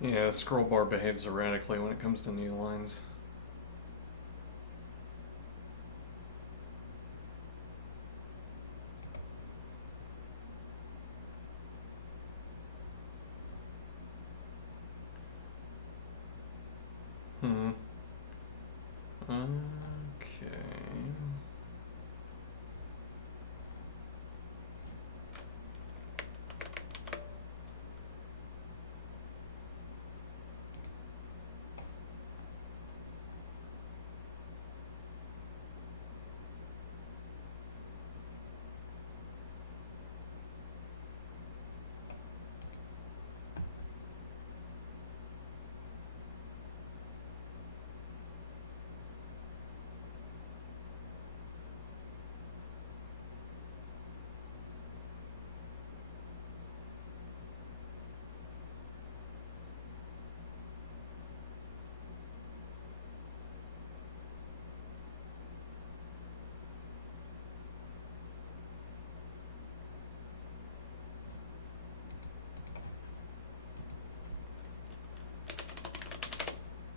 Yeah, the scroll bar behaves erratically when it comes to new lines. Hmm. Okay.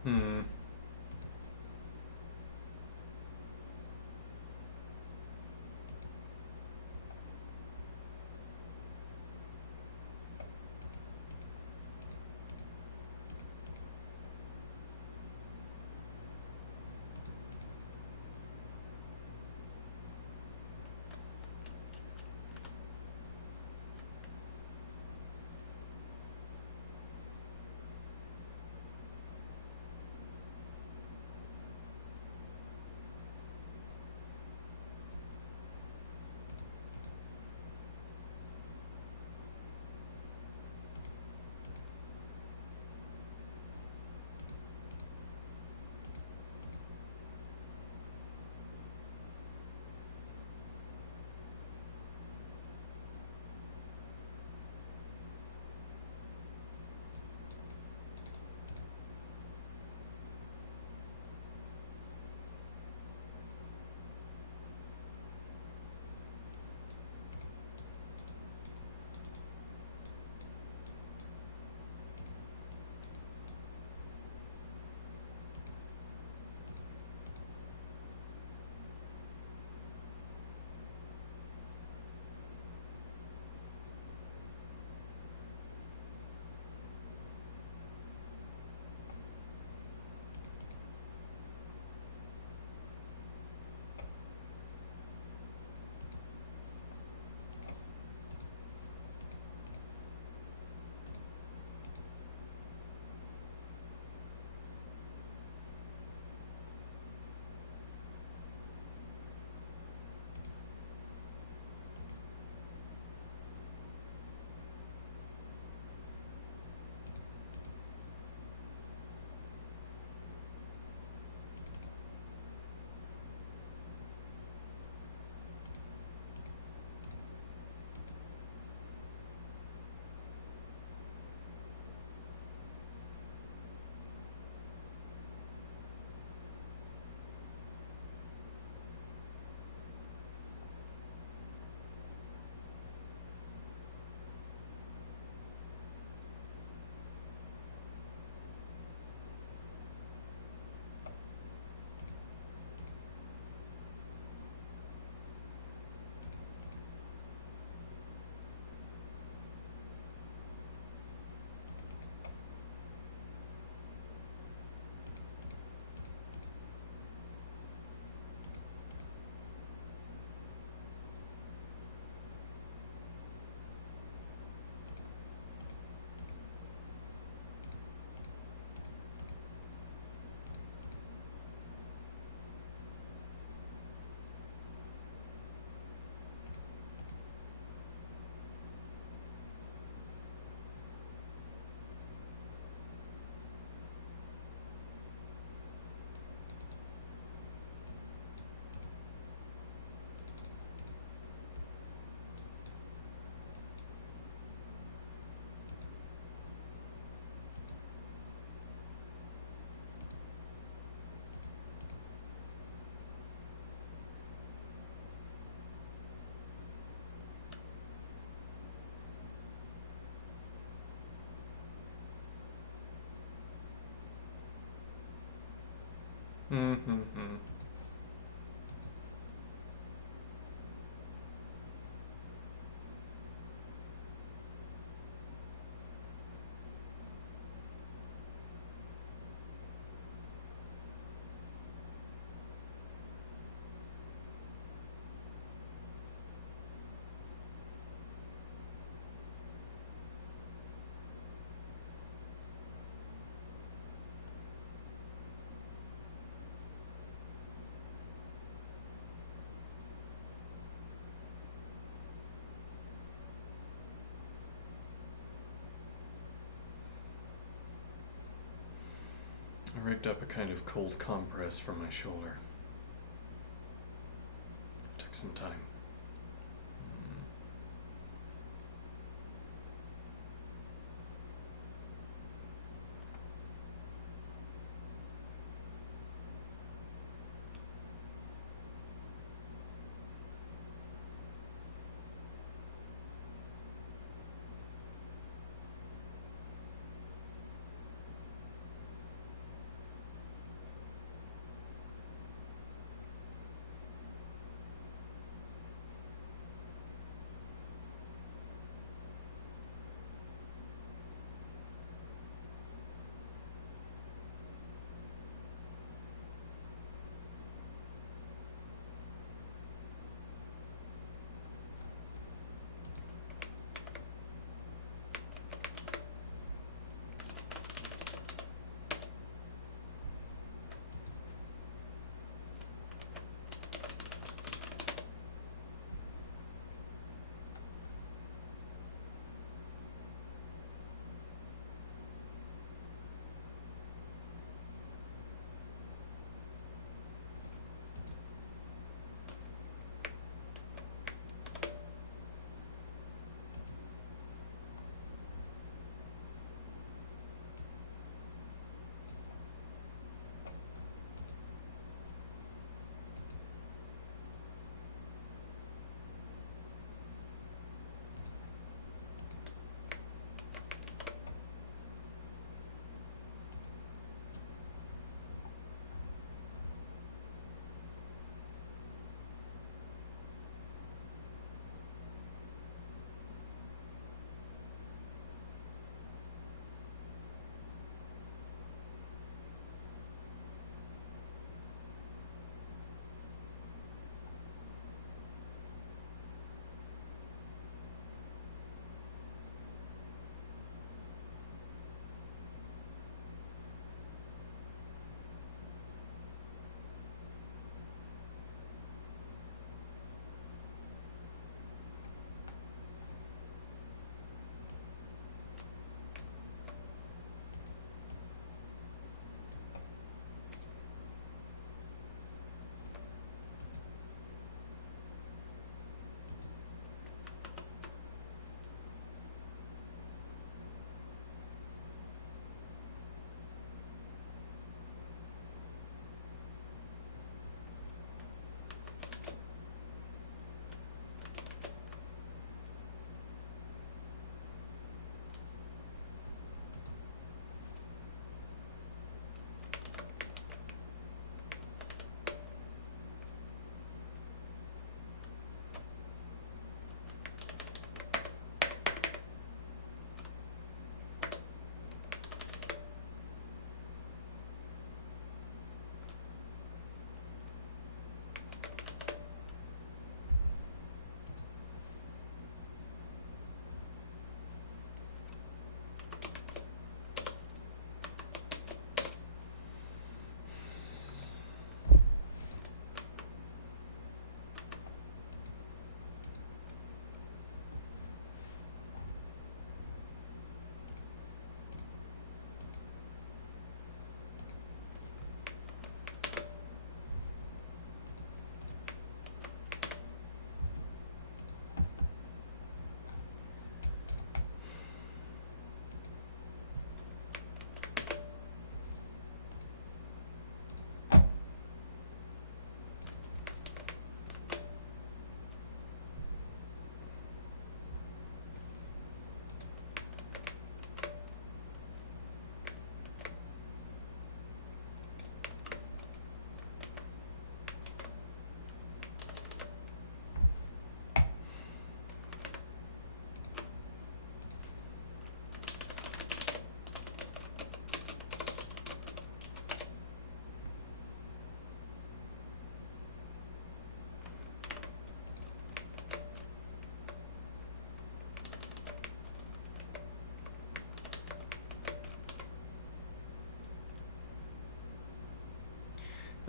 Hmm. Mm-hmm. I rigged up a kind of cold compress for my shoulder. It took some time.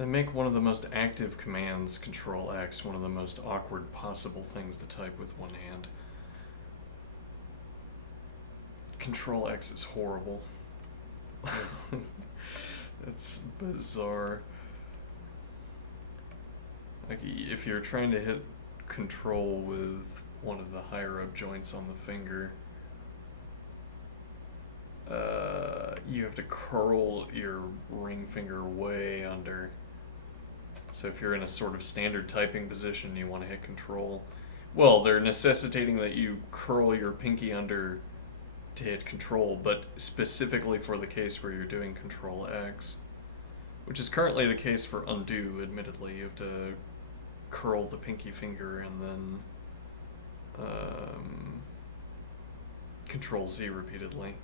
They make one of the most active commands, Control X, one of the most awkward possible things to type with one hand. Control X is horrible. It's bizarre. Like, if you're trying to hit Control with one of the higher up joints on the finger, you have to curl your ring finger way under. So if you're in a sort of standard typing position, you want to hit Control. Well, they're necessitating that you curl your pinky under to hit Control, but specifically for the case where you're doing Control X, which is currently the case for undo. Admittedly, you have to curl the pinky finger and then Control Z repeatedly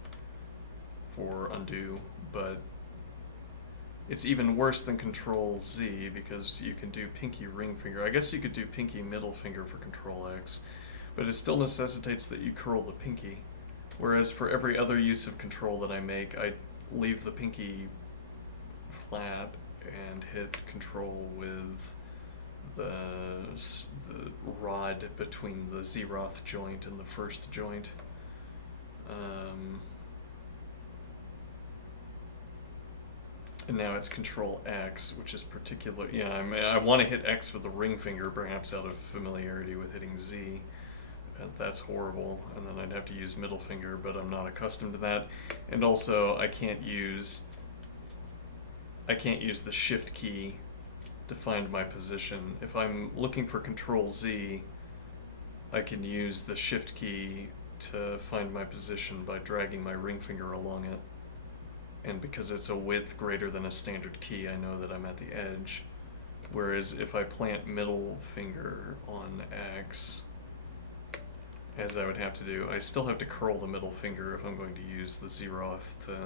for undo, but it's even worse than Control Z because you can do pinky ring finger. I guess you could do pinky middle finger for Control X, but it still necessitates that you curl the pinky. Whereas for every other use of Control that I make, I leave the pinky flat and hit Control with the rod between the zeroth joint and the first joint. And now it's Control X, which is particular. Yeah, I want to hit X with the ring finger, perhaps out of familiarity with hitting Z. That's horrible. And then I'd have to use middle finger, but I'm not accustomed to that. And also, I can't use the Shift key to find my position. If I'm looking for Control Z, I can use the Shift key to find my position by dragging my ring finger along it. And because it's a width greater than a standard key, I know that I'm at the edge. Whereas if I plant middle finger on X, as I would have to do, I still have to curl the middle finger if I'm going to use the zeroth to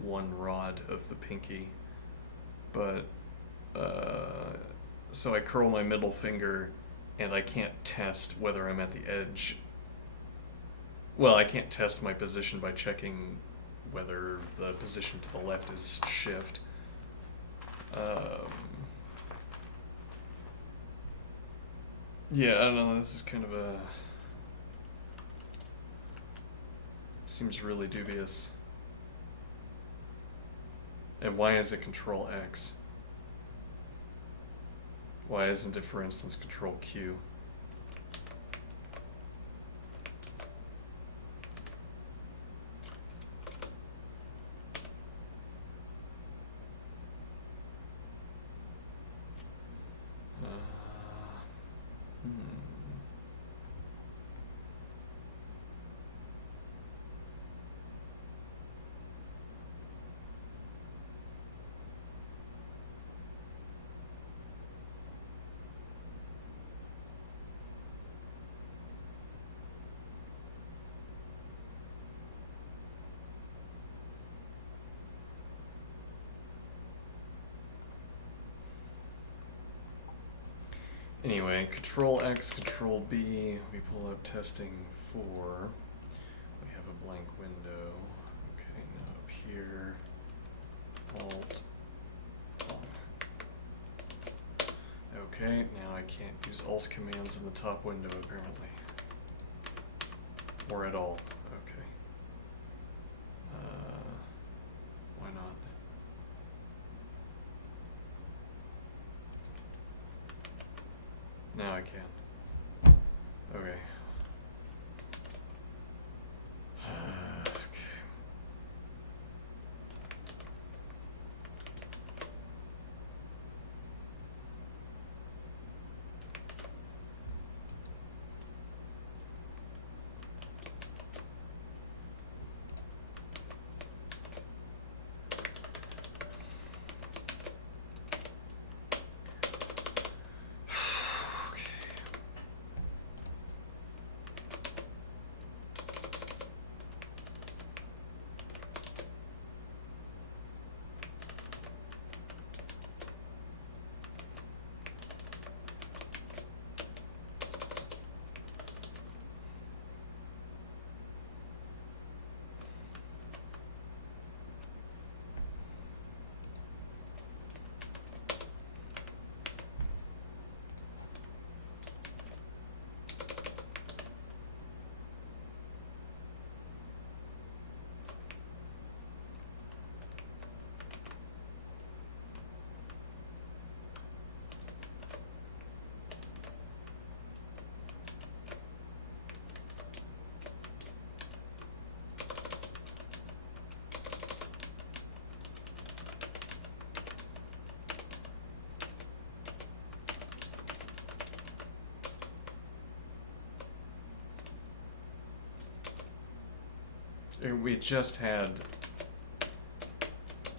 one rod of the pinky. But, so I curl my middle finger and I can't test whether I'm at the edge. Well, I can't test my position by checking whether the position to the left is Shift. Yeah, I don't know, this is kind of a... seems really dubious. And why is it Control X? Why isn't it, for instance, Control Q? Anyway, Control X, Control B, we pull up testing 4. We have a blank window. Okay, now up here, Alt. Okay, now I can't use Alt commands in the top window apparently. Or at all. Okay. Why not? Now I can. Okay. Okay.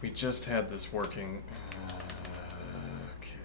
We just had this working. Okay.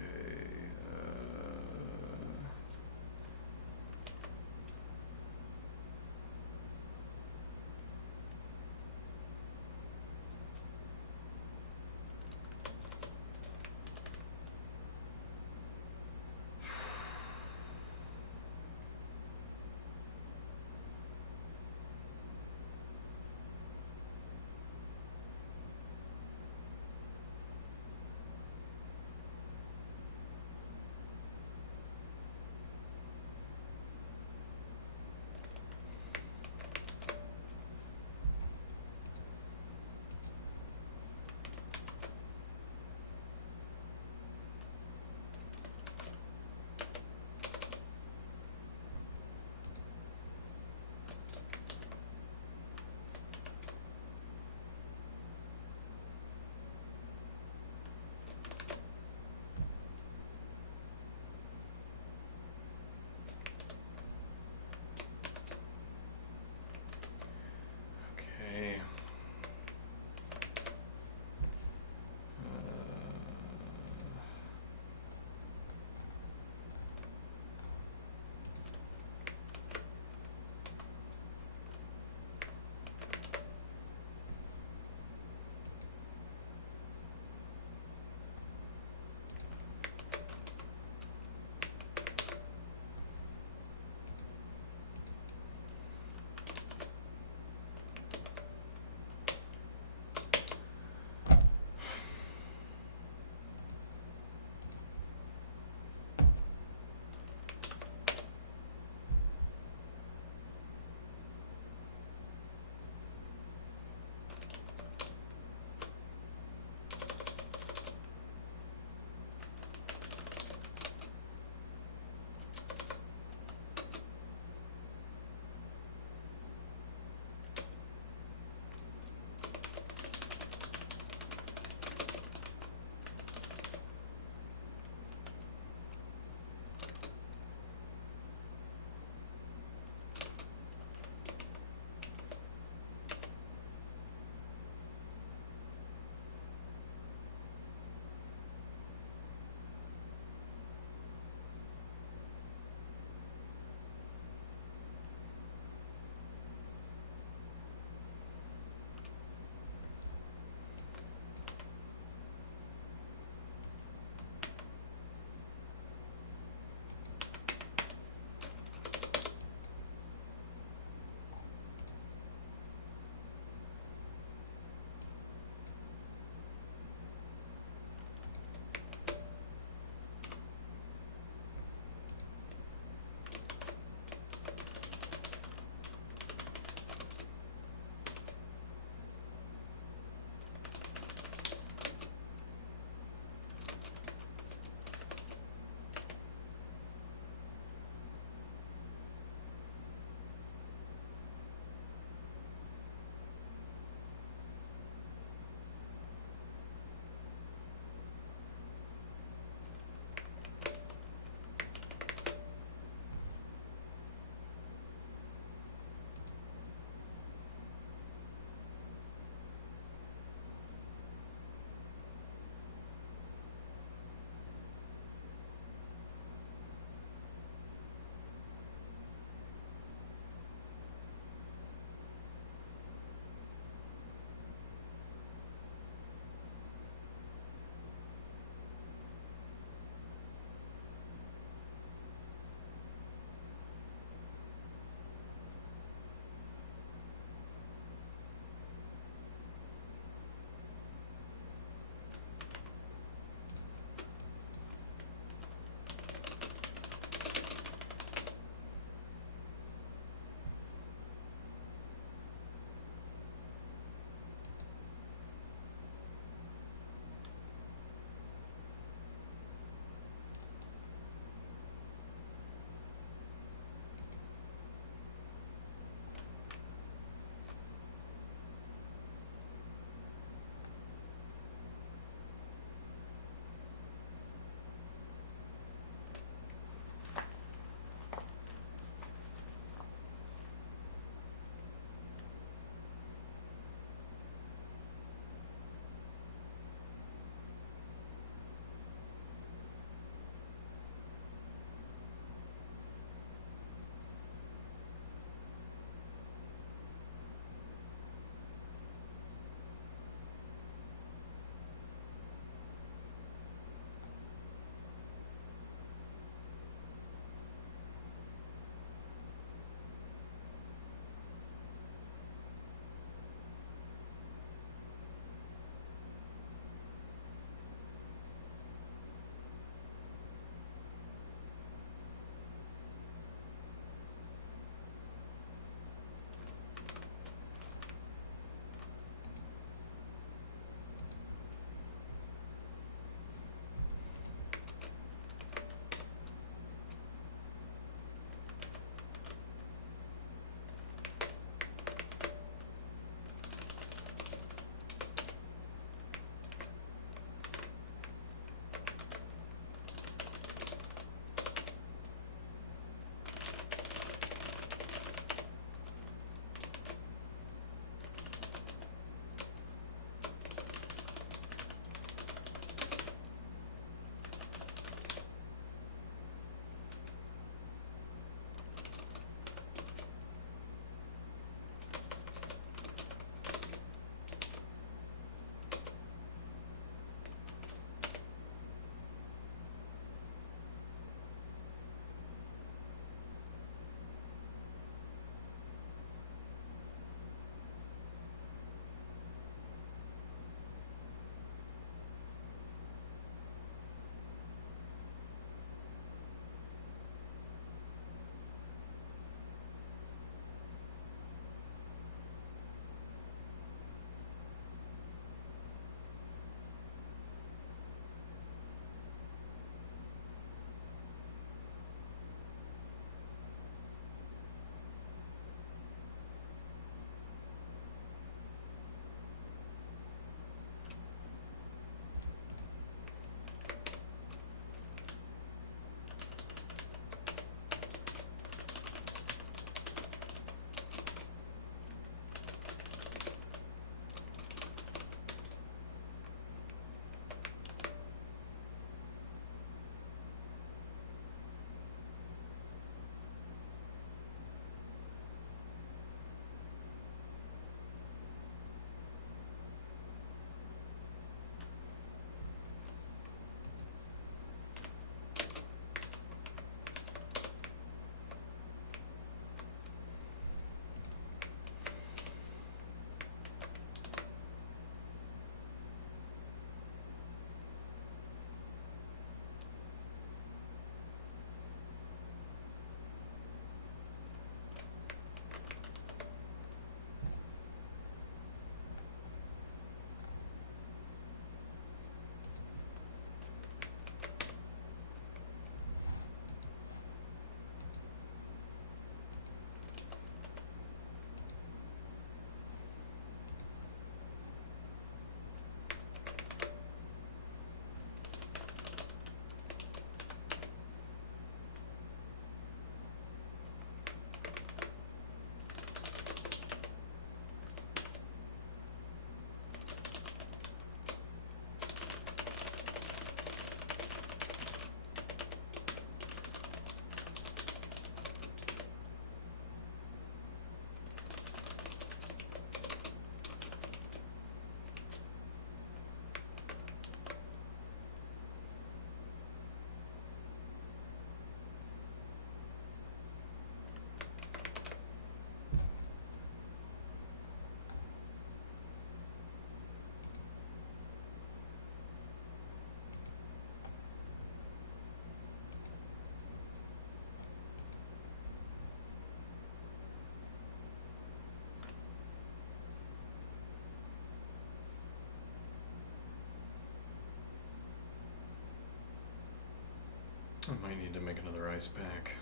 I might need to make another ice pack.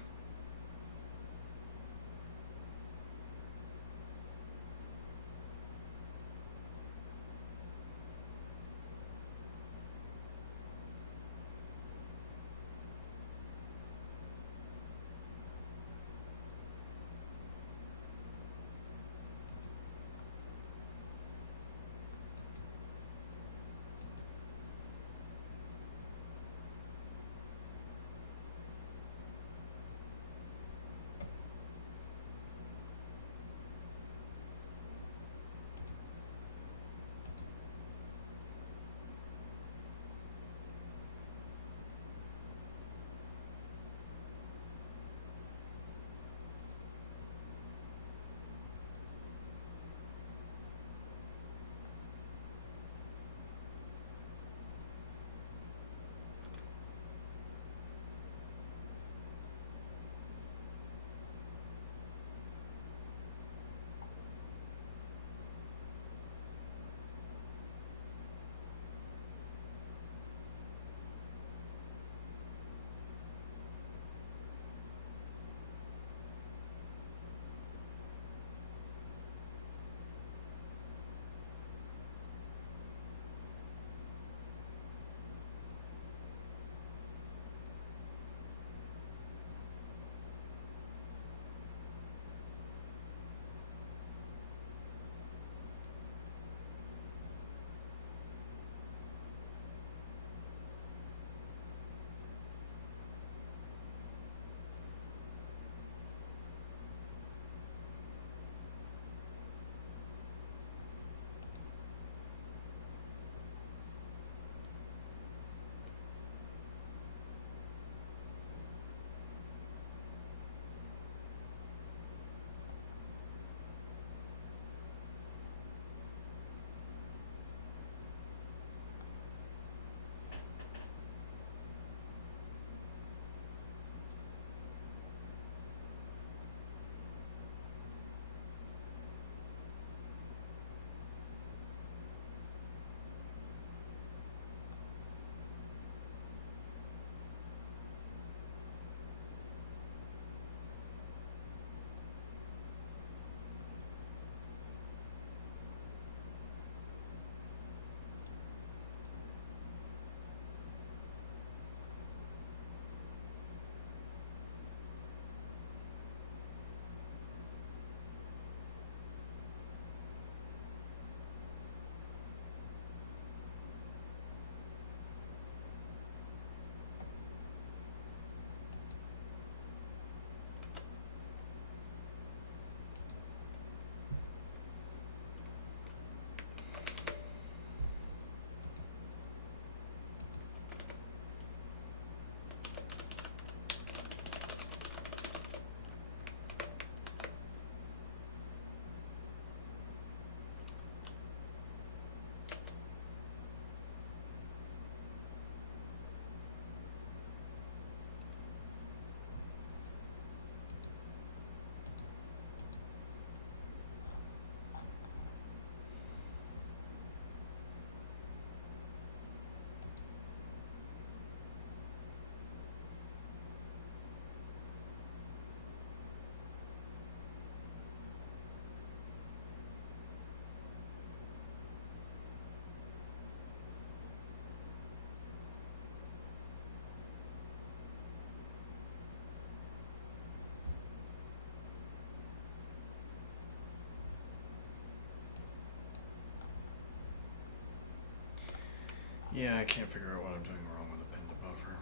Yeah, I can't figure out what I'm doing wrong with append to buffer.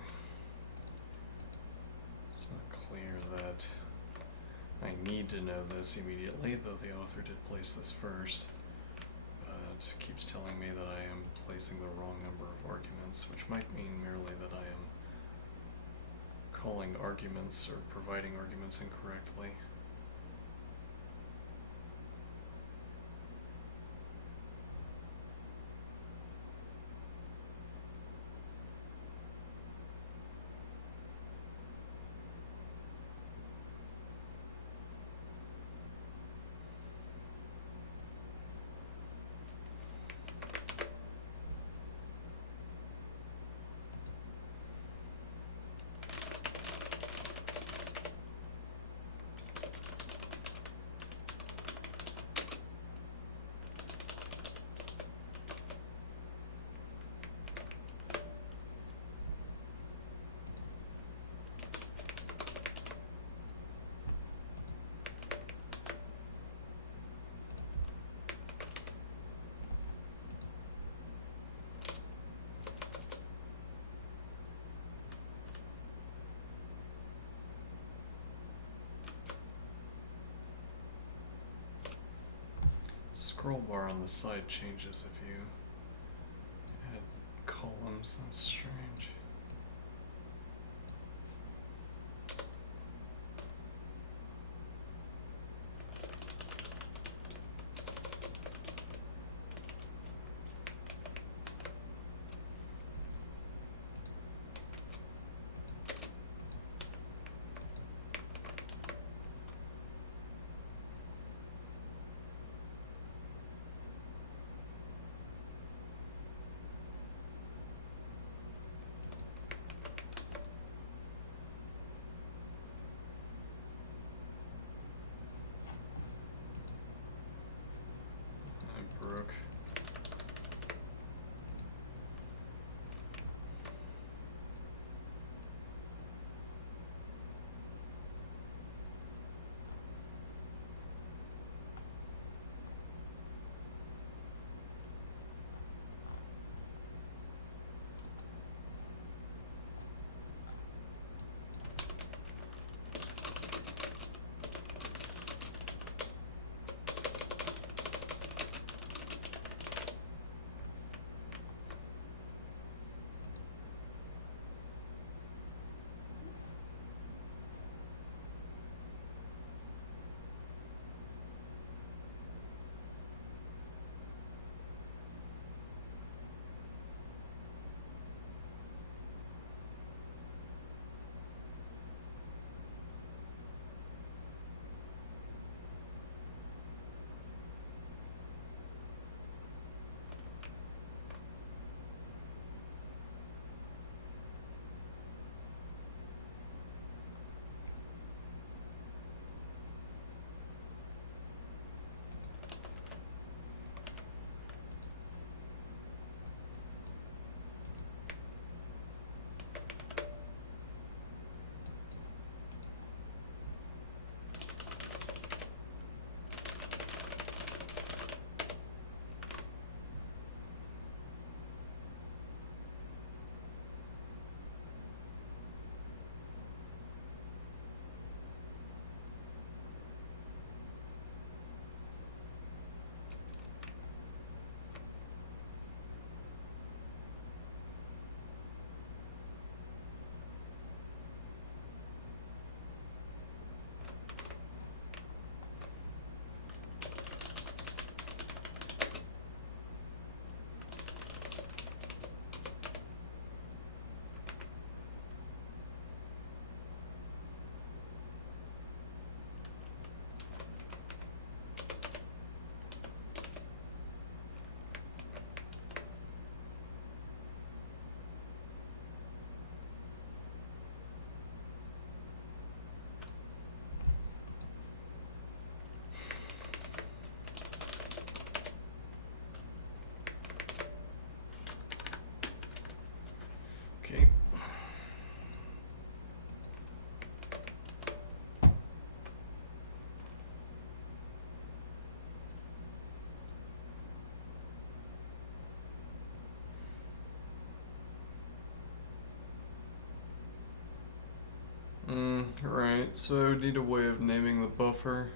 It's not clear that I need to know this immediately, though the author did place this first. But it keeps telling me that I am placing the wrong number of arguments, which might mean merely that I am calling arguments or providing arguments incorrectly. scroll bar on the side changes if you add columns. That's strange. I broke. Okay. Right, so I would need a way of naming the buffer.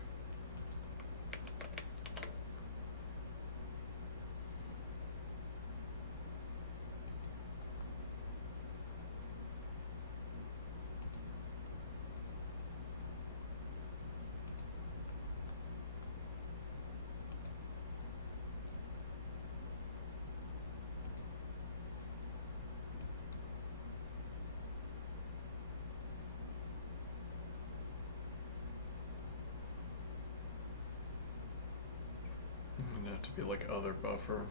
It'd have to be like other buffer.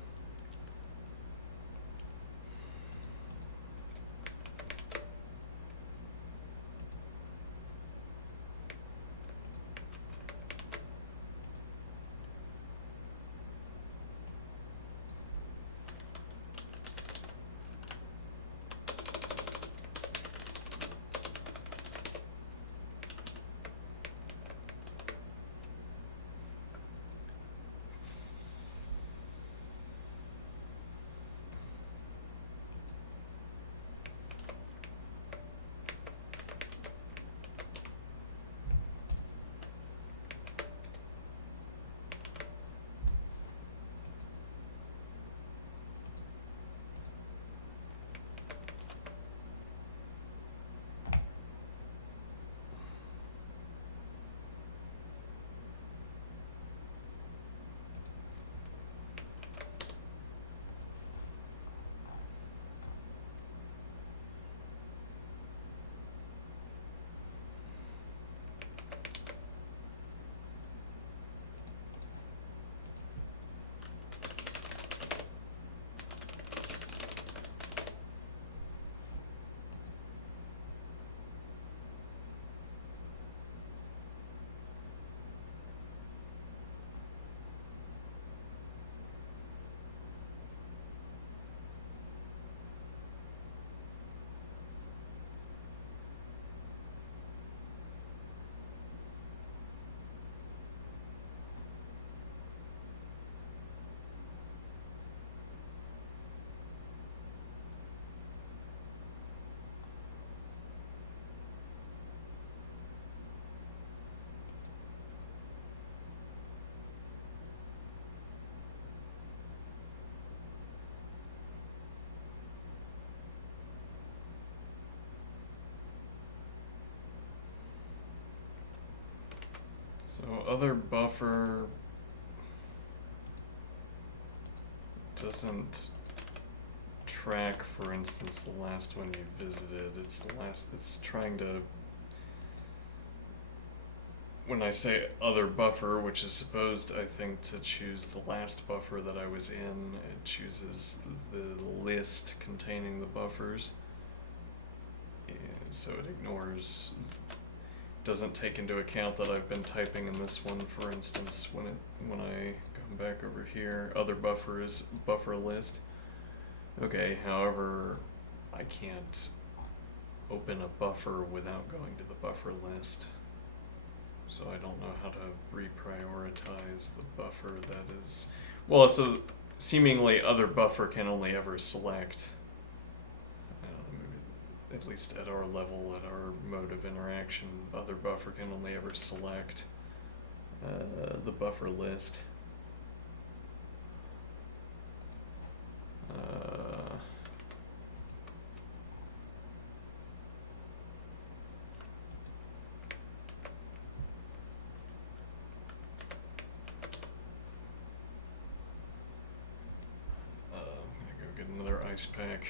So other buffer doesn't track, for instance, the last one you visited. It's trying to, when I say other buffer, which is supposed, I think, to choose the last buffer that I was in, it chooses the list containing the buffers. Yeah, so it ignores, doesn't take into account that I've been typing in this one, for instance, when I come back over here, other buffer is buffer list. Okay, however, I can't open a buffer without going to the buffer list. So I don't know how to reprioritize the buffer that is. Well, so seemingly other buffer can only ever select, I don't know, maybe at least at our level, at our mode of interaction, other buffer can only ever select the buffer list. I'm gonna go get another ice pack.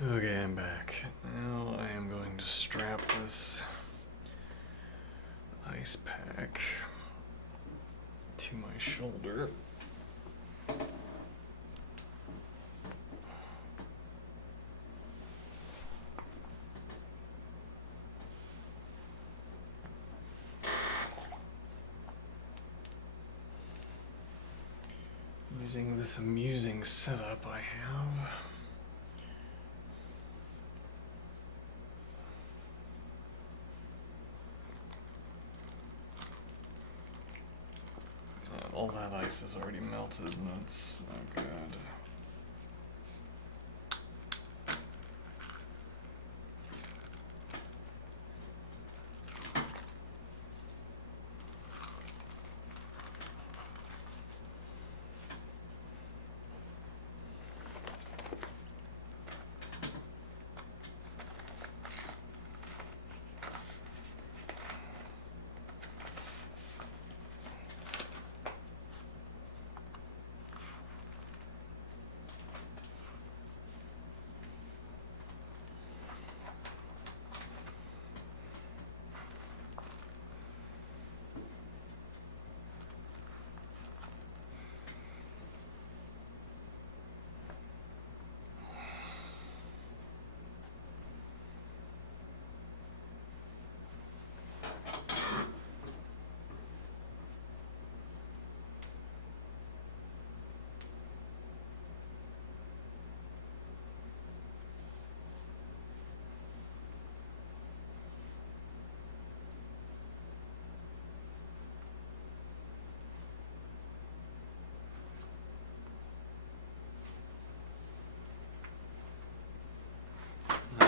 Okay, I'm back. Now I am going to strap this ice pack to my shoulder. Using this amusing setup I have. All that ice is already melted, and that's not good.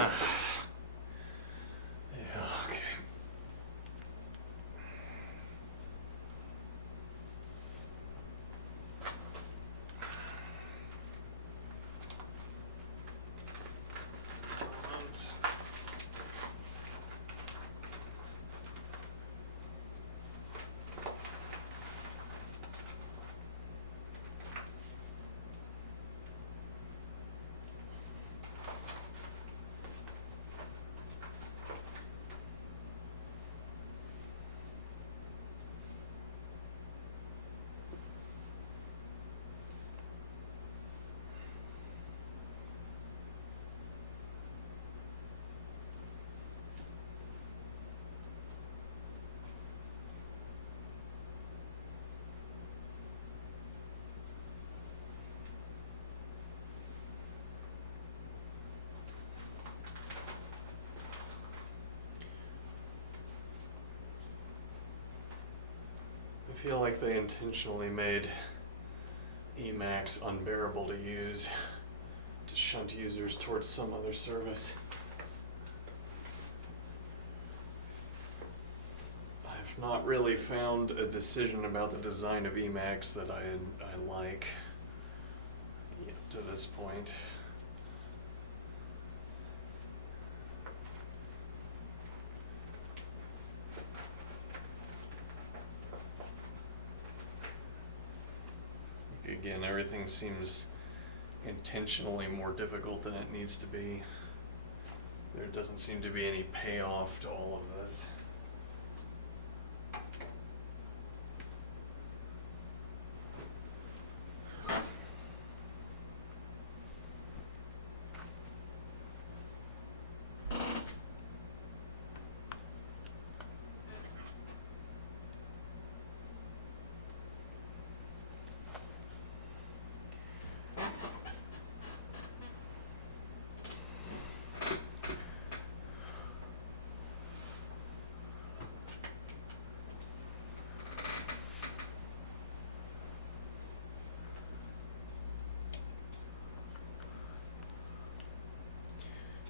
Yeah, okay. I feel like they intentionally made emacs unbearable to use to shunt users towards some other service. I've not really found a decision about the design of emacs that I like yet to this point. Again, everything seems intentionally more difficult than it needs to be. There doesn't seem to be any payoff to all of this.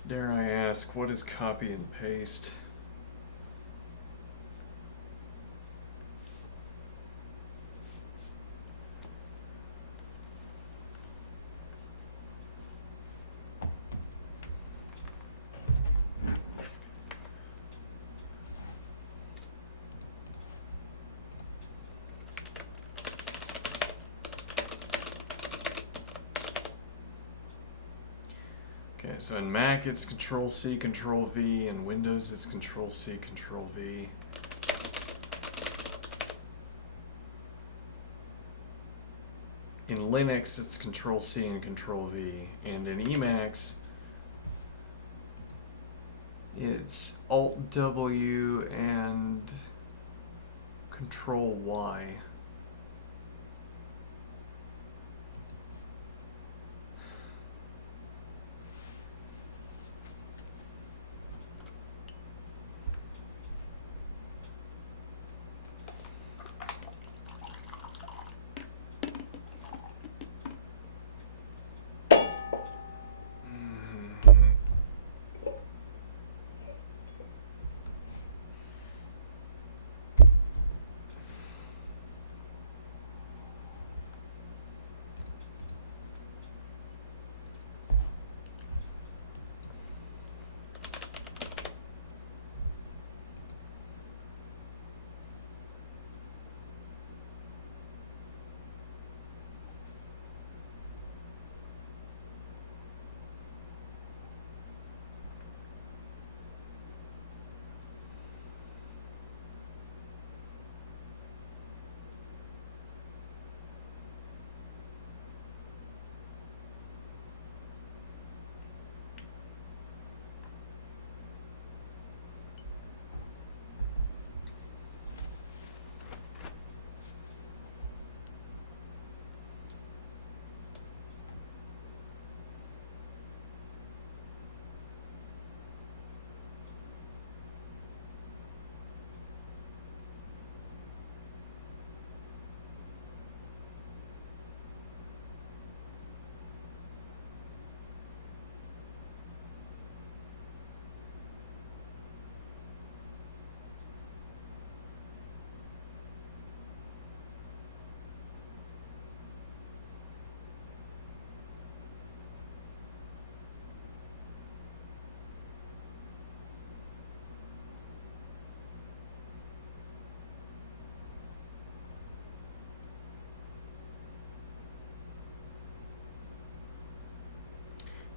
Dare I ask, what is copy and paste? Okay, Okay, so in Mac it's Control-C, Control-V, and Windows it's Control-C, Control-V. In Linux it's Control-C and Control-V, and in Emacs it's Alt-W and Control-Y.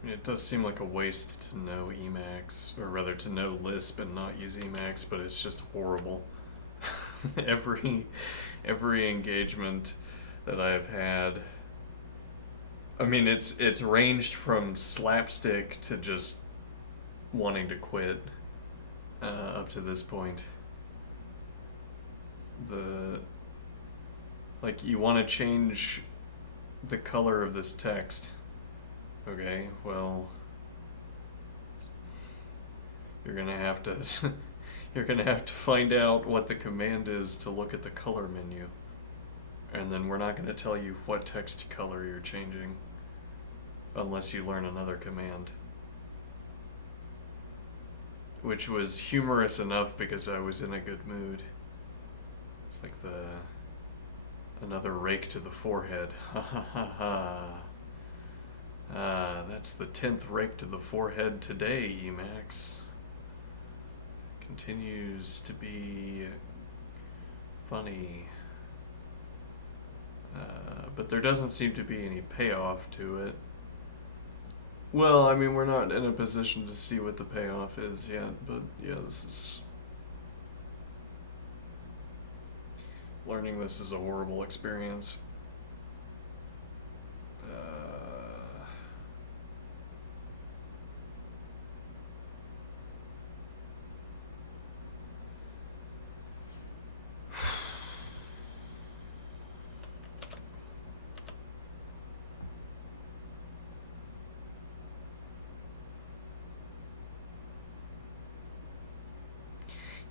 It does seem like a waste to know Emacs, or rather to know Lisp and not use Emacs, but it's just horrible. every every engagement that I've had, I mean, it's ranged from slapstick to just wanting to quit up to this point. The like you want to change the color of this text. Okay, well, you're gonna have to you're gonna have to find out what the command is to look at the color menu, and then we're not gonna tell you what text color you're changing unless you learn another command. Which was humorous enough because I was in a good mood. It's like another rake to the forehead. Ha ha ha ha. That's the 10th rake to the forehead today, Emacs. Continues to be funny. But there doesn't seem to be any payoff to it. Well, I mean, we're not in a position to see what the payoff is yet, but yeah, learning this is a horrible experience.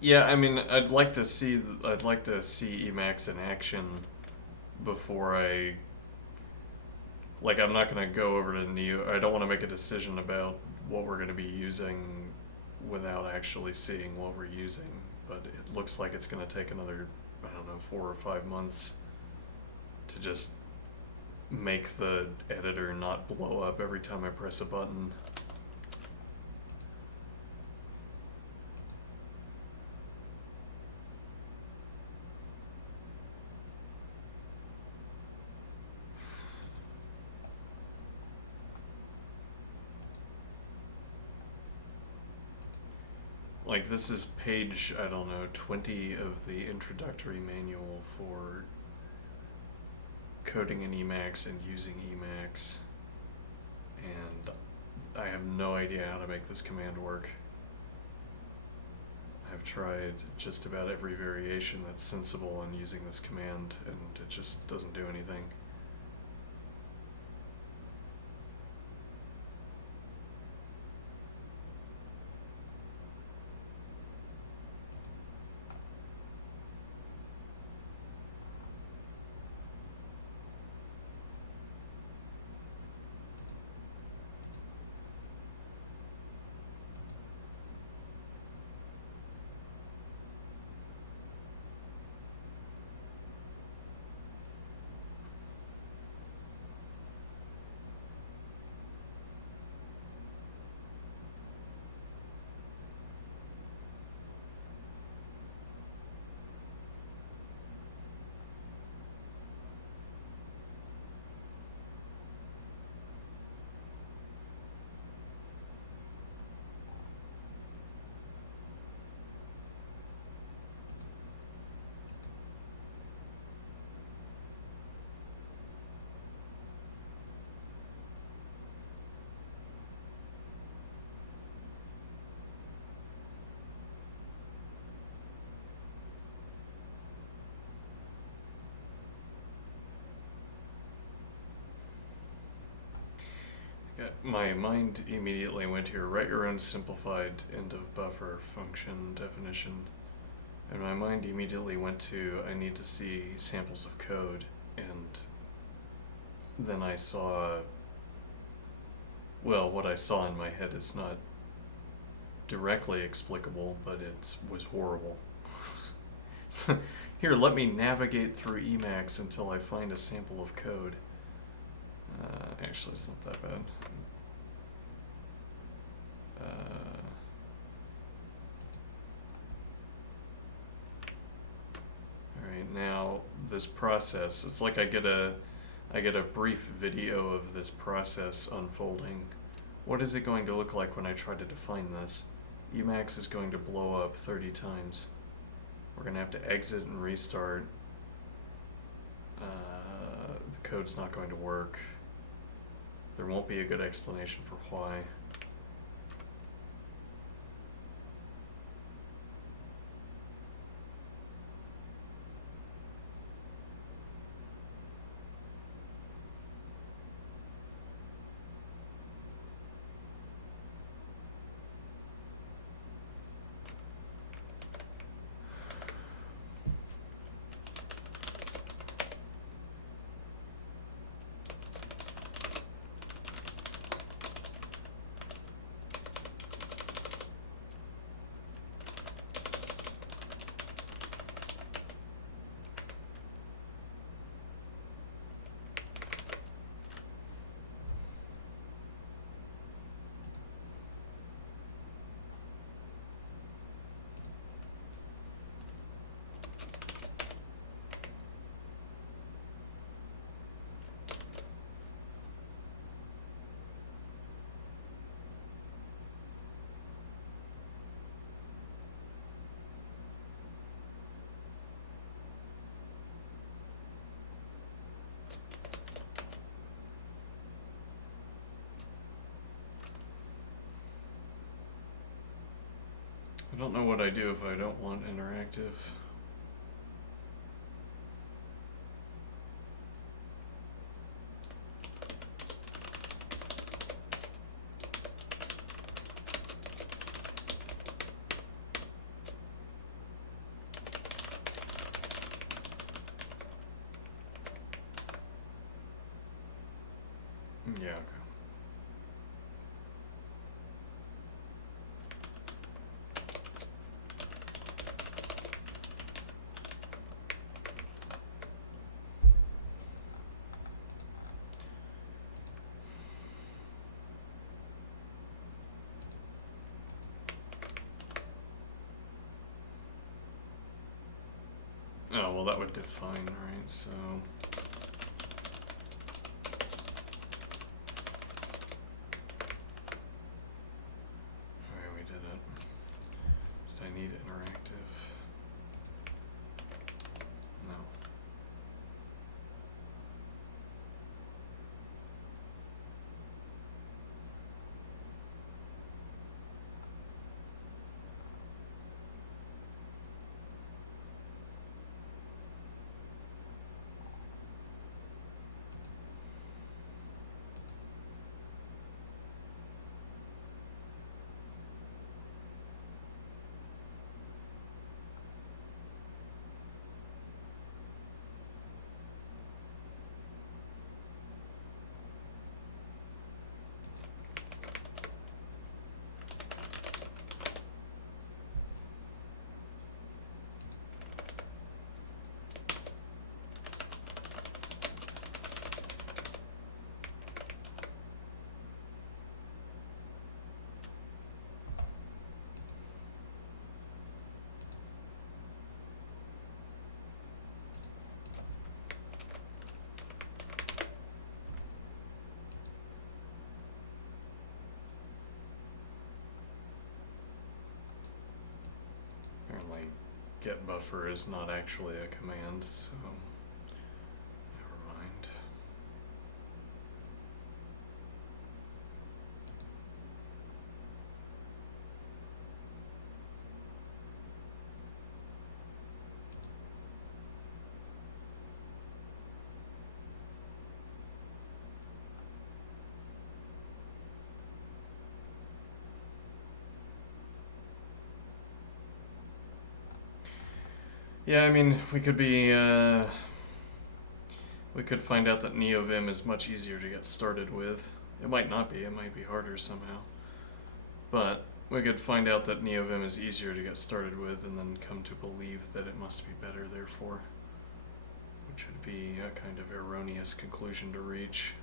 Yeah, I mean, I'd like to see Emacs in action before I'm not going to go over to Neo. I don't want to make a decision about what we're going to be using without actually seeing what we're using. But it looks like it's going to take another, I don't know, 4 or 5 months to just make the editor not blow up every time I press a button. like this is page, I don't know, 20 of the introductory manual for coding in Emacs and using Emacs, and I have no idea how to make this command work. I've tried just about every variation that's sensible in using this command, and it just doesn't do anything. My mind immediately went here, write your own simplified end of buffer function definition. And my mind immediately went to, I need to see samples of code. And then I saw, well, what I saw in my head is not directly explicable, but it was horrible. Here, let me navigate through Emacs until I find a sample of code. Actually, it's not that bad. Alright, now this process, it's like I get a brief video of this process unfolding. What is it going to look like when I try to define this? Emacs is going to blow up 30 times. We're going to have to exit and restart. The code's not going to work. There won't be a good explanation for why. I don't know what I do if I don't want interactive. Yeah, okay. Oh, well that would define, right? So alright, we did it. get buffer is not actually a command, so never mind. Yeah, I mean, we could find out that NeoVim is much easier to get started with. It might not be, it might be harder somehow. But we could find out that NeoVim is easier to get started with and then come to believe that it must be better, therefore. Which would be a kind of erroneous conclusion to reach.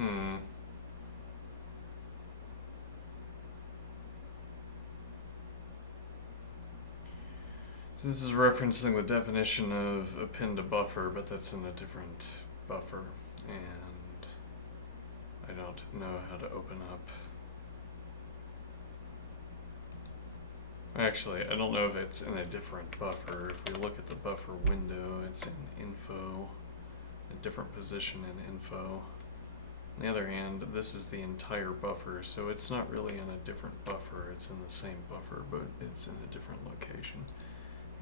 Hmm. So this is referencing the definition of append to buffer, but that's in a different buffer, and I don't know how to open up. Actually, I don't know if it's in a different buffer. If we look at the buffer window, it's in info, a different position in info. On the other hand, this is the entire buffer, so it's not really in a different buffer. It's in the same buffer, but it's in a different location.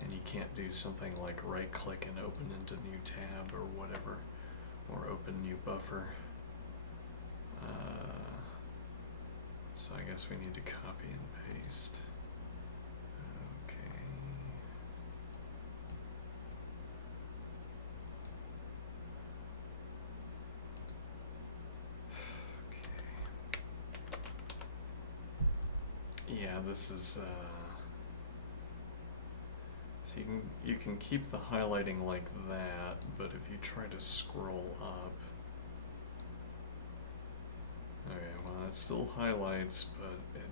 And you can't do something like right click and open into new tab or whatever, or open new buffer. So I guess we need to copy and paste. Okay. Yeah, this is so you can keep the highlighting like that, but if you try to scroll up, okay, well it still highlights, but it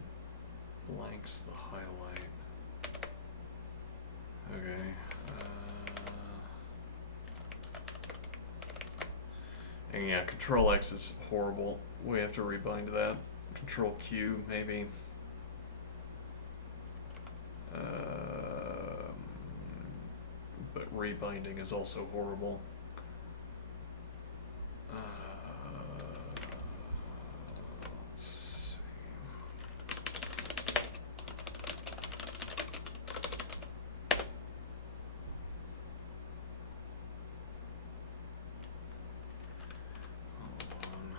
blanks the highlight. Okay. And yeah, Control X is horrible. We have to rebind that. Control Q maybe. But rebinding is also horrible. Let's see. Hold on.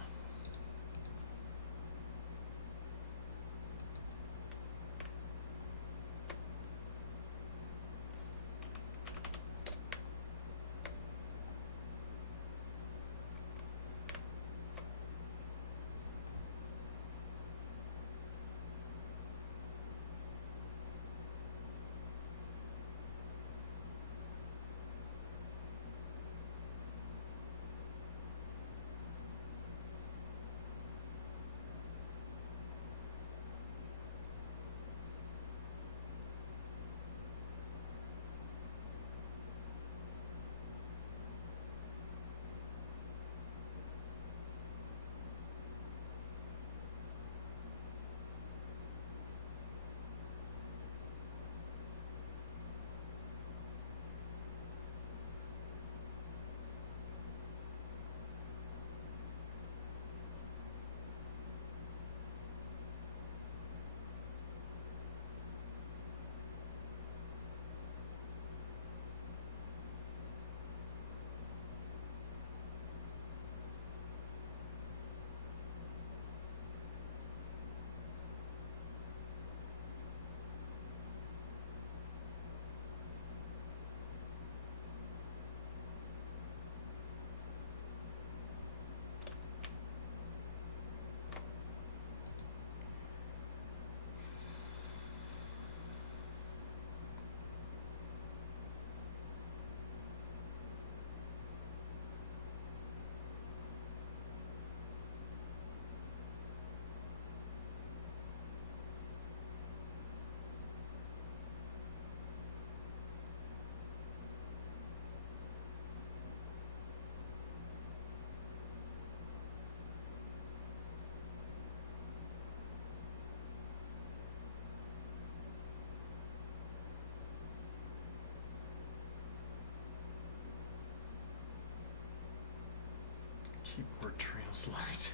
Keyboard translate.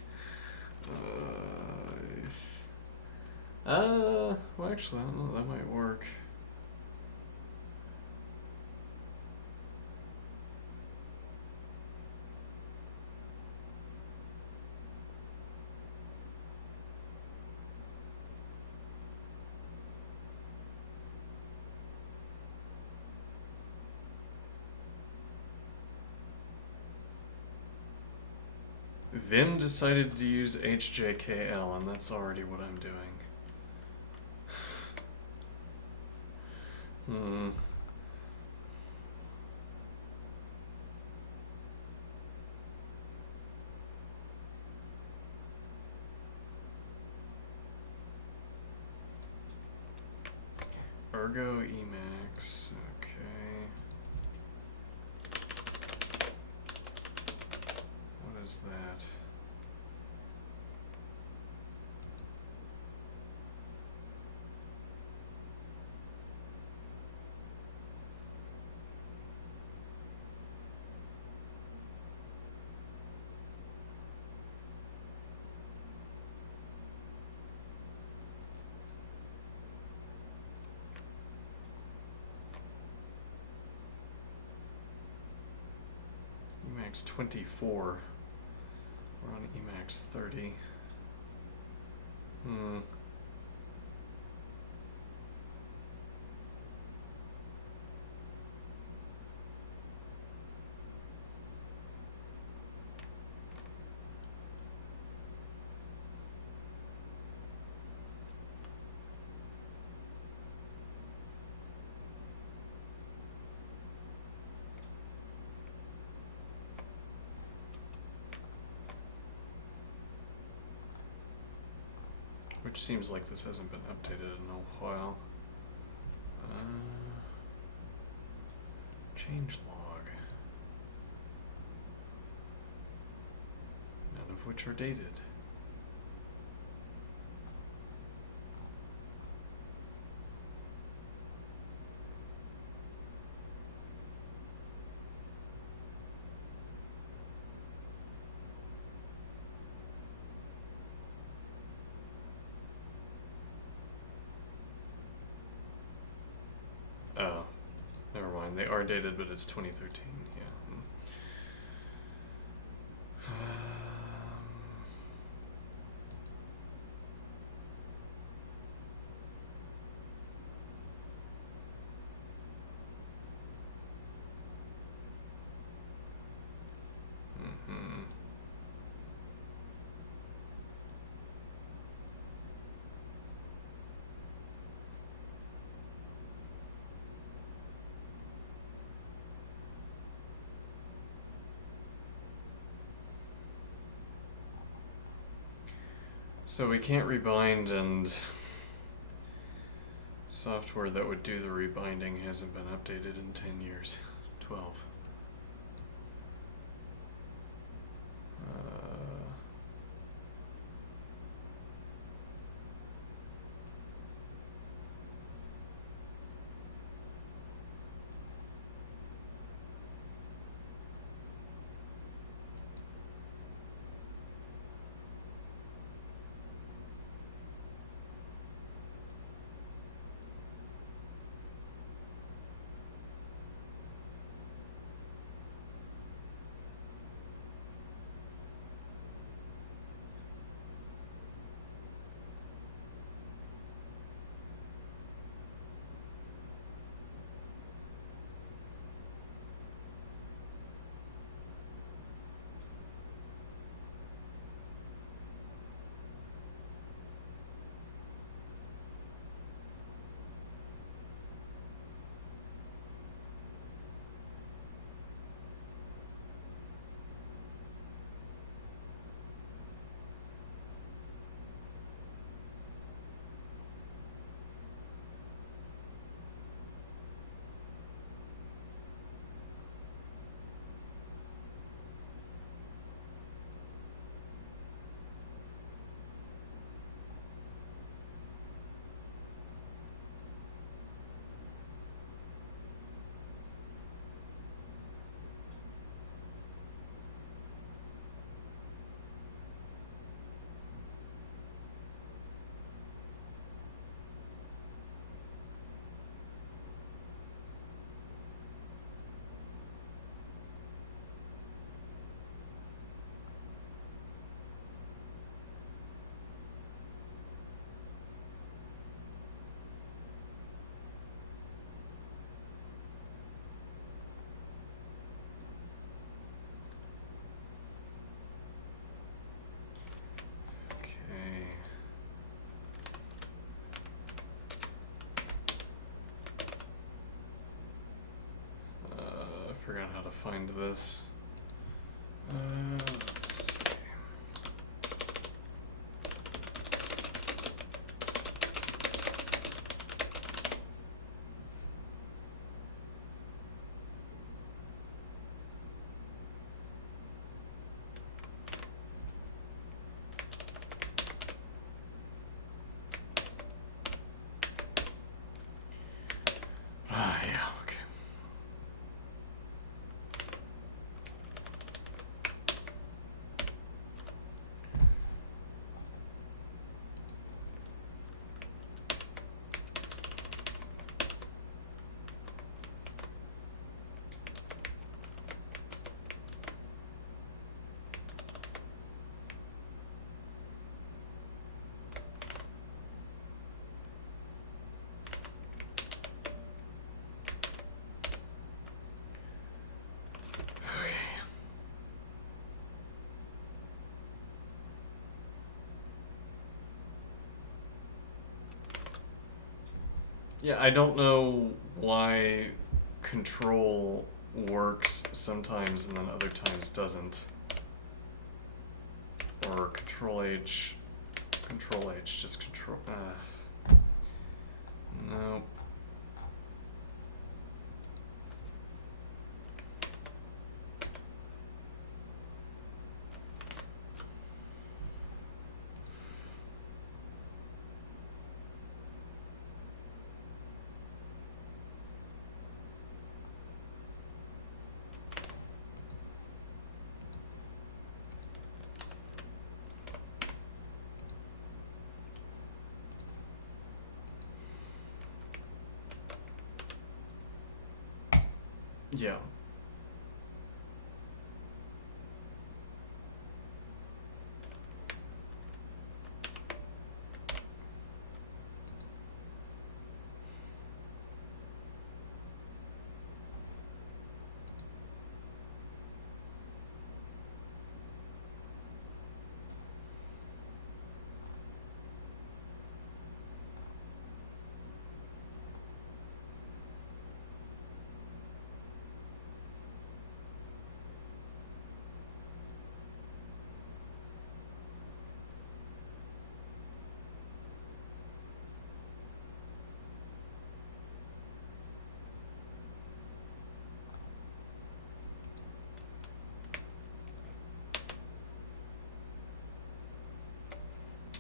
Well, actually, I don't know. That might work. Vim decided to use HJKL, and that's already what I'm doing. Hmm. Argo emacs. Okay. What is that? Emacs 24. We're on Emacs 30. Which seems like this hasn't been updated in a while. Change log. None of which are dated. Oh, never mind. They are dated, but it's 2013. Yeah. So we can't rebind, and software that would do the rebinding hasn't been updated in 10 years. 12. Figure out how to find this. Let's see. Yeah, I don't know why control works sometimes and then other times doesn't. Or control H, just control. No. Yeah.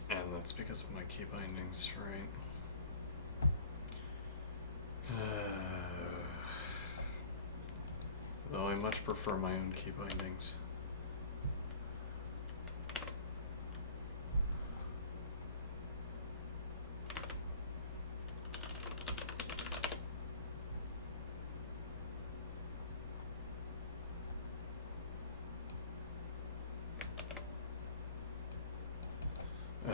And that's because of my key bindings, right? Though I much prefer my own key bindings. Yeah.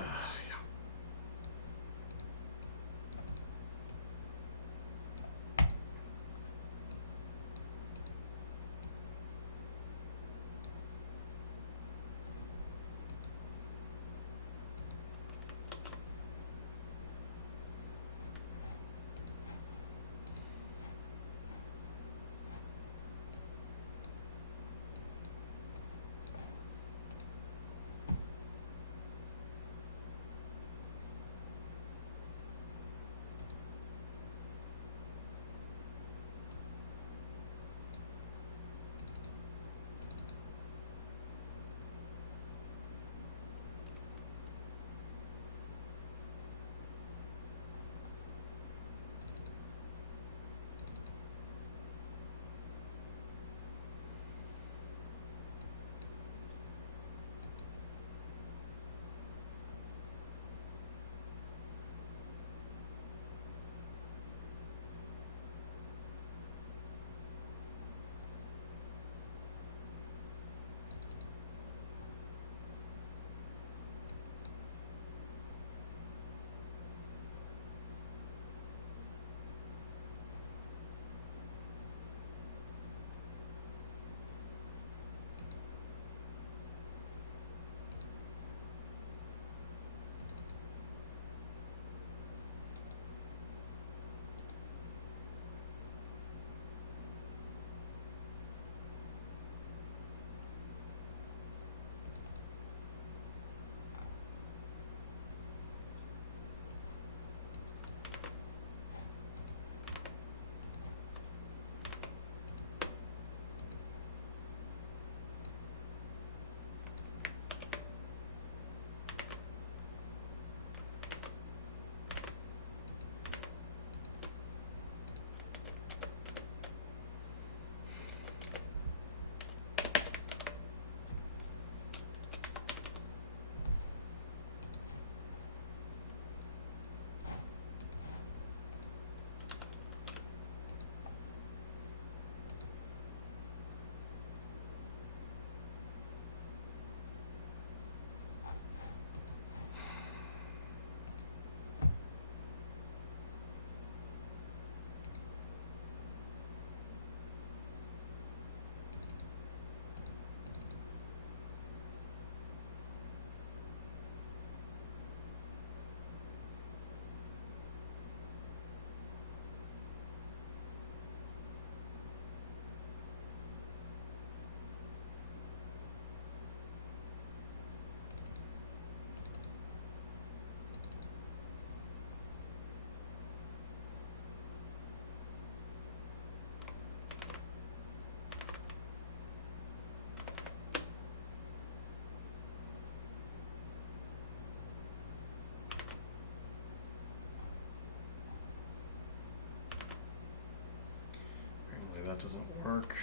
that doesn't work.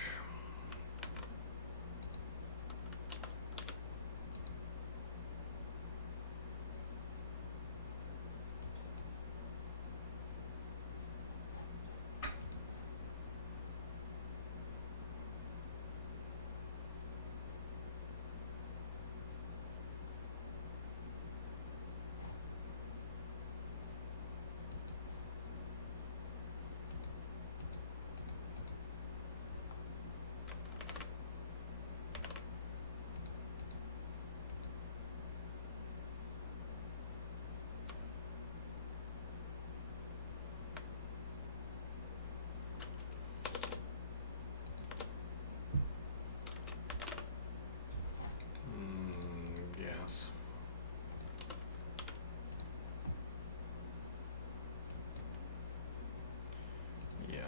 Yes. Yeah.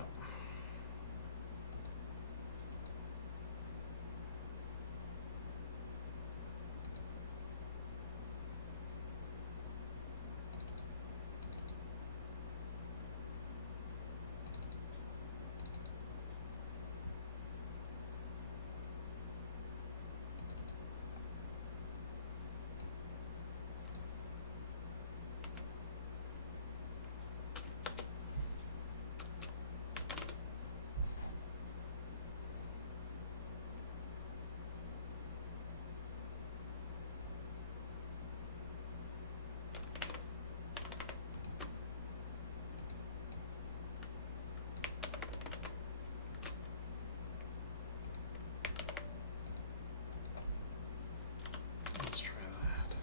Let's try that.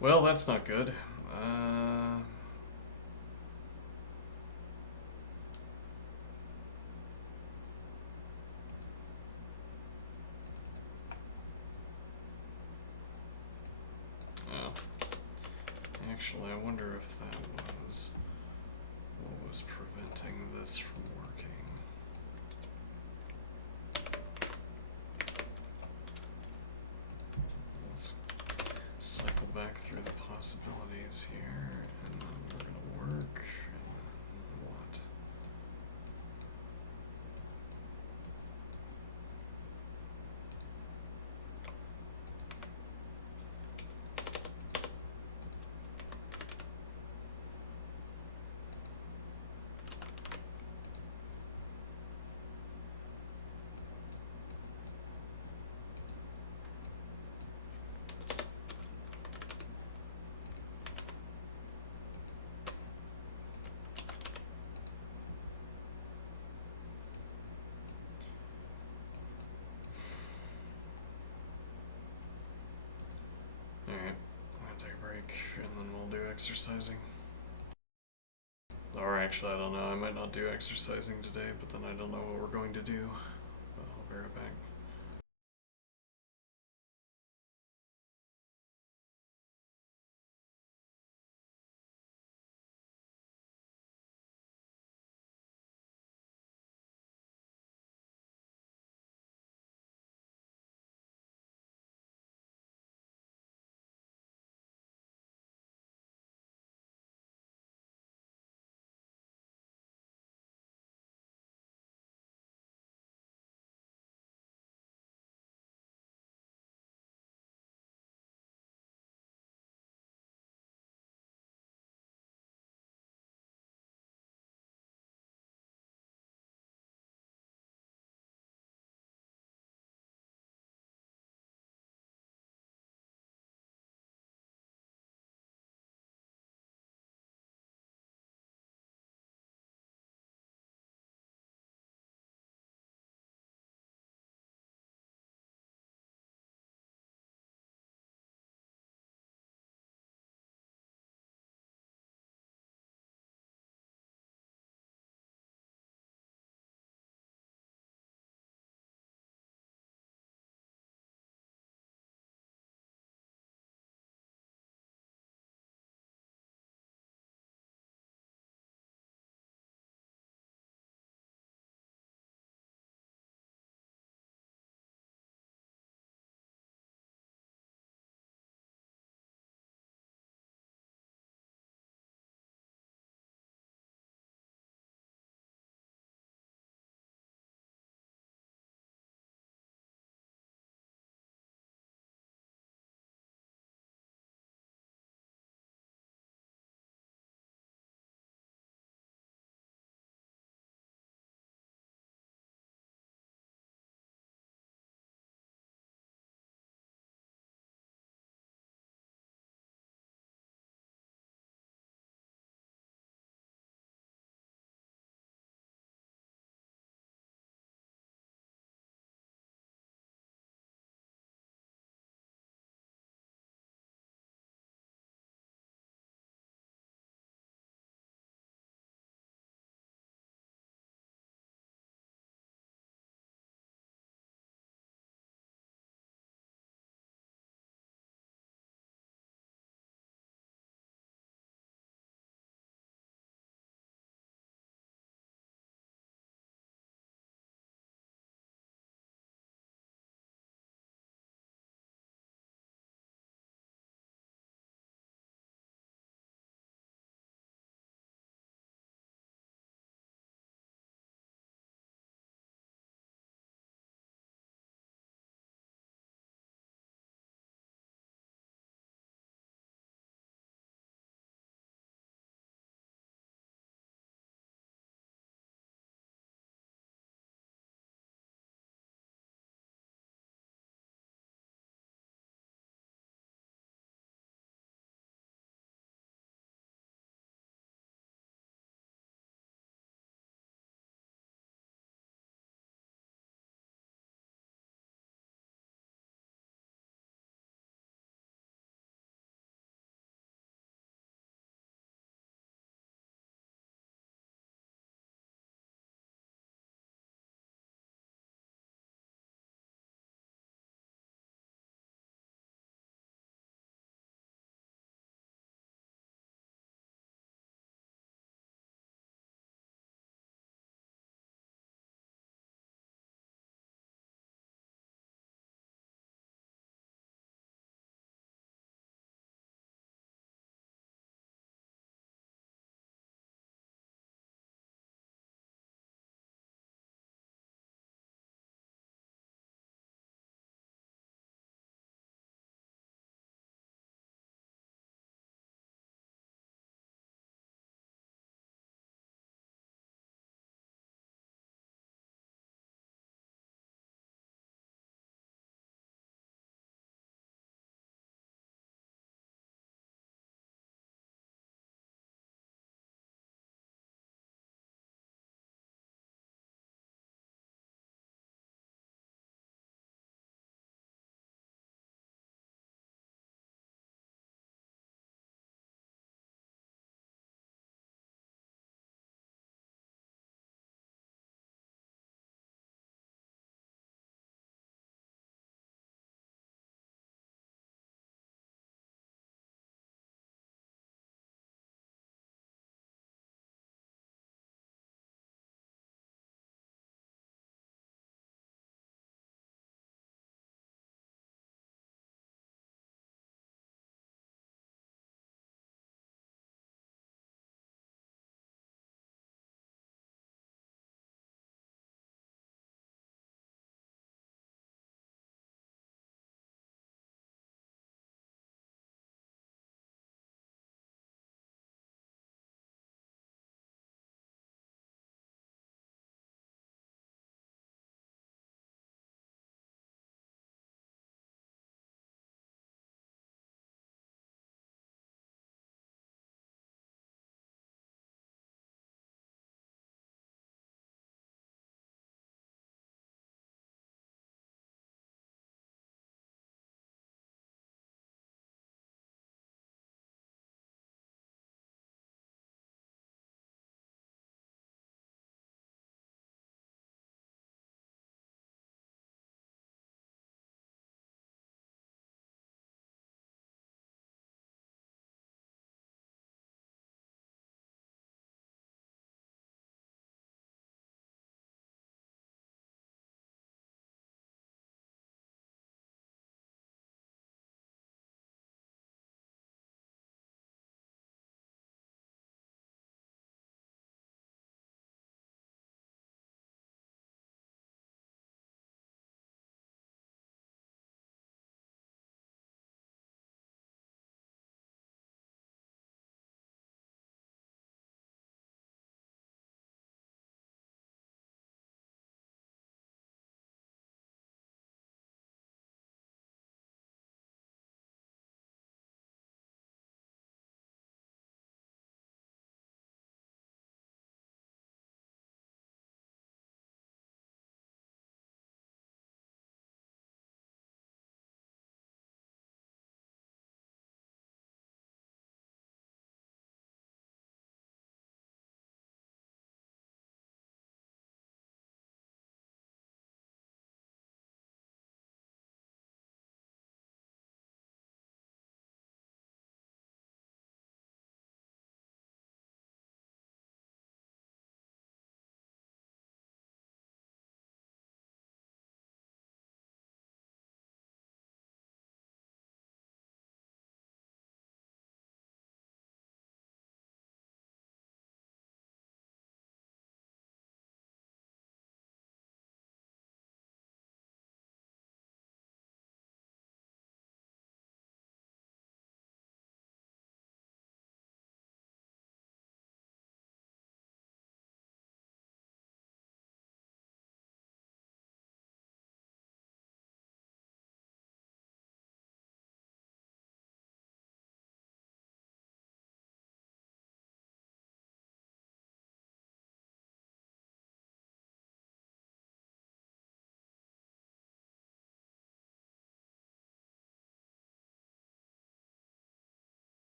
Well, that's not good. Oh. Actually, I wonder if that was what was preventing this from working. Let's cycle back through the possibilities here, and then we're gonna work, and then what? Alright, I'm gonna take a break, and then we'll do exercising. Or actually, I don't know, I might not do exercising today, but then I don't know what we're going to do. But I'll be right back.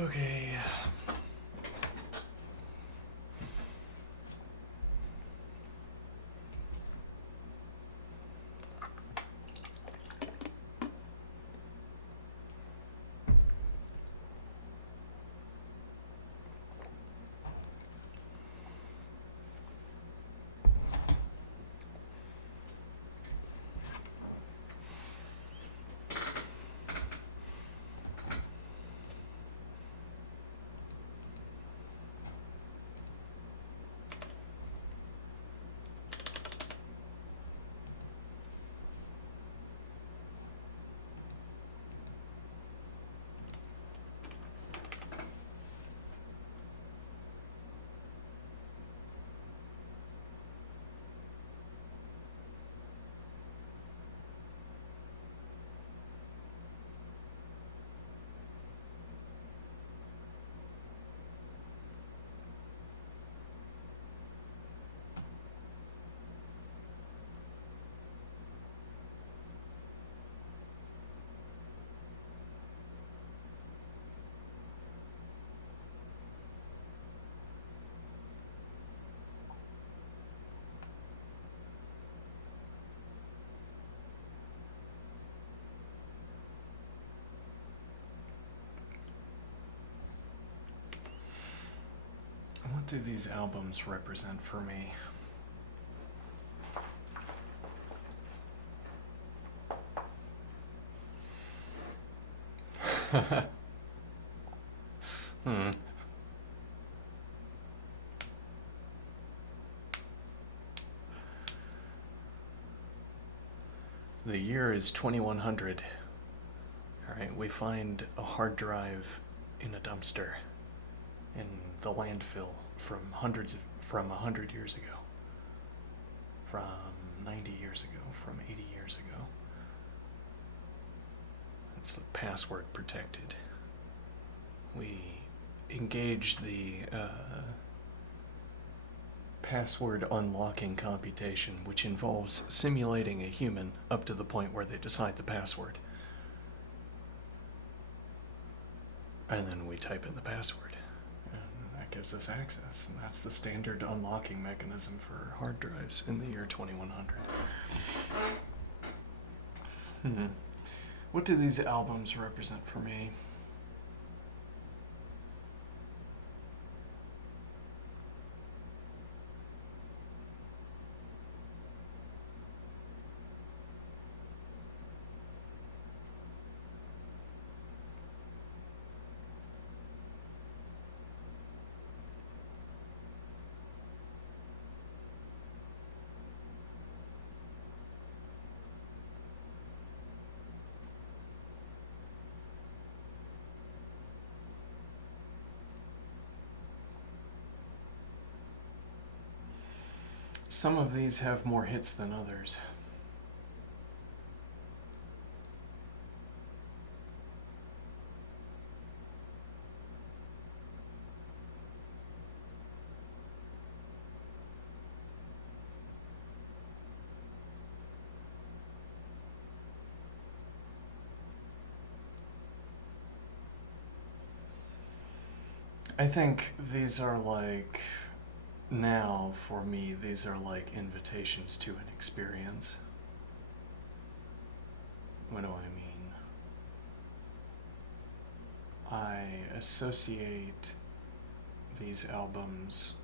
Okay. What do these albums represent for me? Hmm. The year is 2100. Alright, we find a hard drive in a dumpster in the landfill from 100 years ago, from 90 years ago, from 80 years ago. It's password protected. We engage the password unlocking computation, which involves simulating a human up to the point where they decide the password. And then we type in the password. And that gives us access. And that's the standard unlocking mechanism for hard drives in the year 2100. What do these albums represent for me? Some of these have more hits than others. I think these are like, now for me, these are like invitations to an experience. What do I mean? I associate these albums,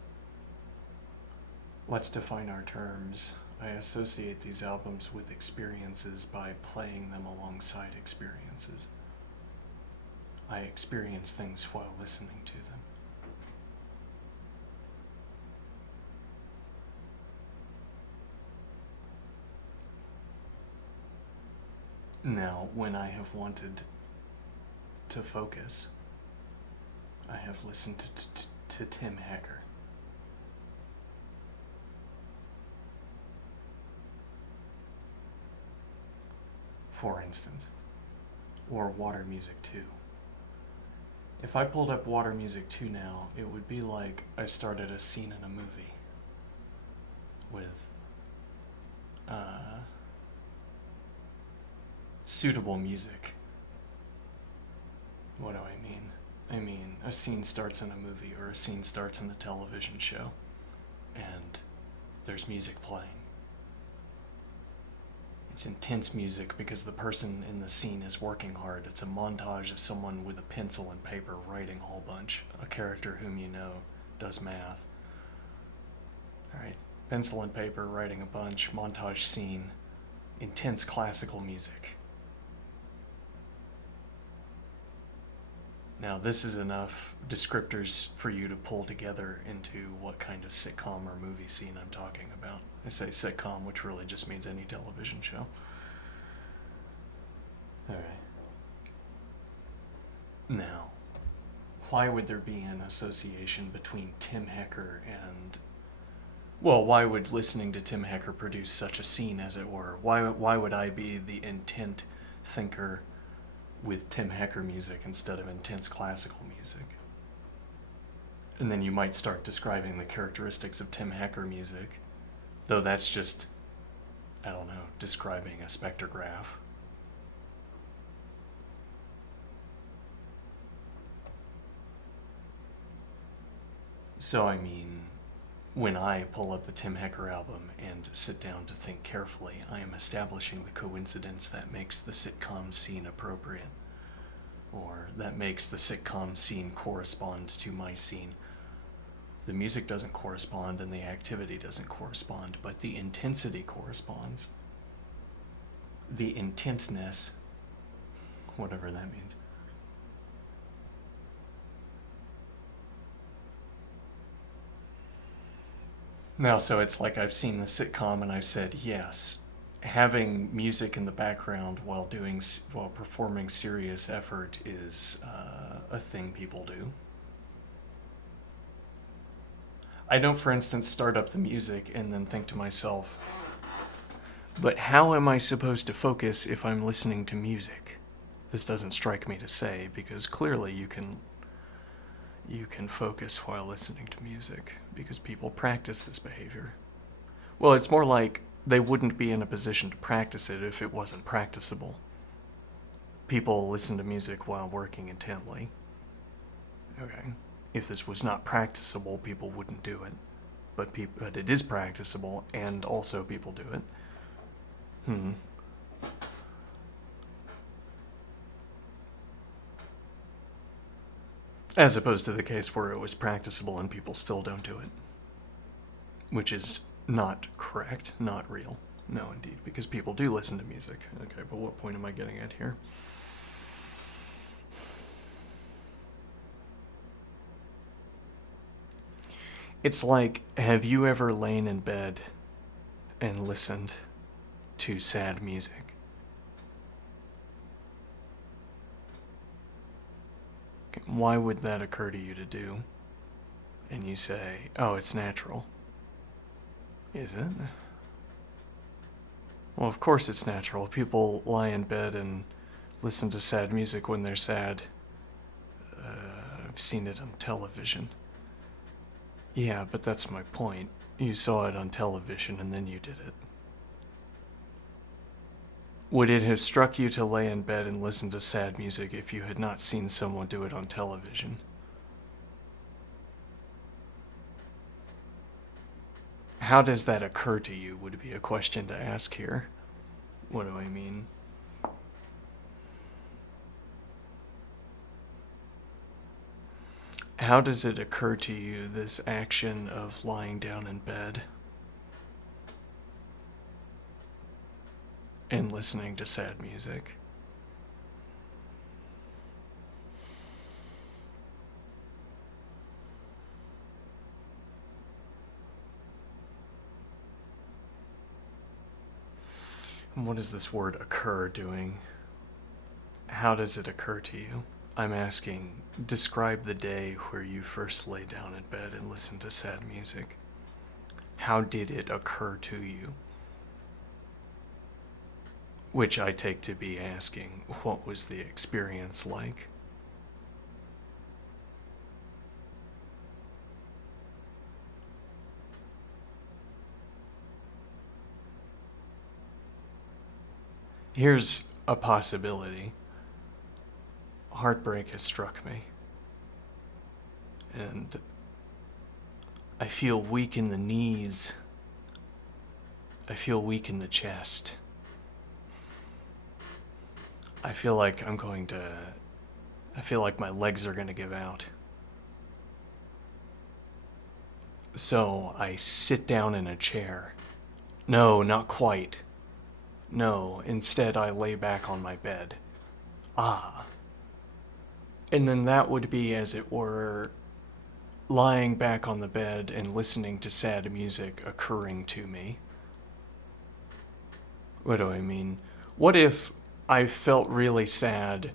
let's define our terms. I associate these albums with experiences by playing them alongside experiences. I experience things while listening to them. Now, when I have wanted to focus, I have listened to Tim Hacker. For instance, or Water Music 2. If I pulled up Water Music 2 now, it would be like I started a scene in a movie with suitable music. What do I mean? I mean, a scene starts in a movie or a scene starts in a television show, and there's music playing. It's intense music because the person in the scene is working hard. It's a montage of someone with a pencil and paper writing a whole bunch. A character whom you know does math. Alright, pencil and paper, writing a bunch, montage scene, intense classical music. Now, this is enough descriptors for you to pull together into what kind of sitcom or movie scene I'm talking about. I say sitcom, which really just means any television show. Alright. Now, why would there be an association between Tim Hecker and... Well, why would listening to Tim Hecker produce such a scene, as it were? Why would I be the intent thinker with Tim Hecker music instead of intense classical music? And then you might start describing the characteristics of Tim Hecker music, though that's just, I don't know, describing a spectrograph. So, I mean, when I pull up the Tim Hecker album and sit down to think carefully, I am establishing the coincidence that makes the sitcom scene appropriate, or that makes the sitcom scene correspond to my scene. The music doesn't correspond and the activity doesn't correspond, but the intensity corresponds. The intentness, whatever that means. Now, so it's like I've seen the sitcom and I've said, yes, having music in the background while performing serious effort is a thing people do. I don't, for instance, start up the music and then think to myself, but how am I supposed to focus if I'm listening to music? This doesn't strike me to say, because clearly you can focus while listening to music, because people practice this behavior. Well, it's more like they wouldn't be in a position to practice it if it wasn't practicable. People listen to music while working intently. Okay. If this was not practicable, people wouldn't do it. But it is practicable, and also people do it. As opposed to the case where it was practicable and people still don't do it. Which is not correct, not real. No, indeed, because people do listen to music. Okay, but what point am I getting at here? It's like, have you ever lain in bed and listened to sad music? Why would that occur to you to do? And you say, oh, it's natural. Is it? Well, of course it's natural. People lie in bed and listen to sad music when they're sad. I've seen it on television. Yeah, but that's my point. You saw it on television and then you did it. Would it have struck you to lay in bed and listen to sad music if you had not seen someone do it on television? How does that occur to you would be a question to ask here. What do I mean? How does it occur to you, this action of lying down in bed and listening to sad music? And what is this word occur doing? How does it occur to you? I'm asking, describe the day where you first lay down in bed and listened to sad music. How did it occur to you? Which I take to be asking, what was the experience like? Here's a possibility. Heartbreak has struck me. and I feel weak in the knees. I feel weak in the chest. I feel like I feel like my legs are going to give out. So I sit down in a chair. No, not quite. No, instead I lay back on my bed. Ah. And then that would be, as it were, lying back on the bed and listening to sad music occurring to me. What do I mean? What if I felt really sad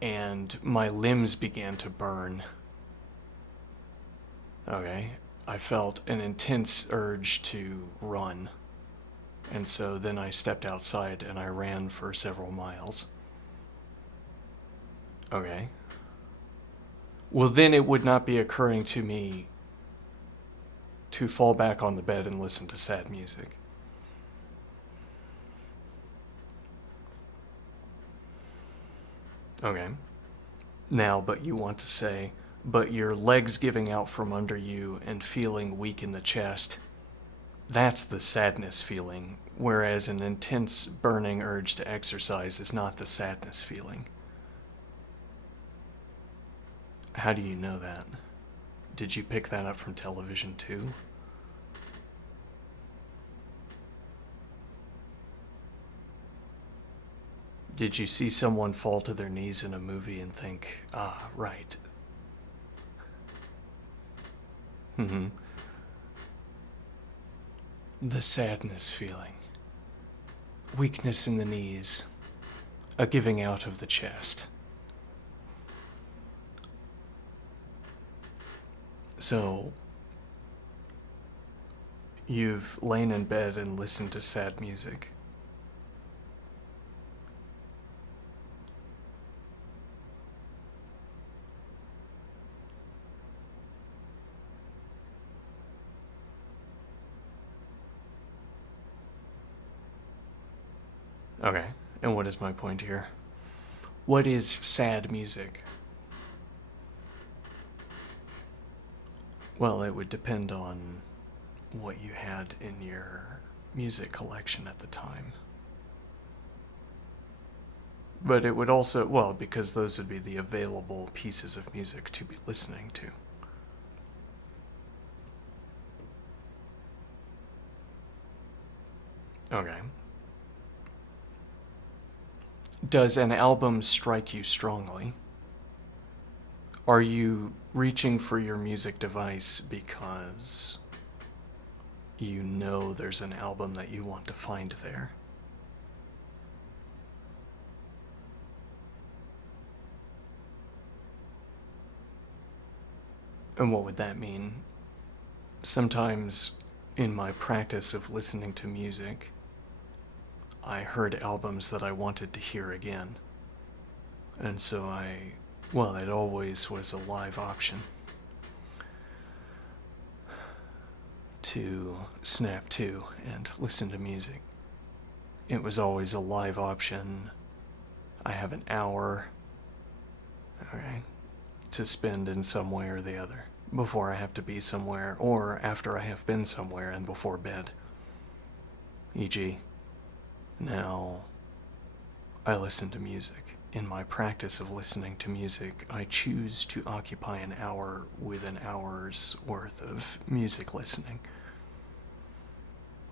and my limbs began to burn? Okay. I felt an intense urge to run. And so then I stepped outside and I ran for several miles. Okay. Well, then it would not be occurring to me to fall back on the bed and listen to sad music. Okay. Now, but you want to say, but your legs giving out from under you and feeling weak in the chest, that's the sadness feeling, whereas an intense burning urge to exercise is not the sadness feeling. How do you know that? Did you pick that up from television too? Did you see someone fall to their knees in a movie and think, ah, right. Mm-hmm. The sadness feeling. Weakness in the knees. A giving out of the chest. So, you've lain in bed and listened to sad music. Okay, and what is my point here? What is sad music? Well, it would depend on what you had in your music collection at the time. But it would also, well, because those would be the available pieces of music to be listening to. Okay. Does an album strike you strongly? Are you reaching for your music device because you know there's an album that you want to find there? And what would that mean? Sometimes in my practice of listening to music, I heard albums that I wanted to hear again. And so well, it always was a live option to snap to and listen to music. It was always a live option. I have an hour, okay, to spend in some way or the other before I have to be somewhere or after I have been somewhere and before bed. E.g., now I listen to music. In my practice of listening to music, I choose to occupy an hour with an hour's worth of music listening.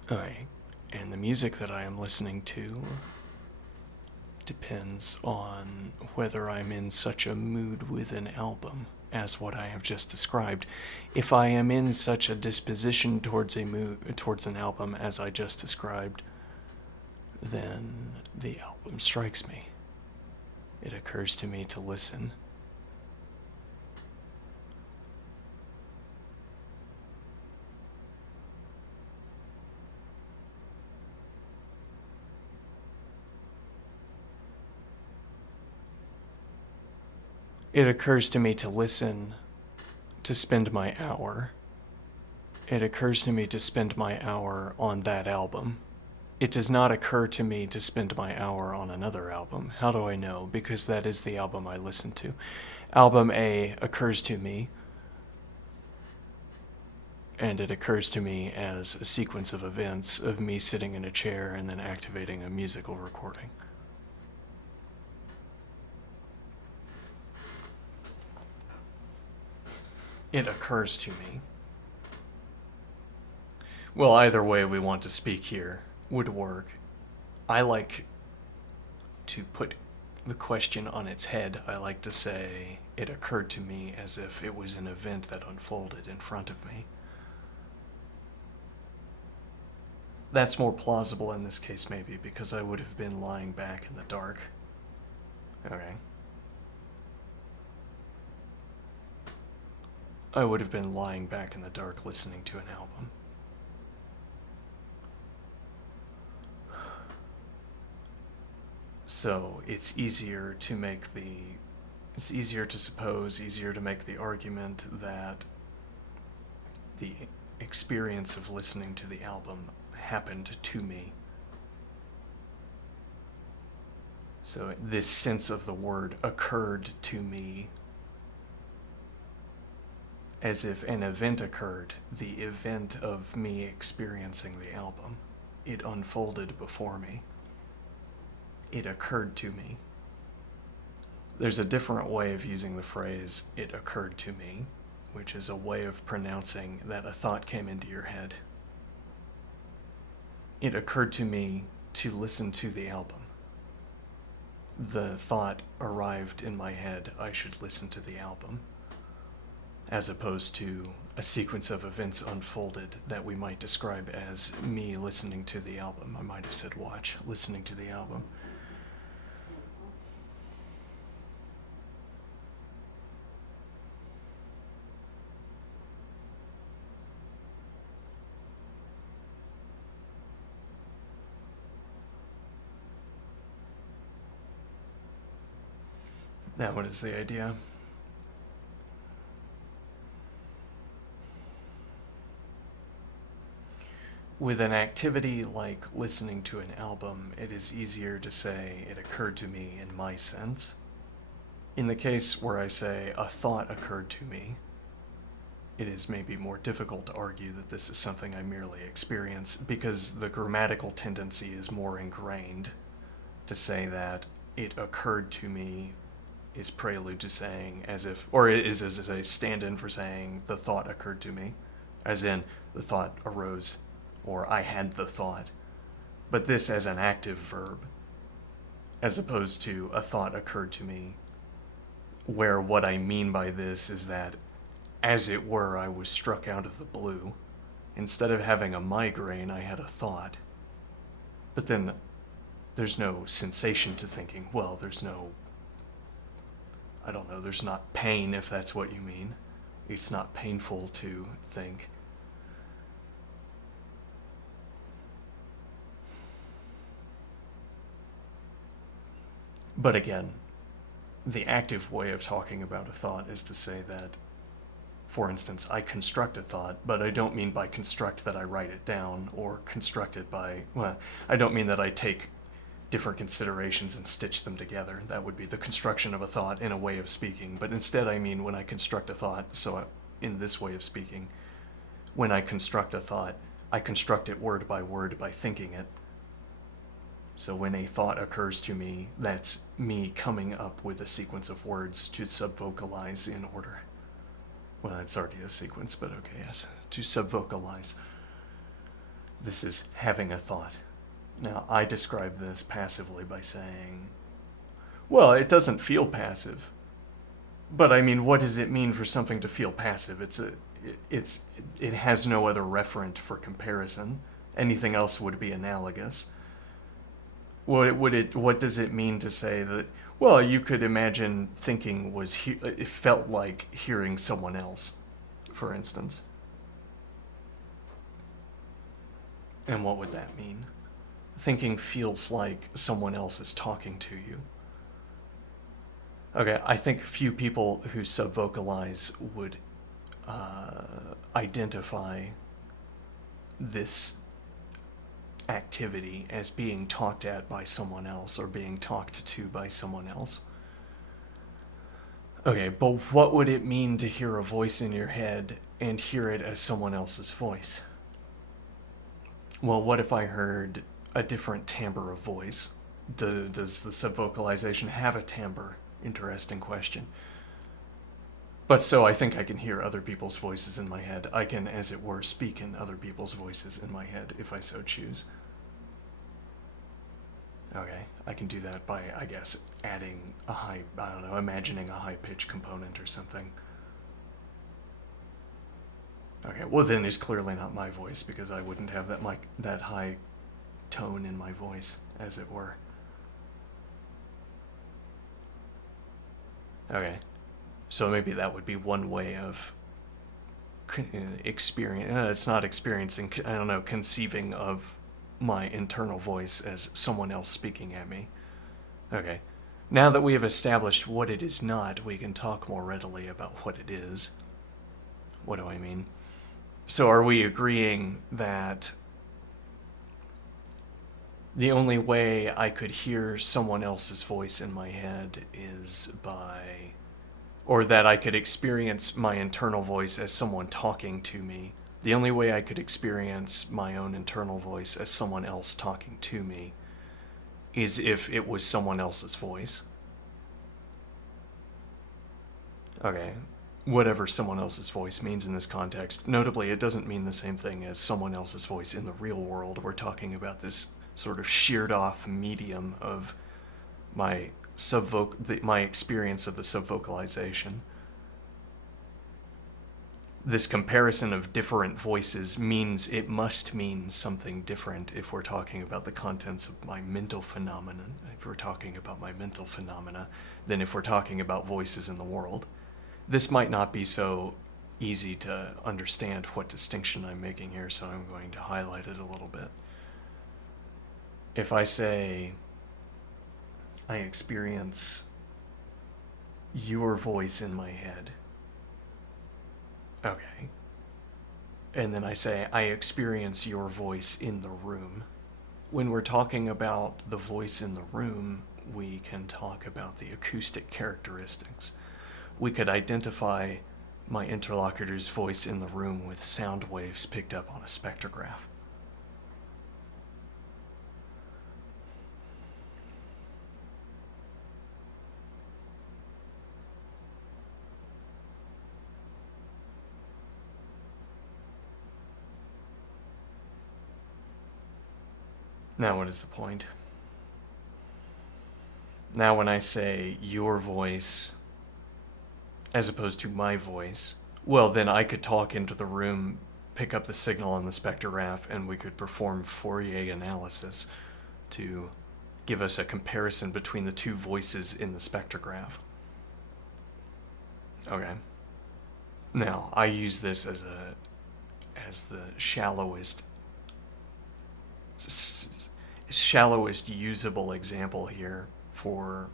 Alright, and the music that I am listening to depends on whether I'm in such a mood with an album as what I have just described. If I am in such a disposition towards an album as I just described, then the album strikes me. It occurs to me to listen. It occurs to me to listen, to spend my hour. It occurs to me to spend my hour on that album. It does not occur to me to spend my hour on another album. How do I know? Because that is the album I listen to. Album A occurs to me And it occurs to me as a sequence of events of me sitting in a chair and then activating a musical recording. It occurs to me. Well, either way we want to speak here would work. I like to put the question on its head. I like to say, it occurred to me as if it was an event that unfolded in front of me. That's more plausible in this case, maybe, because I would have been lying back in the dark. Okay. I would have been lying back in the dark listening to an album. So it's easier to suppose, easier to make the argument that the experience of listening to the album happened to me. So this sense of the word occurred to me as if an event occurred, the event of me experiencing the album. It unfolded before me. It occurred to me. There's a different way of using the phrase, it occurred to me, which is a way of pronouncing that a thought came into your head. It occurred to me to listen to the album. The thought arrived in my head, I should listen to the album, as opposed to a sequence of events unfolded that we might describe as me listening to the album. I might have said watch, listening to the album. That one is the idea. With an activity like listening to an album, it is easier to say it occurred to me in my sense. In the case where I say a thought occurred to me, it is maybe more difficult to argue that this is something I merely experience because the grammatical tendency is more ingrained to say that it occurred to me is prelude to saying as if, or is as a stand-in for saying the thought occurred to me, as in the thought arose, or I had the thought. But this as an active verb, as opposed to a thought occurred to me, where what I mean by this is that, as it were, I was struck out of the blue. Instead of having a migraine, I had a thought. But then there's no sensation to thinking, well, there's not pain, if that's what you mean. It's not painful to think. But again, the active way of talking about a thought is to say that, for instance, I construct a thought, but I don't mean by construct that I write it down, or construct it by, well, I don't mean that I take different considerations and stitch them together. That would be the construction of a thought in a way of speaking. But instead I mean when I construct a thought, so in this way of speaking, when I construct a thought, I construct it word by thinking it. So when a thought occurs to me, that's me coming up with a sequence of words to subvocalize in order. Well, it's already a sequence, but okay, yes. To subvocalize. This is having a thought. Now, I describe this passively by saying, well, it doesn't feel passive. But I mean, what does it mean for something to feel passive? It has no other referent for comparison. Anything else would be analogous. What does it mean to say that, well, you could imagine thinking it felt like hearing someone else, for instance. And what would that mean? Thinking feels like someone else is talking to you. Okay, I think few people who subvocalize would identify this activity as being talked at by someone else or being talked to by someone else. Okay, but what would it mean to hear a voice in your head and hear it as someone else's voice. Well, what if I heard a different timbre of voice? Does the subvocalization have a timbre? Interesting question. But so I think I can hear other people's voices in my head. I can, as it were, speak in other people's voices in my head if I so choose. Okay, I can do that by, I guess, adding a high, I don't know, imagining a high pitch component or something. Okay, well then it's clearly not my voice because I wouldn't have that high tone in my voice, as it were. Okay, so maybe that would be one way of it's not experiencing, I don't know, conceiving of my internal voice as someone else speaking at me. Okay. Now that we have established what it is not, we can talk more readily about what it is. What do I mean? So are we agreeing that the only way I could hear someone else's voice in my head is by, or that I could experience my internal voice as someone talking to me? The only way I could experience my own internal voice as someone else talking to me is if it was someone else's voice. Okay, whatever someone else's voice means in this context. Notably, it doesn't mean the same thing as someone else's voice in the real world. We're talking about this sort of sheared off medium of my my experience of the subvocalization. This comparison of different voices means it must mean something different if we're talking about the contents of my mental phenomenon, if we're talking about my mental phenomena, than if we're talking about voices in the world. This might not be so easy to understand what distinction I'm making here, so I'm going to highlight it a little bit. If I say, I experience your voice in my head, okay. And then I say, I experience your voice in the room. When we're talking about the voice in the room, we can talk about the acoustic characteristics. We could identify my interlocutor's voice in the room with sound waves picked up on a spectrograph. Now what is the point? Now when I say your voice as opposed to my voice, well then I could talk into the room, pick up the signal on the spectrograph, and we could perform Fourier analysis to give us a comparison between the two voices in the spectrograph. Okay. Now, I use this as the shallowest usable example here for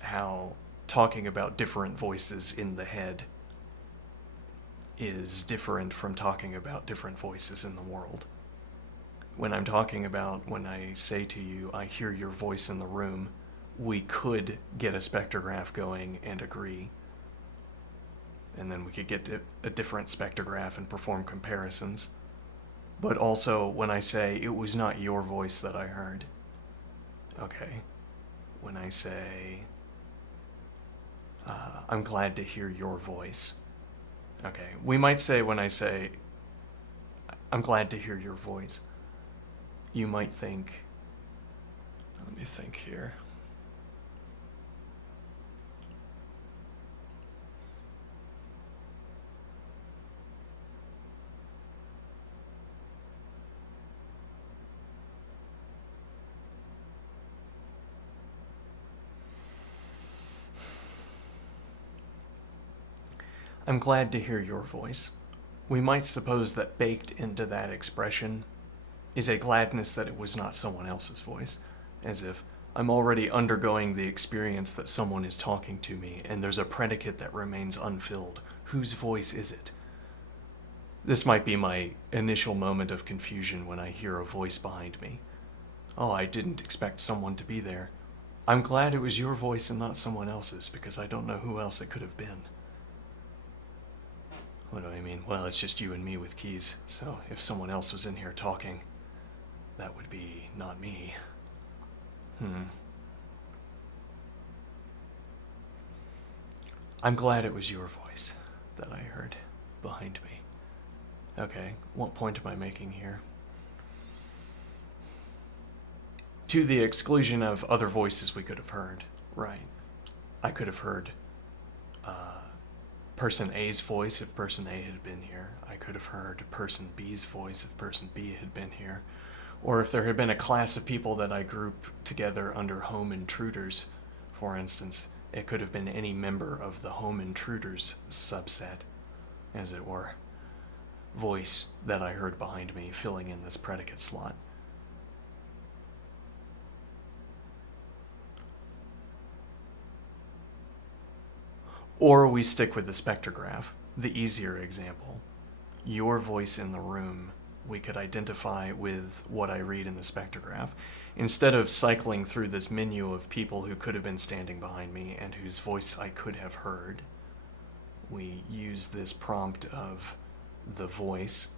how talking about different voices in the head is different from talking about different voices in the world. When I say to you, I hear your voice in the room, we could get a spectrograph going and agree. And then we could get a different spectrograph and perform comparisons. But also, when I say, it was not your voice that I heard. Okay. When I say, I'm glad to hear your voice. Okay. We might say, when I say, I'm glad to hear your voice, you might think, let me think here. I'm glad to hear your voice. We might suppose that baked into that expression is a gladness that it was not someone else's voice, as if I'm already undergoing the experience that someone is talking to me, and there's a predicate that remains unfilled. Whose voice is it? This might be my initial moment of confusion when I hear a voice behind me. Oh, I didn't expect someone to be there. I'm glad it was your voice and not someone else's, because I don't know who else it could have been. What do I mean? Well, it's just you and me with keys, so if someone else was in here talking, that would be not me. I'm glad it was your voice that I heard behind me. Okay, what point am I making here? To the exclusion of other voices we could have heard, right? I could have heard person A's voice if person A had been here. I could have heard person B's voice if person B had been here. Or if there had been a class of people that I group together under home intruders, for instance, it could have been any member of the home intruders subset, as it were, voice that I heard behind me filling in this predicate slot. Or we stick with the spectrograph, the easier example. Your voice in the room we could identify with what I read in the spectrograph. Instead of cycling through this menu of people who could have been standing behind me and whose voice I could have heard, we use this prompt of the voice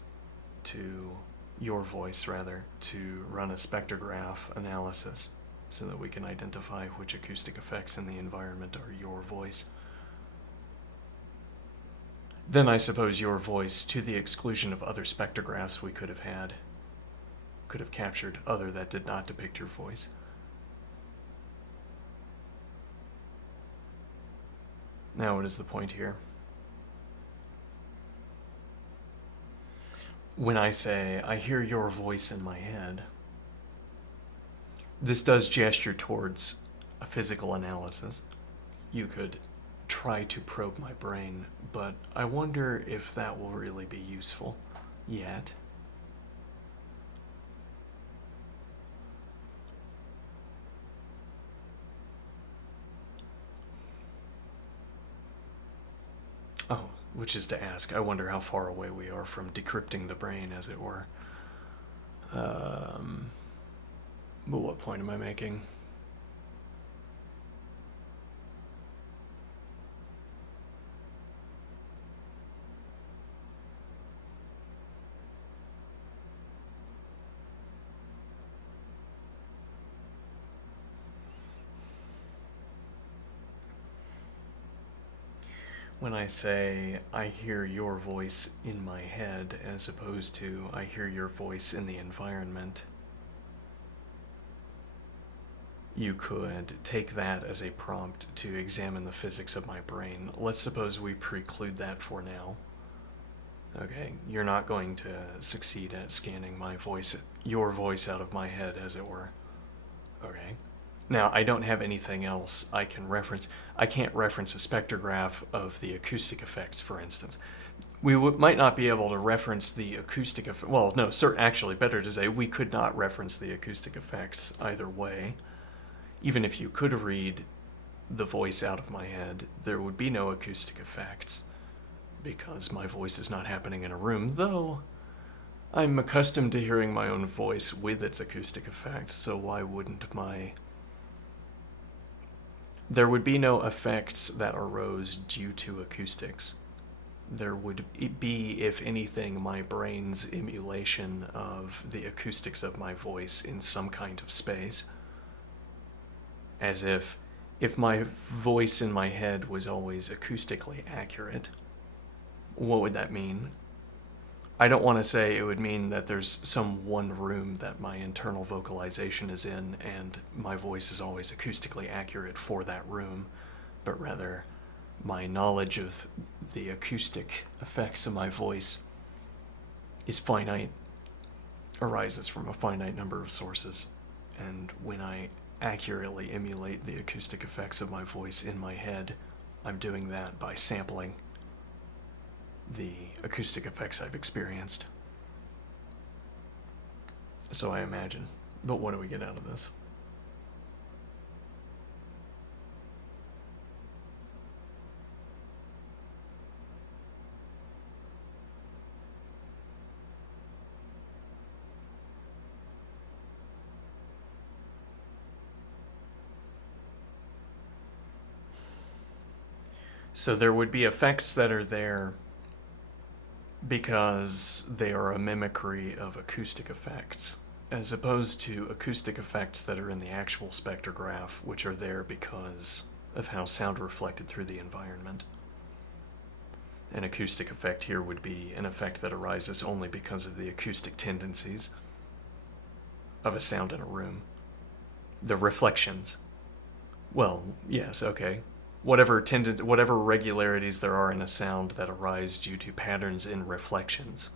to, your voice rather, to run a spectrograph analysis so that we can identify which acoustic effects in the environment are your voice. Then I suppose your voice, to the exclusion of other spectrographs we could have captured other that did not depict your voice. Now what is the point here? When I say, I hear your voice in my head, this does gesture towards a physical analysis. You could try to probe my brain, but I wonder if that will really be useful yet. Oh, which is to ask, I wonder how far away we are from decrypting the brain, as it were. But what point am I making? When I say, I hear your voice in my head, as opposed to, I hear your voice in the environment, you could take that as a prompt to examine the physics of my brain. Let's suppose we preclude that for now. Okay, you're not going to succeed at scanning my voice, your voice out of my head, as it were. Okay. Now, I don't have anything else I can reference. I can't reference a spectrograph of the acoustic effects, for instance. We might not be able to reference the acoustic effects. Well, no, actually, better to say we could not reference the acoustic effects either way. Even if you could read the voice out of my head, there would be no acoustic effects because my voice is not happening in a room, though I'm accustomed to hearing my own voice with its acoustic effects, so why wouldn't there would be no effects that arose due to acoustics. There would be, if anything, my brain's emulation of the acoustics of my voice in some kind of space. As if my voice in my head was always acoustically accurate, what would that mean? I don't want to say it would mean that there's some one room that my internal vocalization is in and my voice is always acoustically accurate for that room, but rather my knowledge of the acoustic effects of my voice is finite, arises from a finite number of sources, and when I accurately emulate the acoustic effects of my voice in my head, I'm doing that by sampling the acoustic effects I've experienced. So I imagine. But what do we get out of this? So there would be effects that are there because they are a mimicry of acoustic effects, as opposed to acoustic effects that are in the actual spectrograph, which are there because of how sound reflected through the environment. An acoustic effect here would be an effect that arises only because of the acoustic tendencies of a sound in a room. The reflections. Well, yes, okay. Whatever regularities there are in a sound that arise due to patterns in reflections,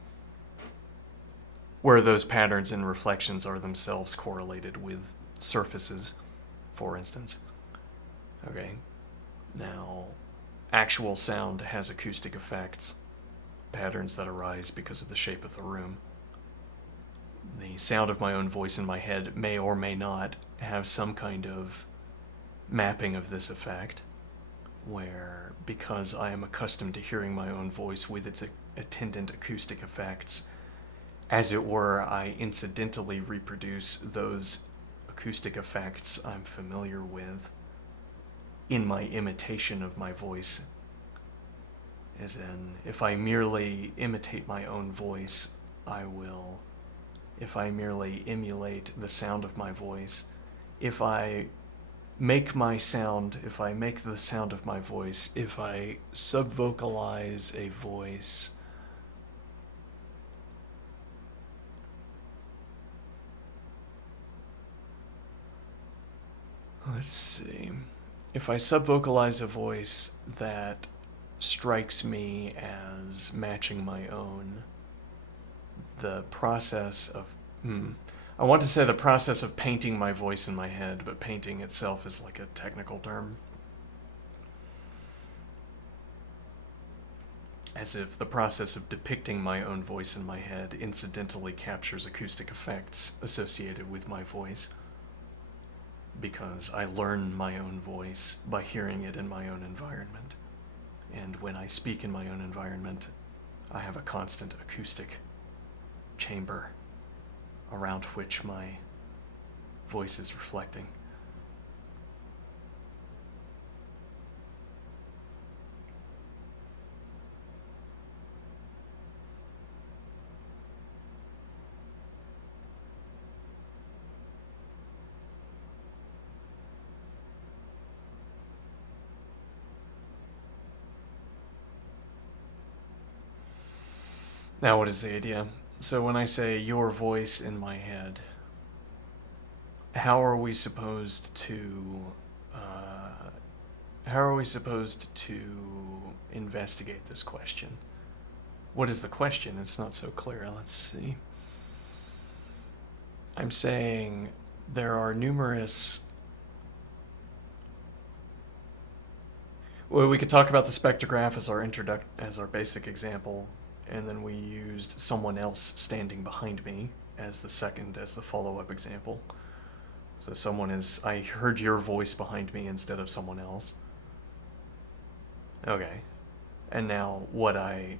where those patterns in reflections are themselves correlated with surfaces, for instance. Okay. Now, actual sound has acoustic effects, patterns that arise because of the shape of the room. The sound of my own voice in my head may or may not have some kind of mapping of this effect, where because I am accustomed to hearing my own voice with its attendant acoustic effects, as it were, I incidentally reproduce those acoustic effects I'm familiar with in my imitation of my voice. As in, if I merely imitate my own voice, I will. If I merely emulate the sound of my voice, if I make the sound of my voice, if I subvocalize a voice, let's see. If I subvocalize a voice that strikes me as matching my own, the process of I want to say the process of painting my voice in my head, but painting itself is like a technical term. As if the process of depicting my own voice in my head incidentally captures acoustic effects associated with my voice, because I learn my own voice by hearing it in my own environment. And when I speak in my own environment, I have a constant acoustic chamber around which my voice is reflecting. Now, what is the idea? So when I say your voice in my head, how are we supposed to investigate this question? What is the question? It's not so clear. Let's see. I'm saying there are numerous. Well, we could talk about the spectrograph as our basic example, and then we used someone else standing behind me as the follow-up example. So I heard your voice behind me instead of someone else. Okay. And now what I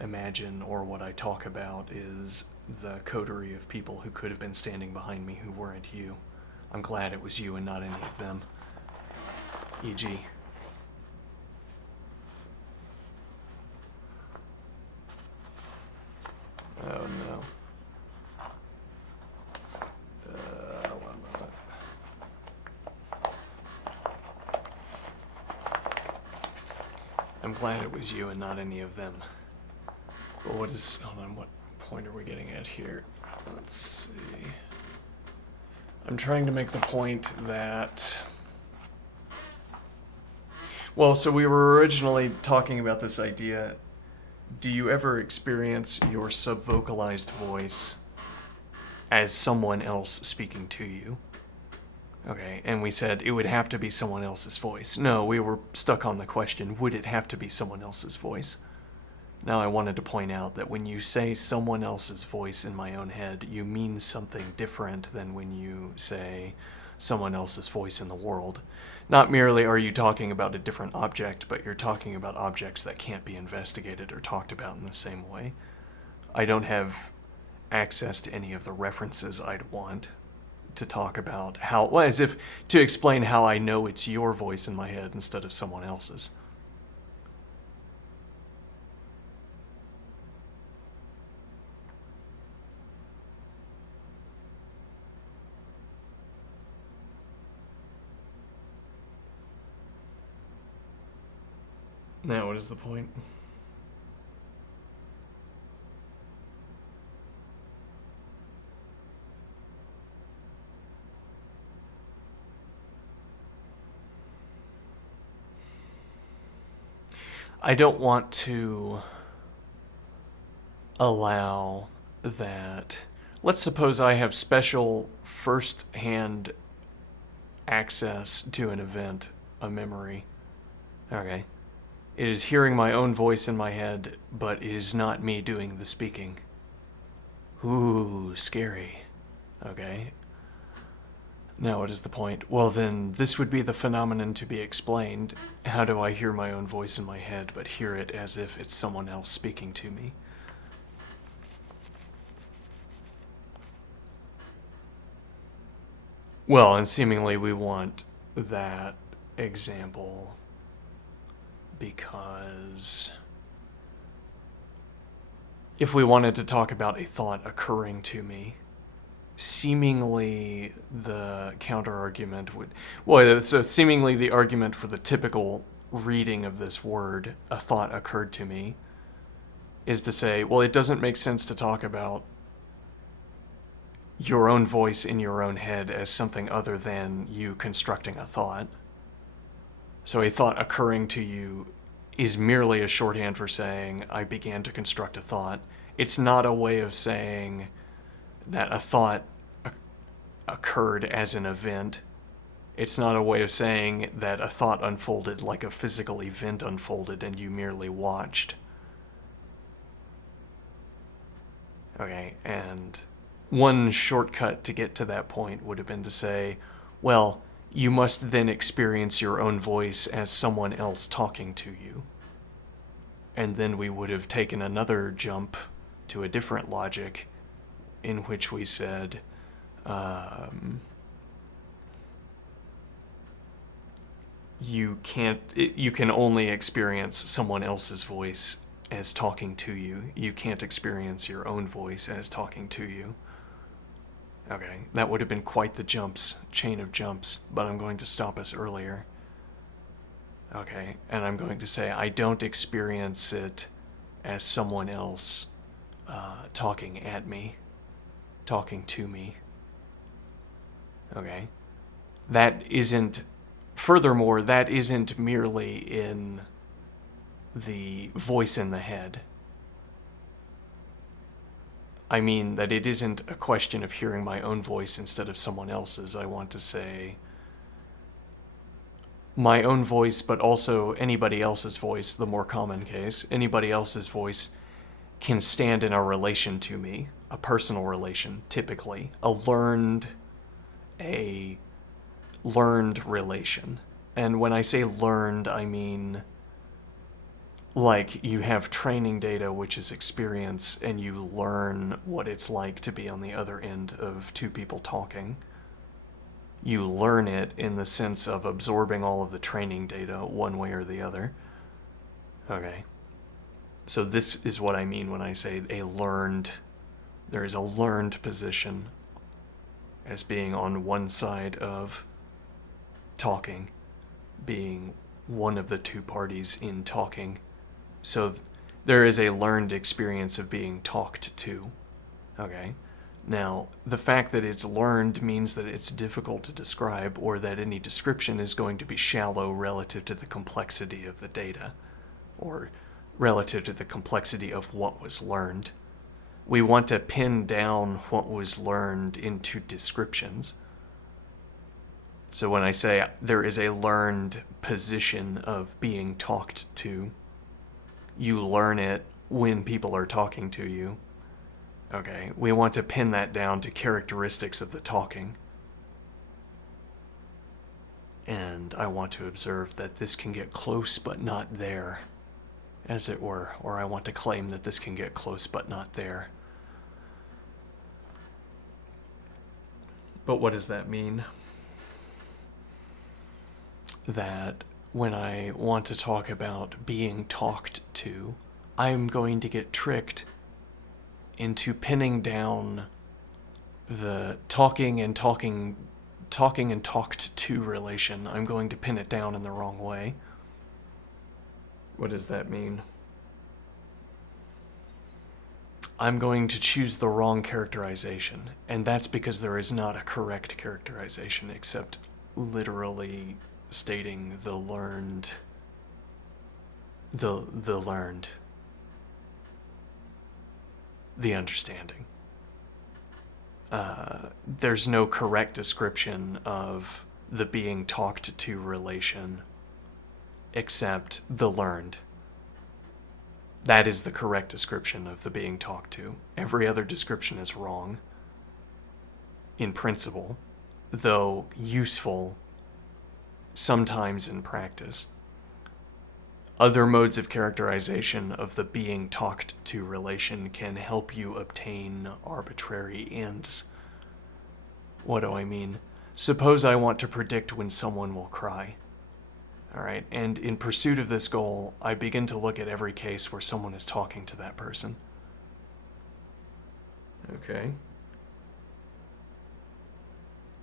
imagine or what I talk about is the coterie of people who could have been standing behind me who weren't you. I'm glad it was you and not any of them. E.g. Oh no. One moment. I'm glad it was you and not any of them. But hold on, what point are we getting at here? Let's see. I'm trying to make the point that... Well, so we were originally talking about this idea. Do you ever experience your subvocalized voice as someone else speaking to you? Okay, and we said it would have to be someone else's voice. No, we were stuck on the question, would it have to be someone else's voice? Now I wanted to point out that when you say someone else's voice in my own head, you mean something different than when you say someone else's voice in the world. Not merely are you talking about a different object, but you're talking about objects that can't be investigated or talked about in the same way. I don't have access to any of the references I'd want to talk about to explain how I know it's your voice in my head instead of someone else's. Now, what is the point? I don't want to allow that. Let's suppose I have special first-hand access to an event, a memory. Okay. It is hearing my own voice in my head, but it is not me doing the speaking. Ooh, scary. Okay. Now, what is the point? Well, then, this would be the phenomenon to be explained. How do I hear my own voice in my head, but hear it as if it's someone else speaking to me? Well, and seemingly we want that example because if we wanted to talk about a thought occurring to me, seemingly the counter argument would, well, so seemingly the argument for the typical reading of this word, a thought occurred to me, is to say, well, it doesn't make sense to talk about your own voice in your own head as something other than you constructing a thought. So a thought occurring to you is merely a shorthand for saying, I began to construct a thought. It's not a way of saying that a thought occurred as an event. It's not a way of saying that a thought unfolded like a physical event unfolded and you merely watched. Okay, and one shortcut to get to that point would have been to say, well, you must then experience your own voice as someone else talking to you. And then we would have taken another jump to a different logic in which we said, you can only experience someone else's voice as talking to you. You can't experience your own voice as talking to you. Okay, that would have been quite the chain of jumps, but I'm going to stop us earlier. Okay, and I'm going to say I don't experience it as someone else talking at me, talking to me. Okay, furthermore, that isn't merely in the voice in the head. I mean that it isn't a question of hearing my own voice instead of someone else's. I want to say my own voice, but also anybody else's voice, the more common case. Anybody else's voice can stand in a relation to me, a personal relation, typically. A learned relation. And when I say learned, I mean like you have training data, which is experience, and you learn what it's like to be on the other end of two people talking. You learn it in the sense of absorbing all of the training data one way or the other. Okay. So this is what I mean when I say there is a learned position as being on one side of talking, being one of the two parties in talking. So there is a learned experience of being talked to. Okay. Now, the fact that it's learned means that it's difficult to describe, or that any description is going to be shallow relative to the complexity of the data, or relative to the complexity of what was learned. We want to pin down what was learned into descriptions. So when I say there is a learned position of being talked to, you learn it when people are talking to you. Okay, we want to pin that down to characteristics of the talking. And I want to observe that this can get close but not there, as it were. Or I want to claim that this can get close but not there. But what does that mean? That when I want to talk about being talked to, I'm going to get tricked into pinning down the talking and talked to relation. I'm going to pin it down in the wrong way. What does that mean? I'm going to choose the wrong characterization, and that's because there is not a correct characterization except literally stating the learned the understanding. There's no correct description of the being talked to relation except the learned. That is the correct description of the being talked to. Every other description is wrong, in principle, though useful sometimes in practice. Other modes of characterization of the being talked to relation can help you obtain arbitrary ends. What do I mean? Suppose I want to predict when someone will cry. Alright, and in pursuit of this goal, I begin to look at every case where someone is talking to that person. Okay.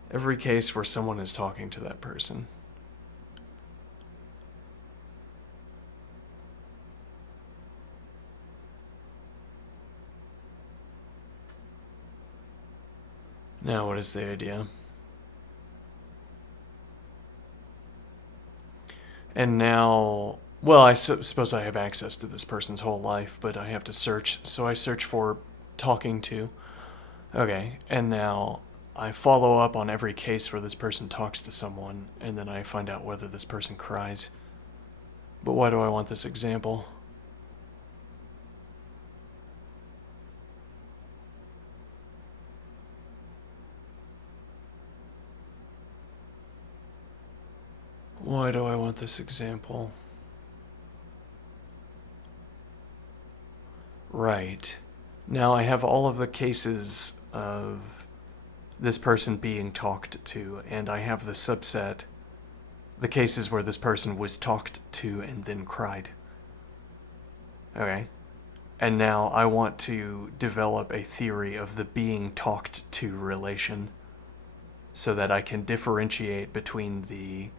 Every case where someone is talking to that person. Now, what is the idea? And now, well, I suppose I have access to this person's whole life, but I have to search. So I search for talking to. Okay, and now I follow up on every case where this person talks to someone, and then I find out whether this person cries. But why do I want this example? Why do I want this example? Right. Now I have all of the cases of this person being talked to, and I have the subset, the cases where this person was talked to and then cried. Okay. And now I want to develop a theory of the being talked to relation so that I can differentiate between the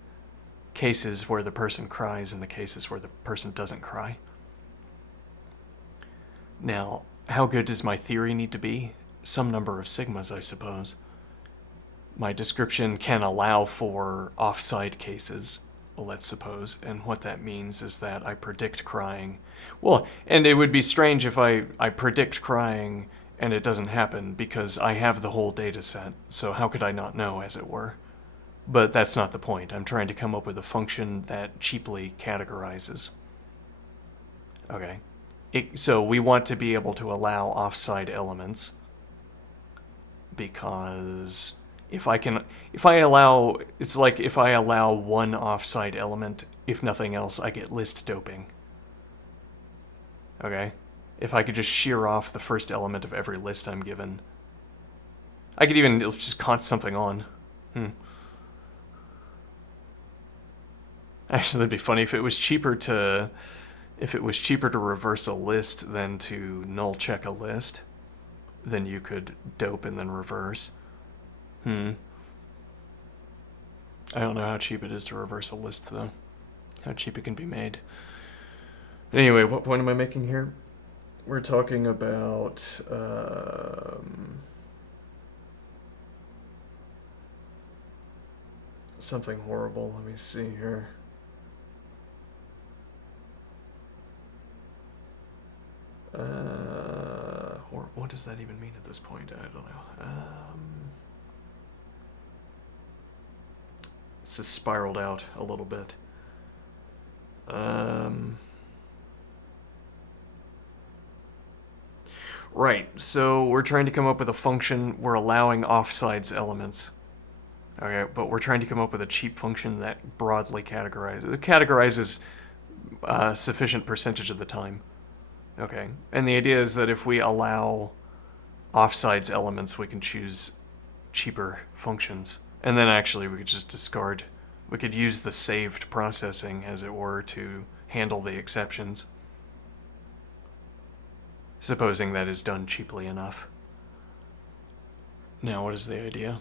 cases where the person cries and the cases where the person doesn't cry. Now, how good does my theory need to be? Some number of sigmas, I suppose. My description can allow for offside cases, let's suppose, and what that means is that I predict crying. Well, and it would be strange if I predict crying and it doesn't happen because I have the whole data set, so how could I not know, as it were? But that's not the point. I'm trying to come up with a function that cheaply categorizes. Okay. So we want to be able to allow offside elements because it's like if I allow one offside element, if nothing else, I get list doping. Okay? If I could just shear off the first element of every list I'm given, I could even just const something on. Actually, that'd be funny if it was cheaper to reverse a list than to null check a list. Then you could dope and then reverse. I don't know how cheap it is to reverse a list, though. How cheap it can be made. Anyway, what point am I making here? We're talking about something horrible. Let me see here. What does that even mean at this point? I don't know. This has spiraled out a little bit. Right, so we're trying to come up with a function. We're allowing offsides elements. Okay, but we're trying to come up with a cheap function that broadly categorizes sufficient percentage of the time. Okay, and the idea is that if we allow offsides elements, we can choose cheaper functions. And then actually we could just discard. We could use the saved processing, as it were, to handle the exceptions. Supposing that is done cheaply enough. Now, what is the idea?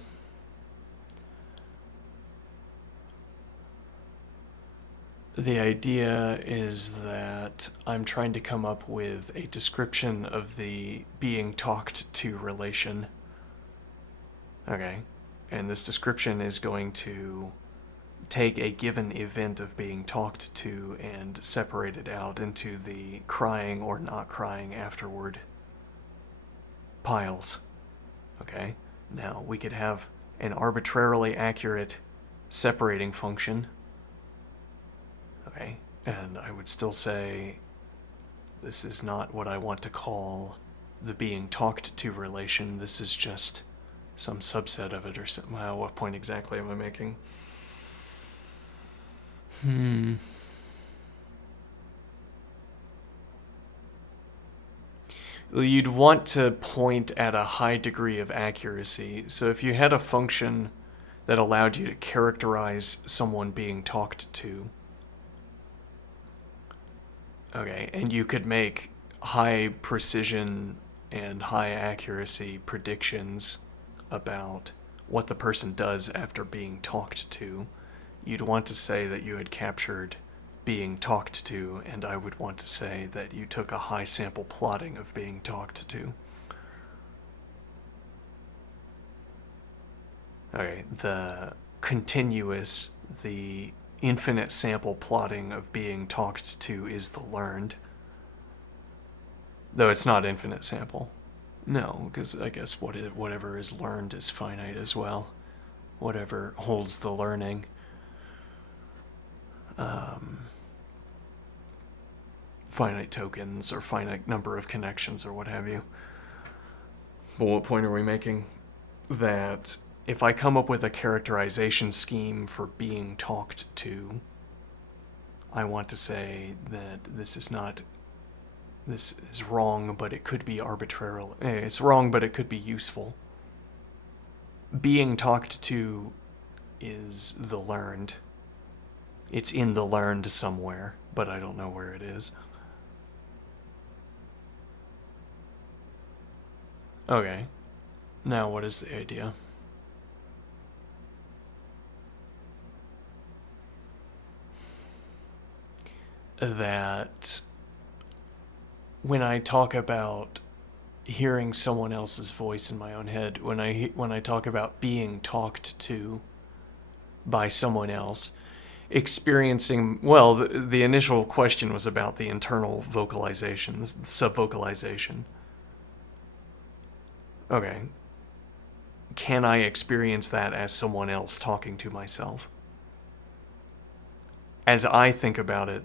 The idea is that I'm trying to come up with a description of the being talked to relation. Okay. And this description is going to take a given event of being talked to and separate it out into the crying or not crying afterward piles. Okay? Now, we could have an arbitrarily accurate separating function. Okay? And I would still say this is not what I want to call the being talked to relation. This is just some subset of it or something. Well, what point exactly am I making? You'd want to point at a high degree of accuracy. So if you had a function that allowed you to characterize someone being talked to, okay, and you could make high precision and high accuracy predictions about what the person does after being talked to, you'd want to say that you had captured being talked to, and I would want to say that you took a high sample plotting of being talked to. Okay, the continuous, the infinite sample plotting of being talked to is the learned. Though it's not infinite sample. No, because I guess whatever is learned is finite as well. Whatever holds the learning. Finite tokens or finite number of connections or what have you. But what point are we making? That if I come up with a characterization scheme for being talked to, I want to say that this is wrong, but it could be arbitrarily. It's wrong, but it could be useful. Being talked to is the learned. It's in the learned somewhere, but I don't know where it is. Okay. Now what is the idea? That when I talk about hearing someone else's voice in my own head, when I talk about being talked to by someone else, experiencing, well, the initial question was about the internal vocalization, the subvocalization. Okay. Can I experience that as someone else talking to myself? As I think about it,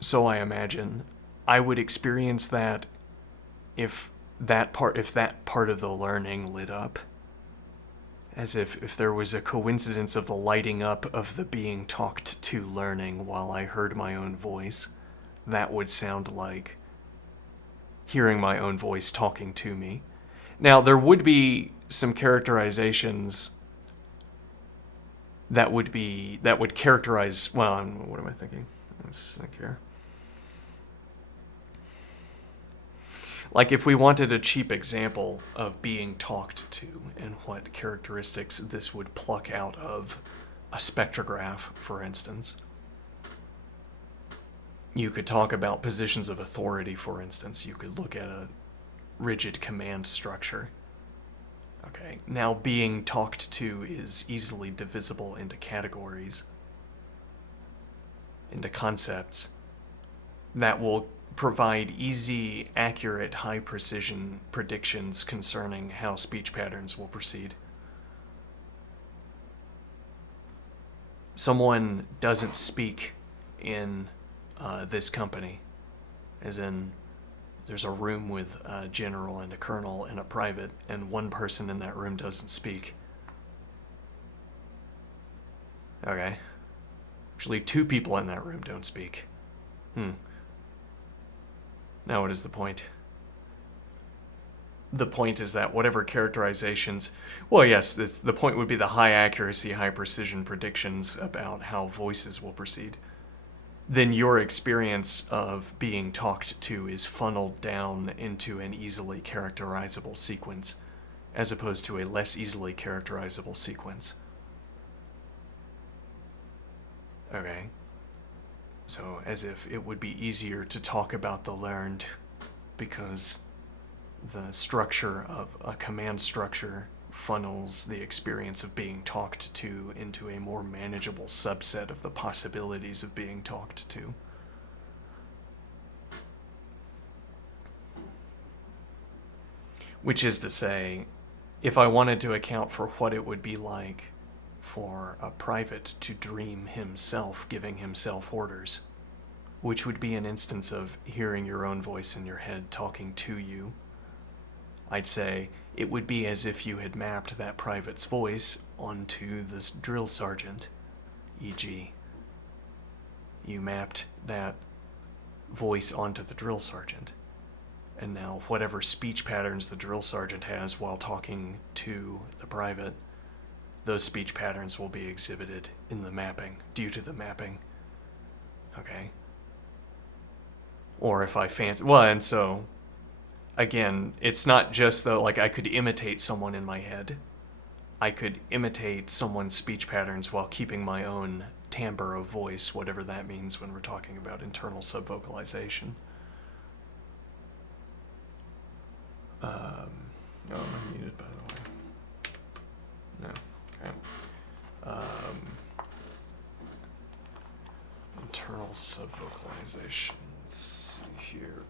so I imagine, I would experience that if that part of the learning lit up. As if there was a coincidence of the lighting up of the being talked to learning while I heard my own voice. That would sound like hearing my own voice talking to me. Now, there would be some characterizations that would characterize, well, what am I thinking? Let's think here. Like if we wanted a cheap example of being talked to and what characteristics this would pluck out of a spectrograph, for instance. You could talk about positions of authority, for instance. You could look at a rigid command structure. Okay, now being talked to is easily divisible into categories, into concepts that will provide easy, accurate, high-precision predictions concerning how speech patterns will proceed. Someone doesn't speak in this company, as in there's a room with a general and a colonel and a private, and one person in that room doesn't speak. Okay. Actually, two people in that room don't speak. Now what is the point? The point is that whatever characterizations... Well, yes, the point would be the high accuracy, high precision predictions about how voices will proceed. Then your experience of being talked to is funneled down into an easily characterizable sequence, as opposed to a less easily characterizable sequence. Okay. So, as if it would be easier to talk about the learned because the structure of a command structure funnels the experience of being talked to into a more manageable subset of the possibilities of being talked to. Which is to say, if I wanted to account for what it would be like for a private to dream himself giving himself orders, which would be an instance of hearing your own voice in your head talking to you, I'd say it would be as if you had mapped that private's voice onto this drill sergeant, e.g., you mapped that voice onto the drill sergeant. And now whatever speech patterns the drill sergeant has while talking to the private, those speech patterns will be exhibited in the mapping, due to the mapping. Okay? Or if I fancy... Well, and so, again, it's not just though, like, I could imitate someone in my head. I could imitate someone's speech patterns while keeping my own timbre of voice, whatever that means when we're talking about internal subvocalization. Oh, I'm muted, by the way. No. Okay. Internal subvocalizations. See here.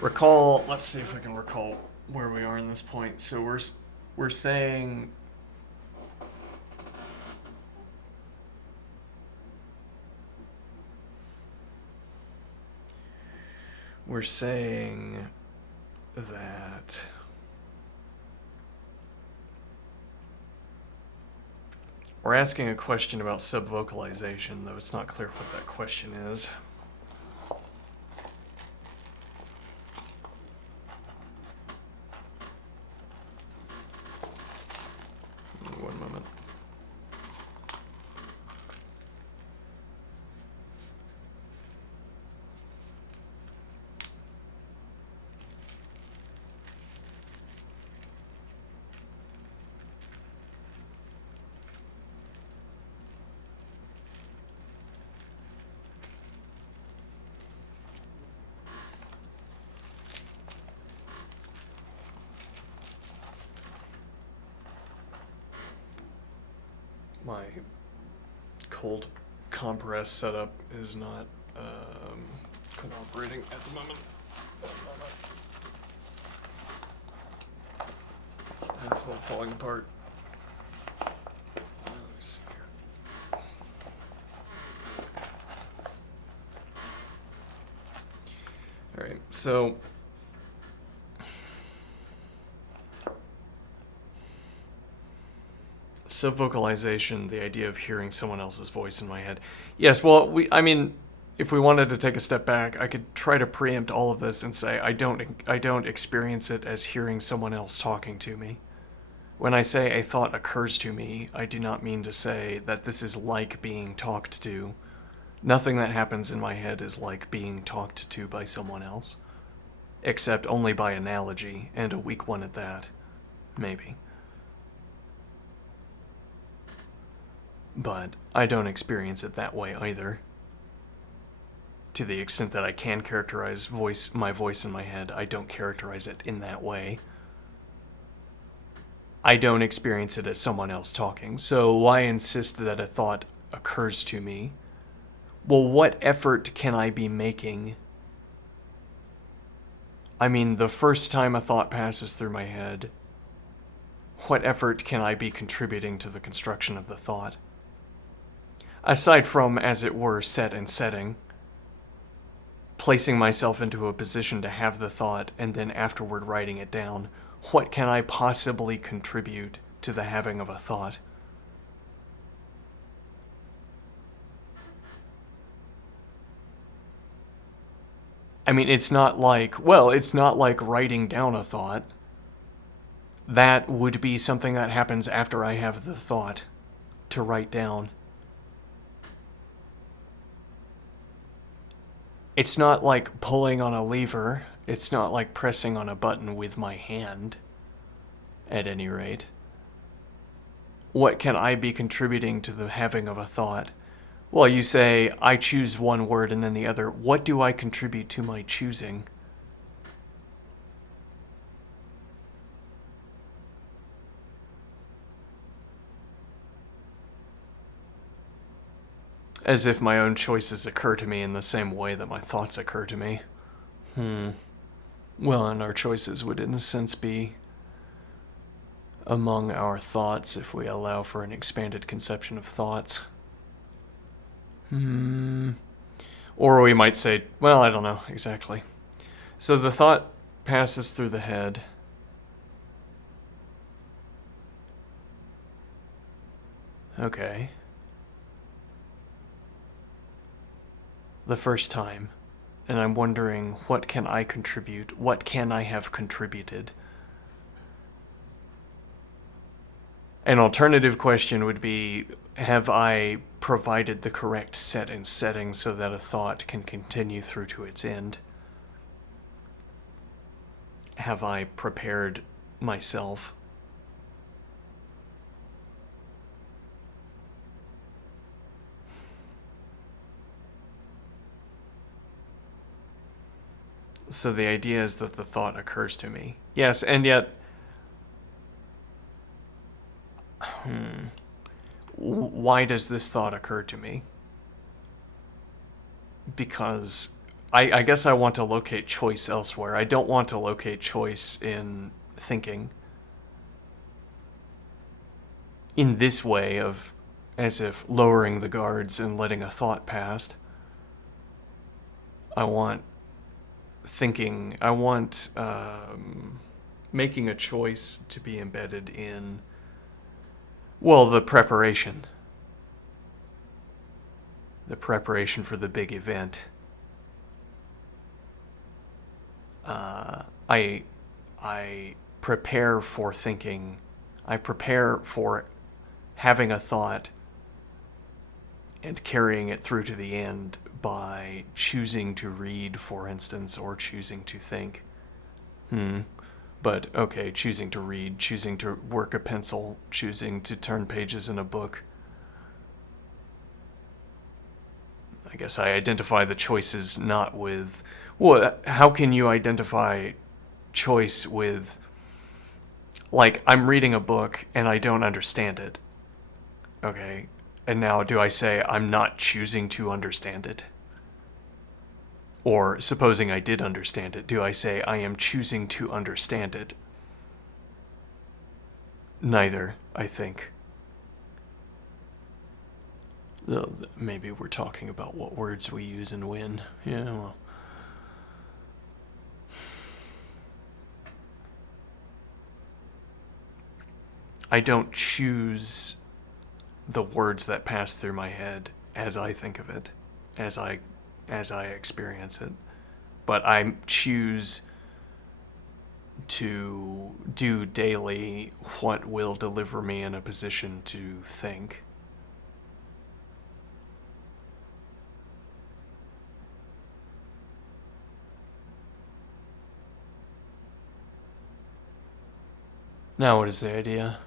Recall, let's see if I can recall where we are in this point. So we're saying that we're asking a question about subvocalization, though it's not clear what that question is. One moment. My cold compress setup is not cooperating at the moment. It's all falling apart. Let me see here. Alright, so subvocalization, the idea of hearing someone else's voice in my head. Yes, well, if we wanted to take a step back, I could try to preempt all of this and say I don't experience it as hearing someone else talking to me. When I say a thought occurs to me, I do not mean to say that this is like being talked to. Nothing that happens in my head is like being talked to by someone else, except only by analogy, and a weak one at that. Maybe. But I don't experience it that way either. To the extent that I can characterize my voice in my head, I don't characterize it in that way. I don't experience it as someone else talking, so why insist that a thought occurs to me? Well, what effort can I be making? I mean, the first time a thought passes through my head, what effort can I be contributing to the construction of the thought? Aside from, as it were, set and setting, placing myself into a position to have the thought and then afterward writing it down, what can I possibly contribute to the having of a thought? I mean, it's not like writing down a thought. That would be something that happens after I have the thought to write down. It's not like pulling on a lever. It's not like pressing on a button with my hand, at any rate. What can I be contributing to the having of a thought? Well, you say, I choose one word and then the other. What do I contribute to my choosing? As if my own choices occur to me in the same way that my thoughts occur to me. Well, and our choices would, in a sense, be among our thoughts if we allow for an expanded conception of thoughts. Or we might say, well, I don't know exactly. So the thought passes through the head. Okay. The first time. And I'm wondering, what can I contribute? What can I have contributed? An alternative question would be, have I provided the correct set and setting so that a thought can continue through to its end? Have I prepared myself? So the idea is that the thought occurs to me. Yes, and yet... Why does this thought occur to me? Because I guess I want to locate choice elsewhere. I don't want to locate choice in thinking. In this way of, as if lowering the guards and letting a thought past. I want thinking, I want making a choice to be embedded in, well, the preparation. The preparation for the big event. I prepare for thinking. I prepare for having a thought and carrying it through to the end by choosing to read, for instance, or choosing to think. But okay, choosing to read, choosing to work a pencil, choosing to turn pages in a book. I guess I identify the choices not with... Well, how can you identify choice with... Like, I'm reading a book and I don't understand it. Okay, and now do I say I'm not choosing to understand it? Or supposing I did understand it, do I say I am choosing to understand it? Neither, I think. Maybe we're talking about what words we use and when. Yeah, well. I don't choose the words that pass through my head as I think of it, as I experience it. But I choose to do daily what will deliver me in a position to think. Now, what is the idea?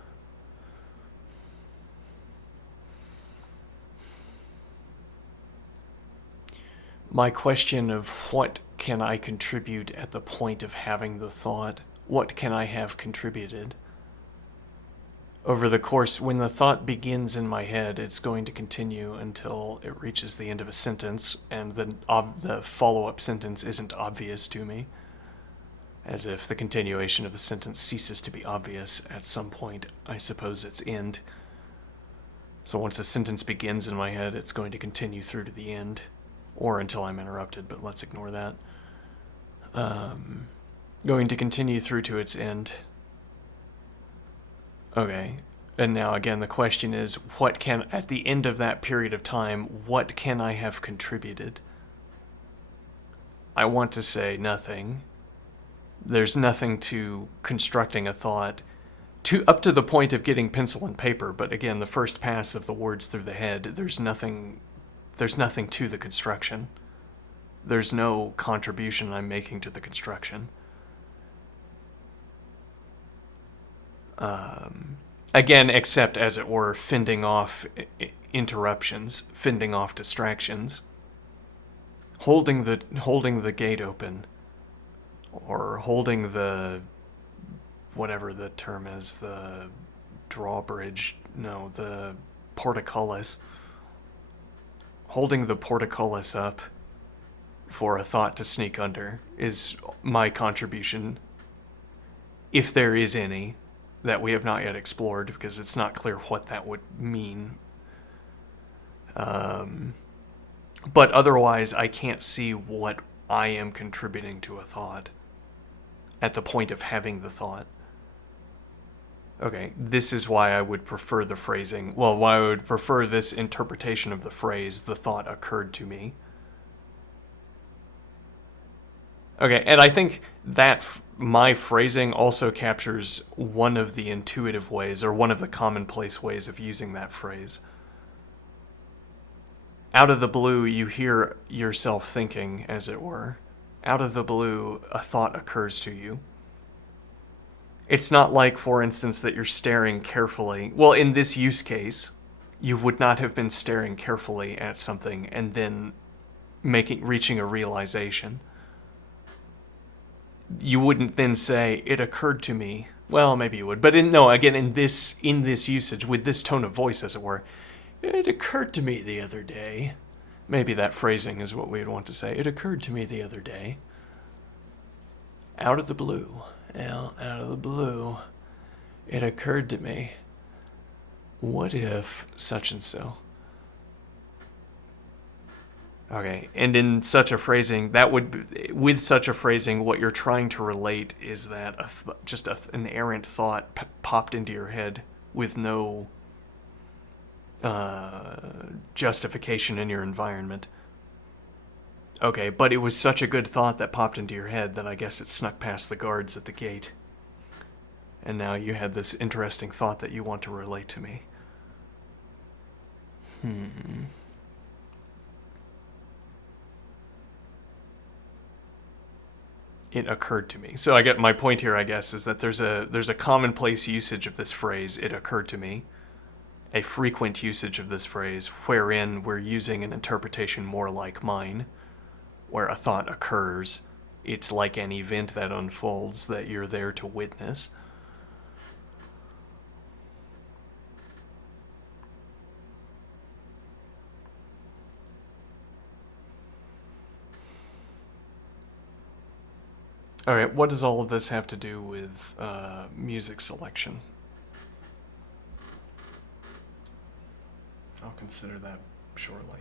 My question of what can I contribute at the point of having the thought? What can I have contributed? Over the course, when the thought begins in my head, it's going to continue until it reaches the end of a sentence, and the follow-up sentence isn't obvious to me. As if the continuation of the sentence ceases to be obvious at some point, I suppose, its end. So once a sentence begins in my head, it's going to continue through to the end. Or until I'm interrupted, but let's ignore that. Going to continue through to its end. Okay, and now again the question is, at the end of that period of time, what can I have contributed? I want to say nothing. There's nothing to constructing a thought, up to the point of getting pencil and paper, but again, the first pass of the words through the head, there's nothing to the construction. There's no contribution I'm making to the construction. Again, except, as it were, fending off interruptions, fending off distractions, holding the gate open, or holding the whatever the term is, the drawbridge, no, the portcullis, holding the portcullis up for a thought to sneak under is my contribution, if there is any, that we have not yet explored, because it's not clear what that would mean. But otherwise, I can't see what I am contributing to a thought at the point of having the thought. Okay, this is why I would prefer the phrasing. Well, why I would prefer this interpretation of the phrase, the thought occurred to me. Okay, and I think that my phrasing also captures one of the intuitive ways, or one of the commonplace ways of using that phrase. Out of the blue, you hear yourself thinking, as it were. Out of the blue, a thought occurs to you. It's not like, for instance, that you're staring carefully. Well, in this use case, you would not have been staring carefully at something and then reaching a realization. You wouldn't then say, it occurred to me. Well, maybe you would, but in this usage, with this tone of voice, as it were, it occurred to me the other day. Maybe that phrasing is what we'd want to say. It occurred to me the other day. Out of the blue. Out of the blue. It occurred to me. What if such and so? Okay, and in such a phrasing, with such a phrasing, what you're trying to relate is that an errant thought popped into your head with no justification in your environment. Okay, but it was such a good thought that popped into your head that I guess it snuck past the guards at the gate. And now you had this interesting thought that you want to relate to me. It occurred to me. So I get my point here, I guess, is that there's a commonplace usage of this phrase, it occurred to me, a frequent usage of this phrase, wherein we're using an interpretation more like mine, where a thought occurs. It's like an event that unfolds that you're there to witness. All right, what does all of this have to do with music selection? I'll consider that shortly.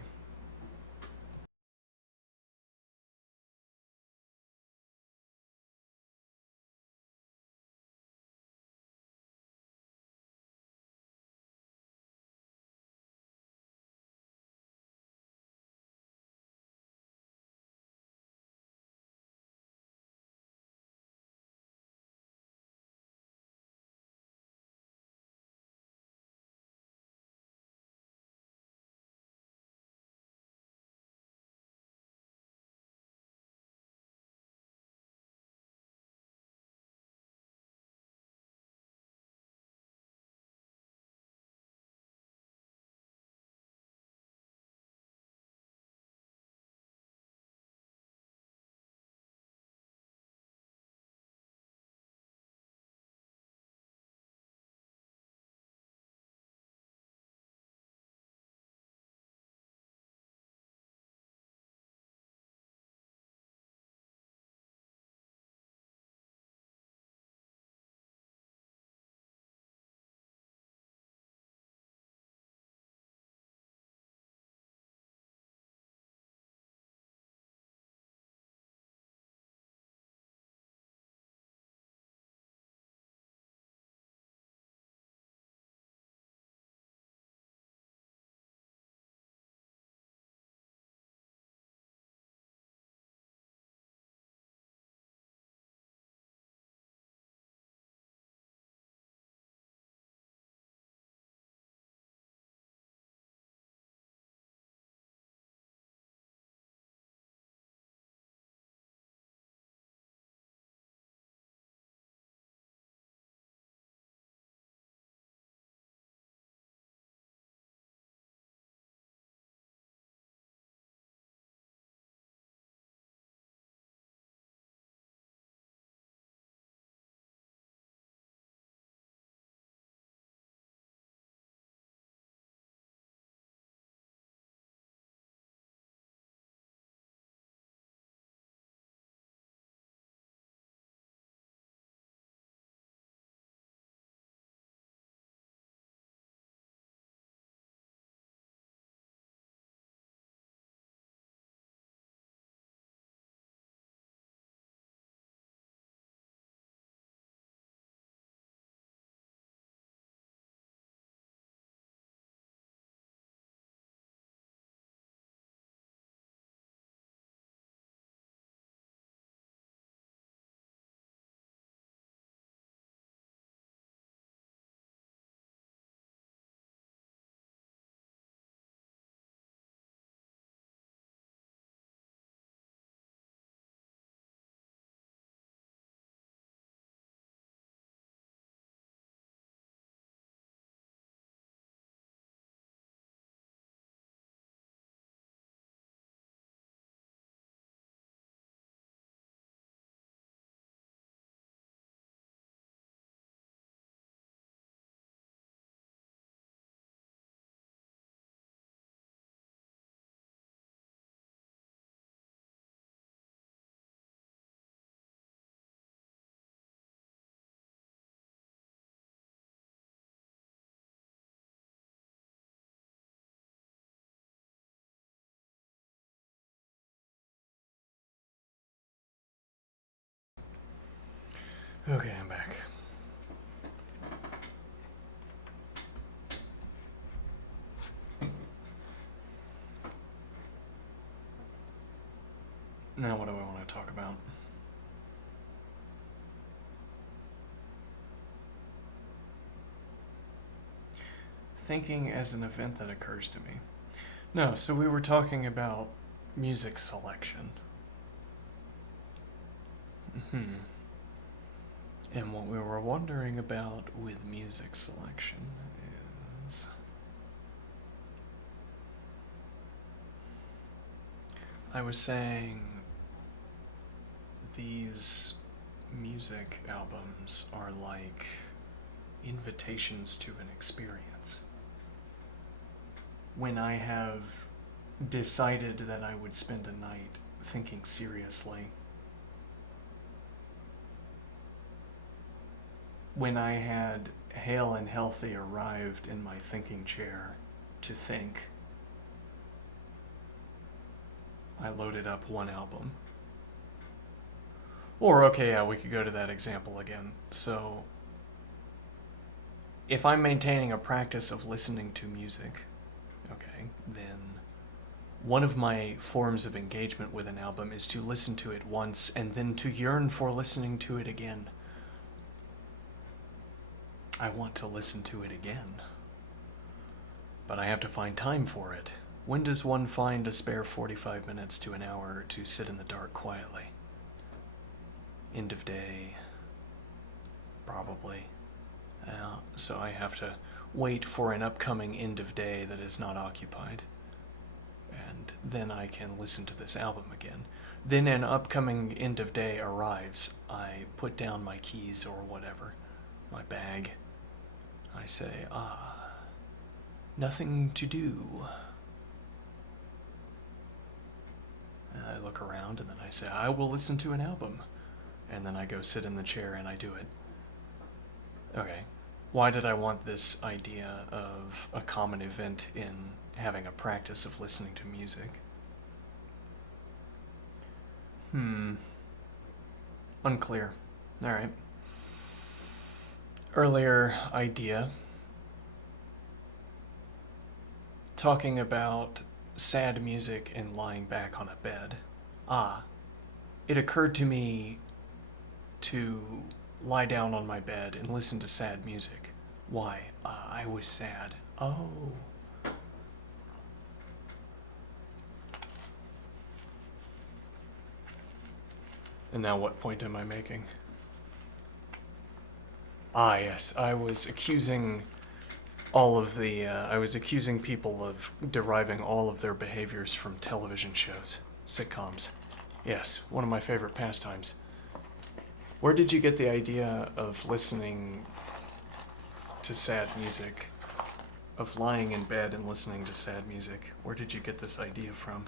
Okay, I'm back. Now what do I want to talk about? Thinking as an event that occurs to me. No, so we were talking about music selection. And what we were wondering about with music selection is I was saying these music albums are like invitations to an experience. When I have decided that I would spend a night thinking seriously, when I had hale and healthy arrived in my thinking chair to think, I loaded up one album. Or, okay, yeah, we could go to that example again. So, if I'm maintaining a practice of listening to music, okay, then one of my forms of engagement with an album is to listen to it once and then to yearn for listening to it again. I want to listen to it again. But I have to find time for it. When does one find a spare 45 minutes to an hour to sit in the dark quietly? End of day. Probably. So I have to wait for an upcoming end of day that is not occupied. And then I can listen to this album again. Then an upcoming end of day arrives. I put down my keys or whatever, my bag. I say, nothing to do. And I look around and then I say, I will listen to an album. And then I go sit in the chair and I do it. Okay, why did I want this idea of a common event in having a practice of listening to music? Unclear. Alright. Earlier idea, talking about sad music and lying back on a bed. It occurred to me to lie down on my bed and listen to sad music. Why? I was sad. Oh. And now what point am I making? Yes, I was accusing people of deriving all of their behaviors from television shows, sitcoms. Yes, one of my favorite pastimes. Where did you get the idea of listening to sad music, of lying in bed and listening to sad music? Where did you get this idea from?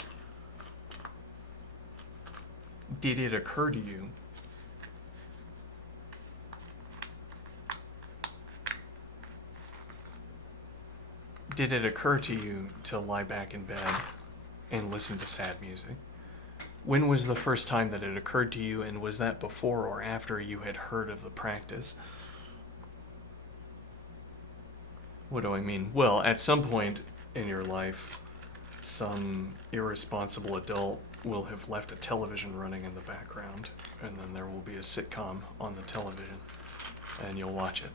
Did it occur to you to lie back in bed and listen to sad music? When was the first time that it occurred to you, and was that before or after you had heard of the practice? What do I mean? Well, at some point in your life, some irresponsible adult will have left a television running in the background, and then there will be a sitcom on the television, and you'll watch it.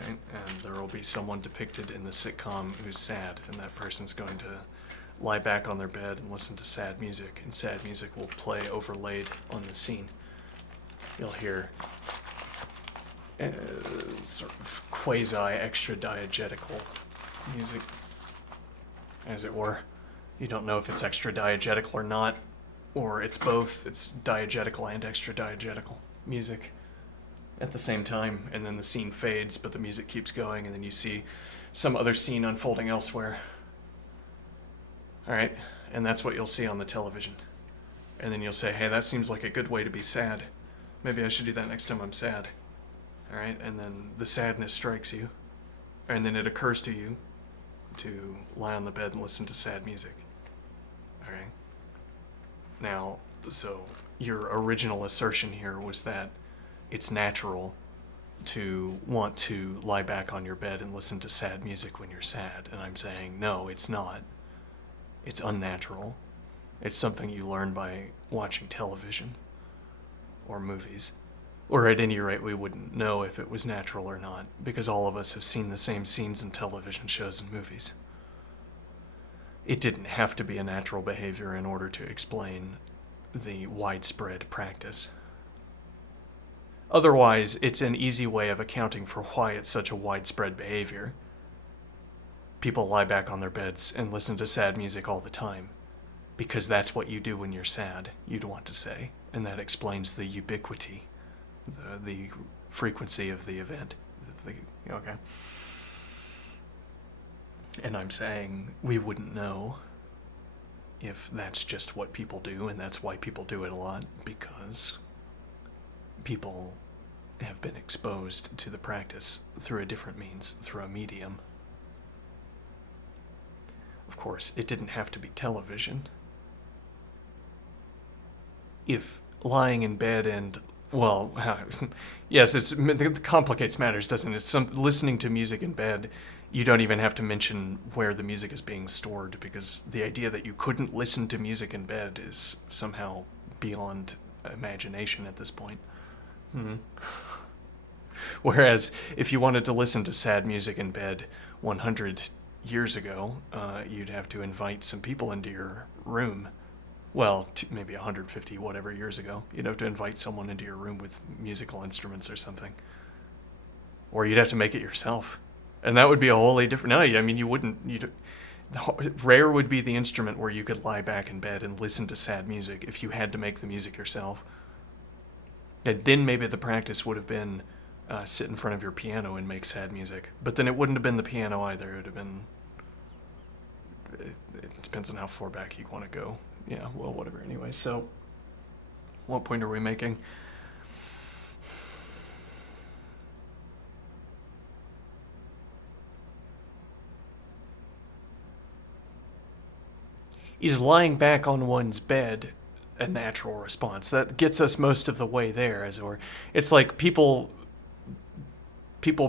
Right? And there will be someone depicted in the sitcom who's sad, and that person's going to lie back on their bed and listen to sad music, and sad music will play overlaid on the scene. You'll hear sort of quasi-extra-diegetical music, as it were. You don't know if it's extra-diegetical or not, or it's both. It's diegetical and extra-diegetical music at the same time, and then the scene fades, but the music keeps going, and then you see some other scene unfolding elsewhere. Alright, and that's what you'll see on the television. And then you'll say, hey, that seems like a good way to be sad. Maybe I should do that next time I'm sad. Alright, and then the sadness strikes you. And then it occurs to you to lie on the bed and listen to sad music. Alright? Now, so your original assertion here was that it's natural to want to lie back on your bed and listen to sad music when you're sad. And I'm saying, no, it's not. It's unnatural. It's something you learn by watching television or movies. Or at any rate, we wouldn't know if it was natural or not, because all of us have seen the same scenes in television shows and movies. It didn't have to be a natural behavior in order to explain the widespread practice. Otherwise, it's an easy way of accounting for why it's such a widespread behavior. People lie back on their beds and listen to sad music all the time, because that's what you do when you're sad, you'd want to say, and that explains the ubiquity, the frequency of the event. Okay. And I'm saying we wouldn't know if that's just what people do, and that's why people do it a lot, because people have been exposed to the practice through a different means, through a medium. Of course, it didn't have to be television. If lying in bed and, well, yes, it complicates matters, doesn't it? Listening to music in bed, you don't even have to mention where the music is being stored, because the idea that you couldn't listen to music in bed is somehow beyond imagination at this point. Whereas, if you wanted to listen to sad music in bed 100 years ago, you'd have to invite some people into your room. Well, maybe 150 whatever years ago. You'd have to invite someone into your room with musical instruments or something. Or you'd have to make it yourself. And that would be a wholly different... No, I mean, you wouldn't... Rare would be the instrument where you could lie back in bed and listen to sad music if you had to make the music yourself. And then maybe the practice would have been sit in front of your piano and make sad music. But then it wouldn't have been the piano either. It would have been... It depends on how far back you want to go. Yeah, well, whatever. Anyway, so what point are we making? Is lying back on one's bed a natural response? That gets us most of the way there, as it were. It's like people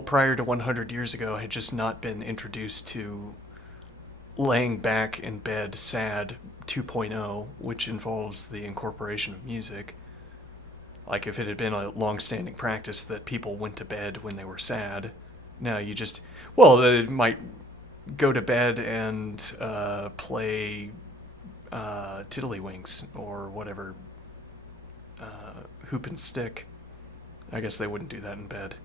prior to 100 years ago had just not been introduced to laying back in bed sad 2.0, which involves the incorporation of music. Like if it had been a long-standing practice that people went to bed when they were sad, now you just... Well, they might go to bed and play Tiddlywinks or whatever, hoop and stick. I guess they wouldn't do that in bed.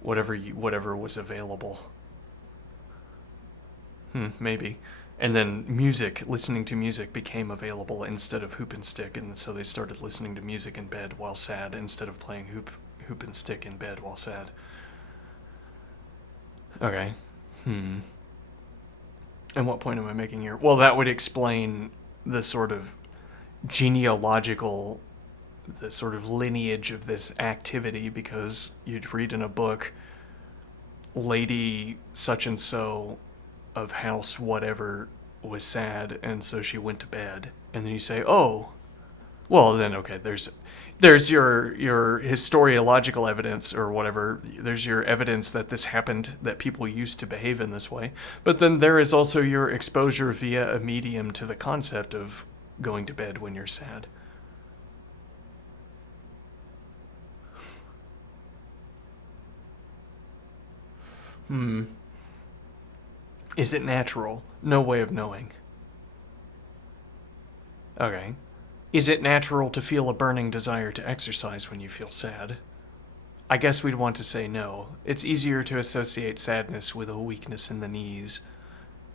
Whatever was available. Maybe. And then listening to music became available instead of hoop and stick, and so they started listening to music in bed while sad instead of playing hoop and stick in bed while sad. Okay. And what point am I making here? Well, that would explain the sort of genealogical, the sort of lineage of this activity, because you'd read in a book, Lady such and so of house whatever was sad, and so she went to bed. And then you say, oh, well then, okay, there's your historiological evidence or whatever. There's your evidence that this happened, that people used to behave in this way. But then there is also your exposure via a medium to the concept of going to bed when you're sad. Is it natural? No way of knowing. Okay. Is it natural to feel a burning desire to exercise when you feel sad? I guess we'd want to say no. It's easier to associate sadness with a weakness in the knees,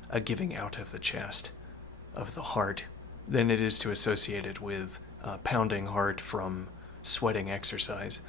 a giving out of the chest, of the heart, than it is to associate it with a pounding heart from sweating exercise.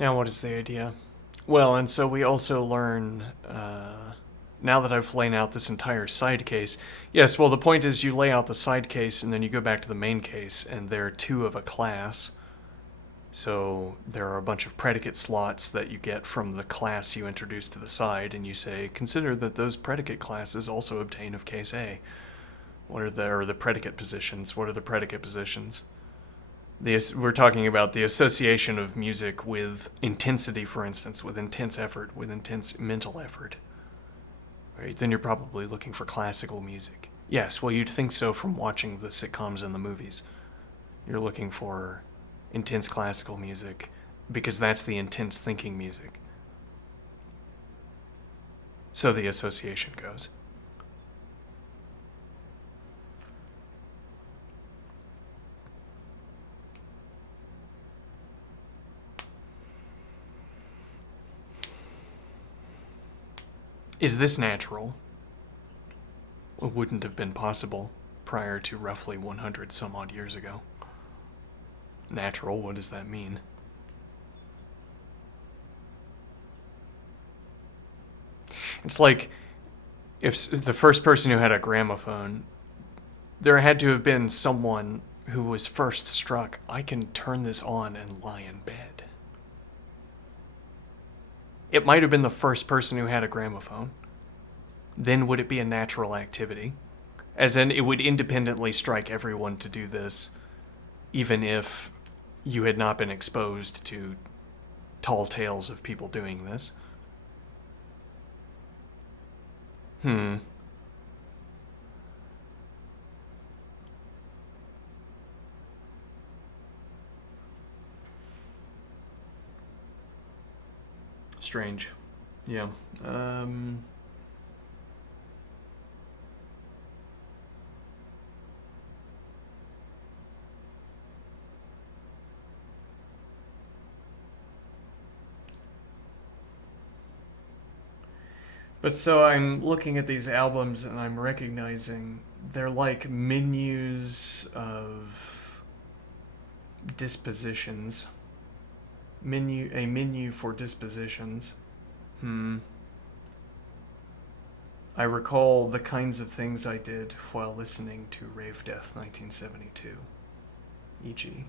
Now, what is the idea? Well, and so we also learn, now that I've laid out this entire side case, yes, well, the point is you lay out the side case and then you go back to the main case, and they're two of a class. So there are a bunch of predicate slots that you get from the class you introduce to the side, and you say, consider that those predicate classes also obtain of case A. What are the predicate positions? What are the predicate positions? We're talking about the association of music with intensity, for instance, with intense effort, with intense mental effort. Right? Then you're probably looking for classical music. Yes, well, you'd think so from watching the sitcoms and the movies. You're looking for intense classical music because that's the intense thinking music. So the association goes. Is this natural? It wouldn't have been possible prior to roughly 100 some odd years ago. Natural, what does that mean? It's like if the first person who had a gramophone, there had to have been someone who was first struck, I can turn this on and lie in bed. It might have been the first person who had a gramophone. Then would it be a natural activity? As in, it would independently strike everyone to do this, even if you had not been exposed to tall tales of people doing this. Strange. Yeah. But so I'm looking at these albums and I'm recognizing they're like menus of dispositions. A menu for dispositions. I recall the kinds of things I did while listening to Rave Death 1972, e.g.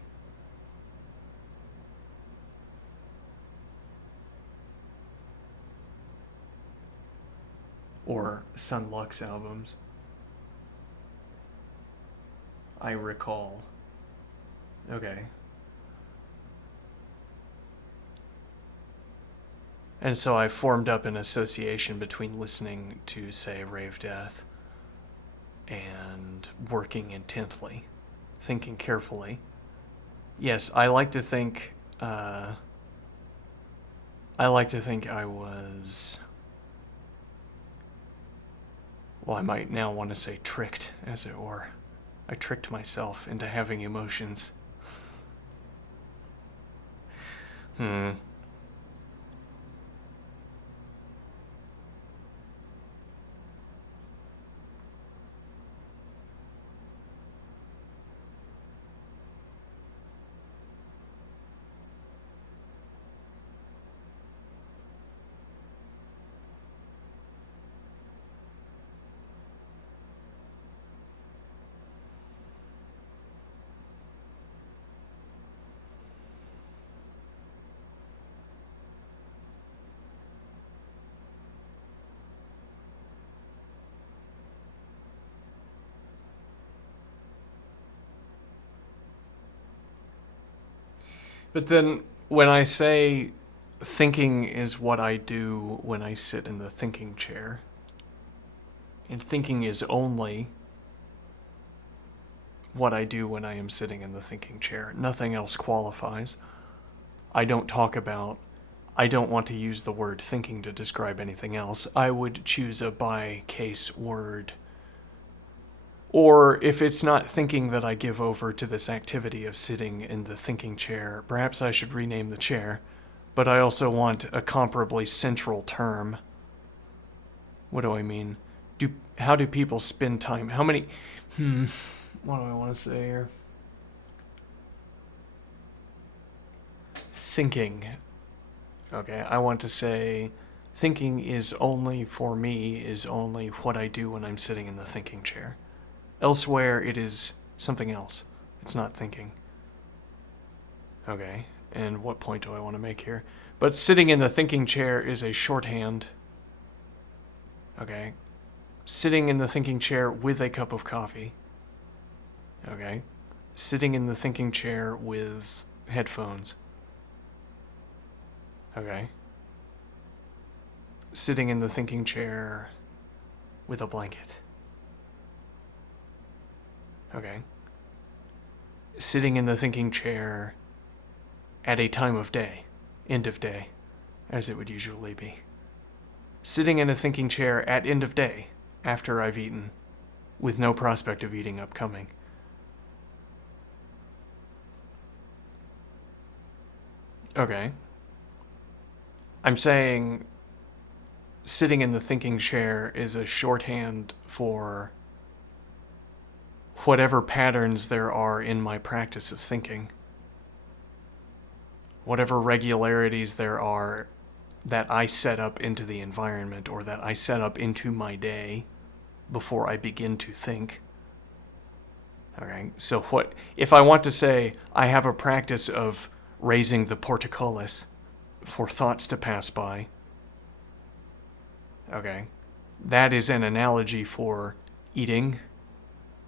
Or Sun Lux albums. I recall. Okay. And so I formed up an association between listening to, say, Rave Death and working intently, thinking carefully. Yes, I like to think I was, well, I might now want to say tricked, as it were. I tricked myself into having emotions. But then when I say thinking is what I do when I sit in the thinking chair, and thinking is only what I do when I am sitting in the thinking chair, nothing else qualifies. I don't want to use the word thinking to describe anything else. I would choose a by case word. Or if it's not thinking that I give over to this activity of sitting in the thinking chair, perhaps I should rename the chair. But I also want a comparably central term. What do I mean? How do people spend time? What do I want to say here? Thinking. Okay, I want to say thinking is only, for me, is only what I do when I'm sitting in the thinking chair. Elsewhere, it is something else. It's not thinking. Okay, and what point do I want to make here? But sitting in the thinking chair is a shorthand. Okay. Sitting in the thinking chair with a cup of coffee. Okay. Sitting in the thinking chair with headphones. Okay. Sitting in the thinking chair with a blanket. Okay. Sitting in the thinking chair at a time of day, end of day, as it would usually be. Sitting in a thinking chair at end of day, after I've eaten, with no prospect of eating upcoming. Okay. I'm saying sitting in the thinking chair is a shorthand for whatever patterns there are in my practice of thinking. Whatever regularities there are that I set up into the environment or that I set up into my day before I begin to think. Okay, so what if I want to say I have a practice of raising the portcullis for thoughts to pass by? Okay, that is an analogy for eating,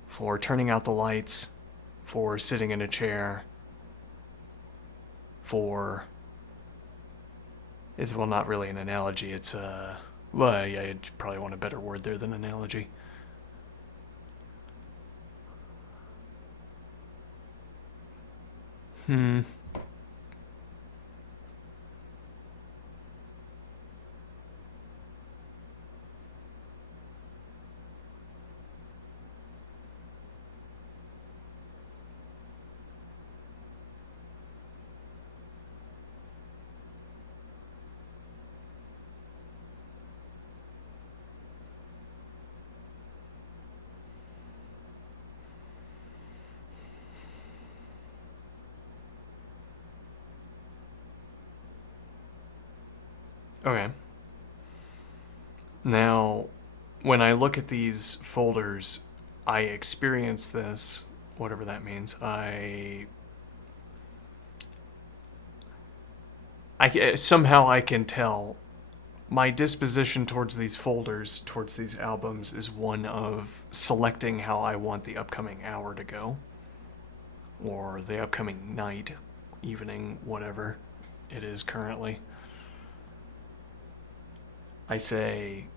for turning out the lights, for sitting in a chair, for... It's, well, not really an analogy, it's a... Well, yeah, you'd probably want a better word there than analogy. Okay. Now, when I look at these folders, I experience this, whatever that means. Somehow I can tell my disposition towards these folders, towards these albums, is one of selecting how I want the upcoming hour to go, or the upcoming night, evening, whatever it is currently. I say,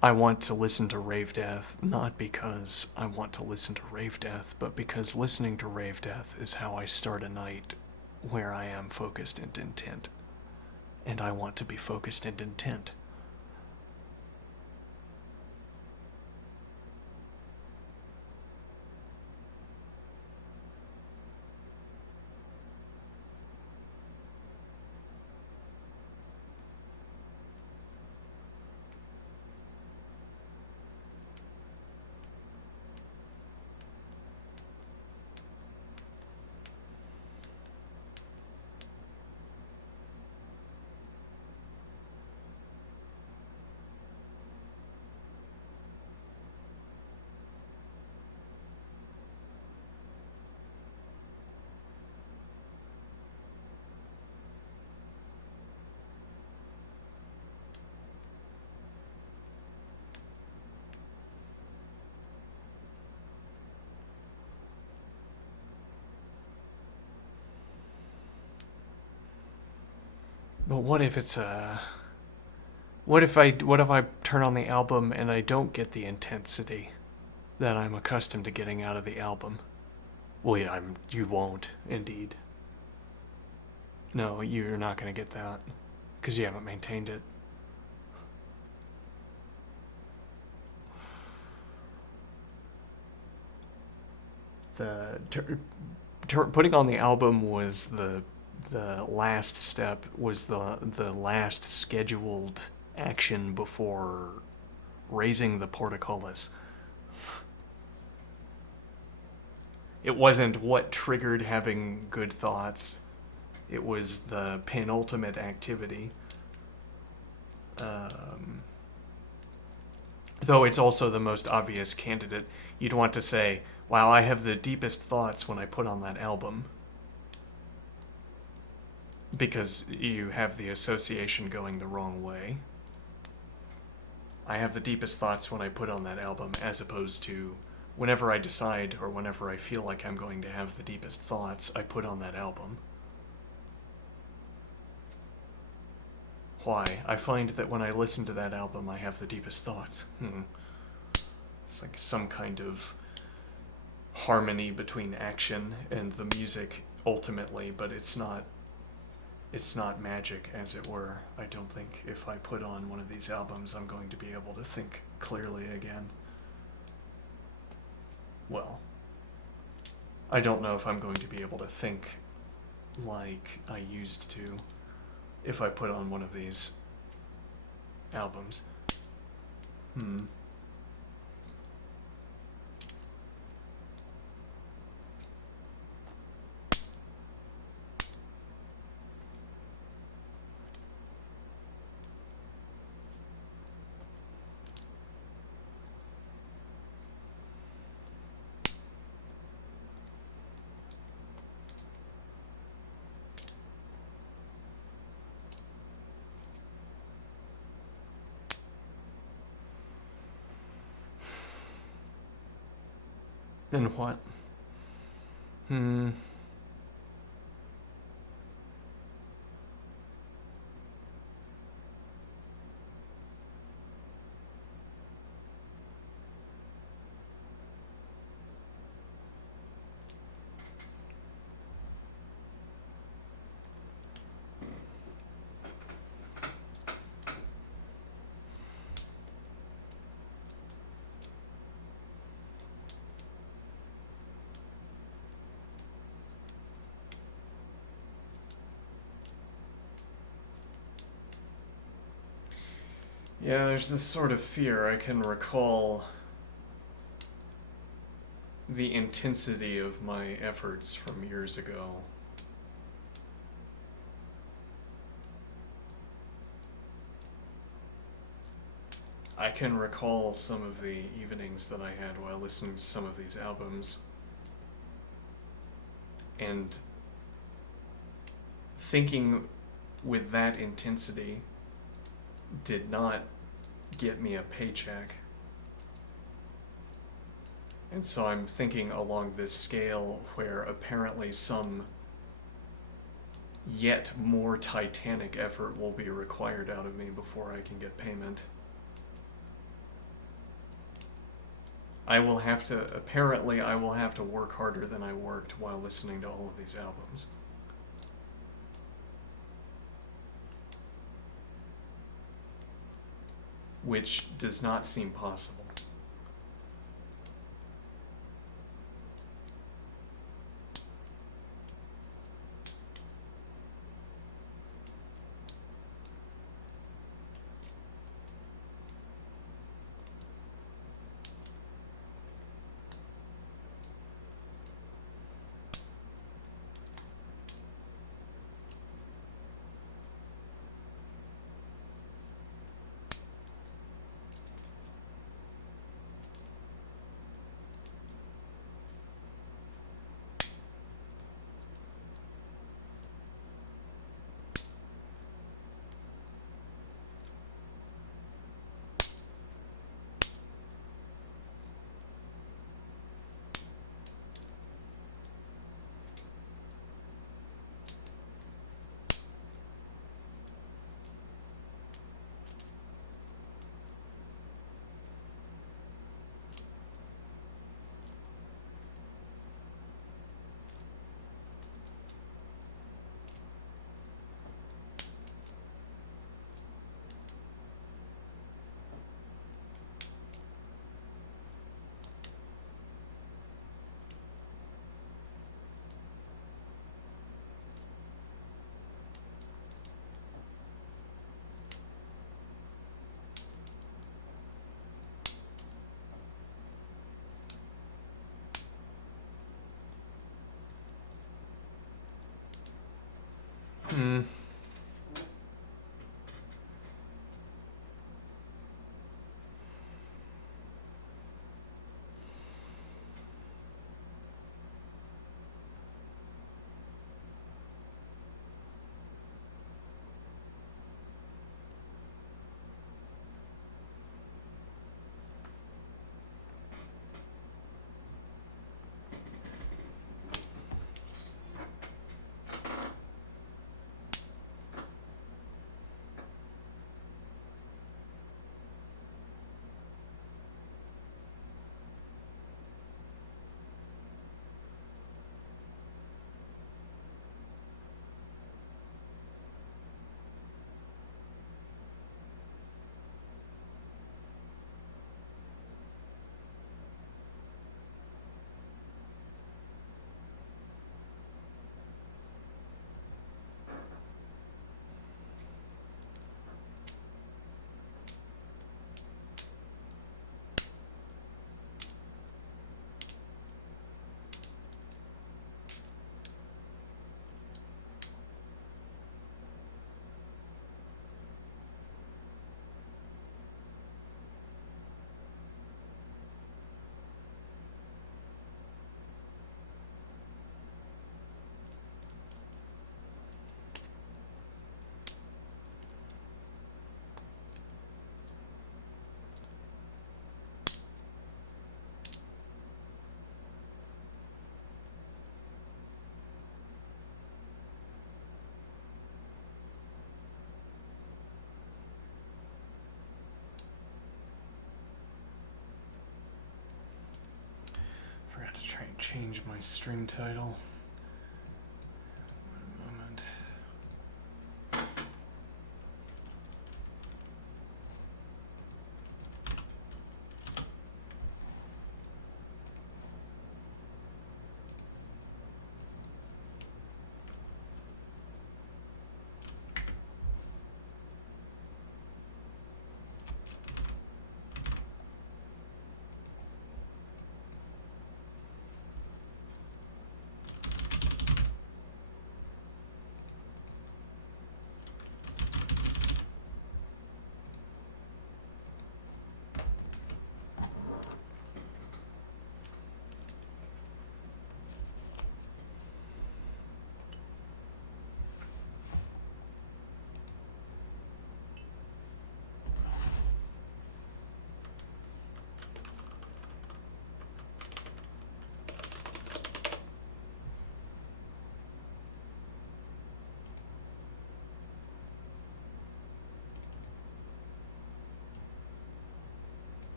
I want to listen to Rave Death, not because I want to listen to Rave Death, but because listening to Rave Death is how I start a night where I am focused and intent. And I want to be focused and intent. But what if it's a... What if I turn on the album and I don't get the intensity that I'm accustomed to getting out of the album? Well, yeah, you won't, indeed. No, you're not going to get that because you haven't maintained it. Putting on the album was the last step, was the last scheduled action before raising the portcullis. It wasn't what triggered having good thoughts. It was the penultimate activity. Though it's also the most obvious candidate. You'd want to say, wow, I have the deepest thoughts when I put on that album. Because you have the association going the wrong way. I have the deepest thoughts when I put on that album, as opposed to whenever I decide or whenever I feel like I'm going to have the deepest thoughts, I put on that album. Why? I find that when I listen to that album, I have the deepest thoughts. It's like some kind of harmony between action and the music ultimately, but it's not magic, as it were. I don't think if I put on one of these albums, I'm going to be able to think clearly again. Well, I don't know if I'm going to be able to think like I used to if I put on one of these albums. Then what? Yeah, there's this sort of fear. I can recall the intensity of my efforts from years ago. I can recall some of the evenings that I had while listening to some of these albums, and thinking with that intensity did not get me a paycheck. And so I'm thinking along this scale where apparently some yet more titanic effort will be required out of me before I can get payment. I will have to work harder than I worked while listening to all of these albums. Which does not seem possible. Hmm. Forgot to try and change my stream title. One moment.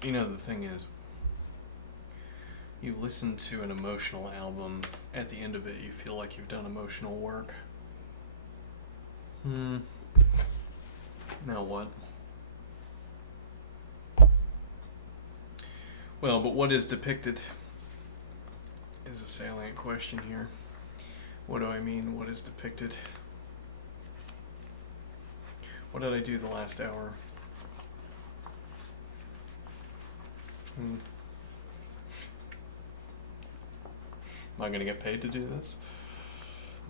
You know, the thing is, you listen to an emotional album, at the end of it, you feel like you've done emotional work. Now what? Well, but what is depicted is a salient question here. What do I mean, what is depicted? What did I do the last hour? Am I gonna get paid to do this?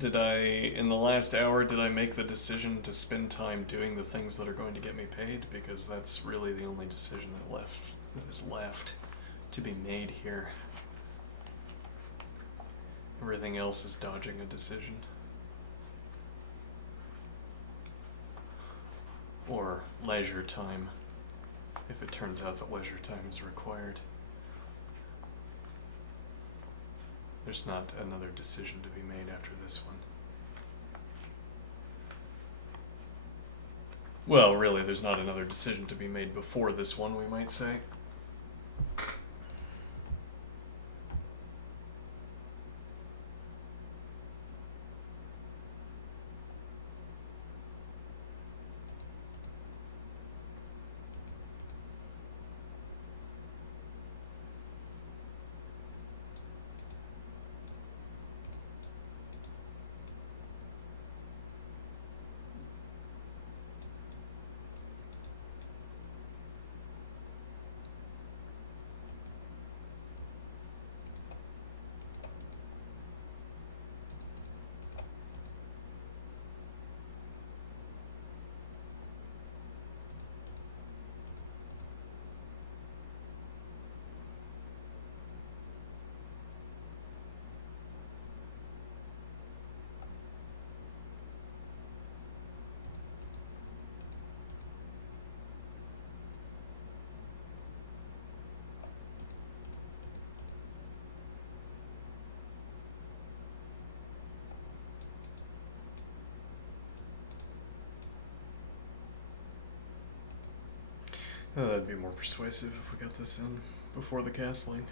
In the last hour, did I make the decision to spend time doing the things that are going to get me paid? Because that's really the only decision that is left to be made here. Everything else is dodging a decision. Or leisure time, if it turns out that leisure time is required. There's not another decision to be made after this one. Well, really, there's not another decision to be made before this one, we might say. That'd be more persuasive if we got this in before the castling.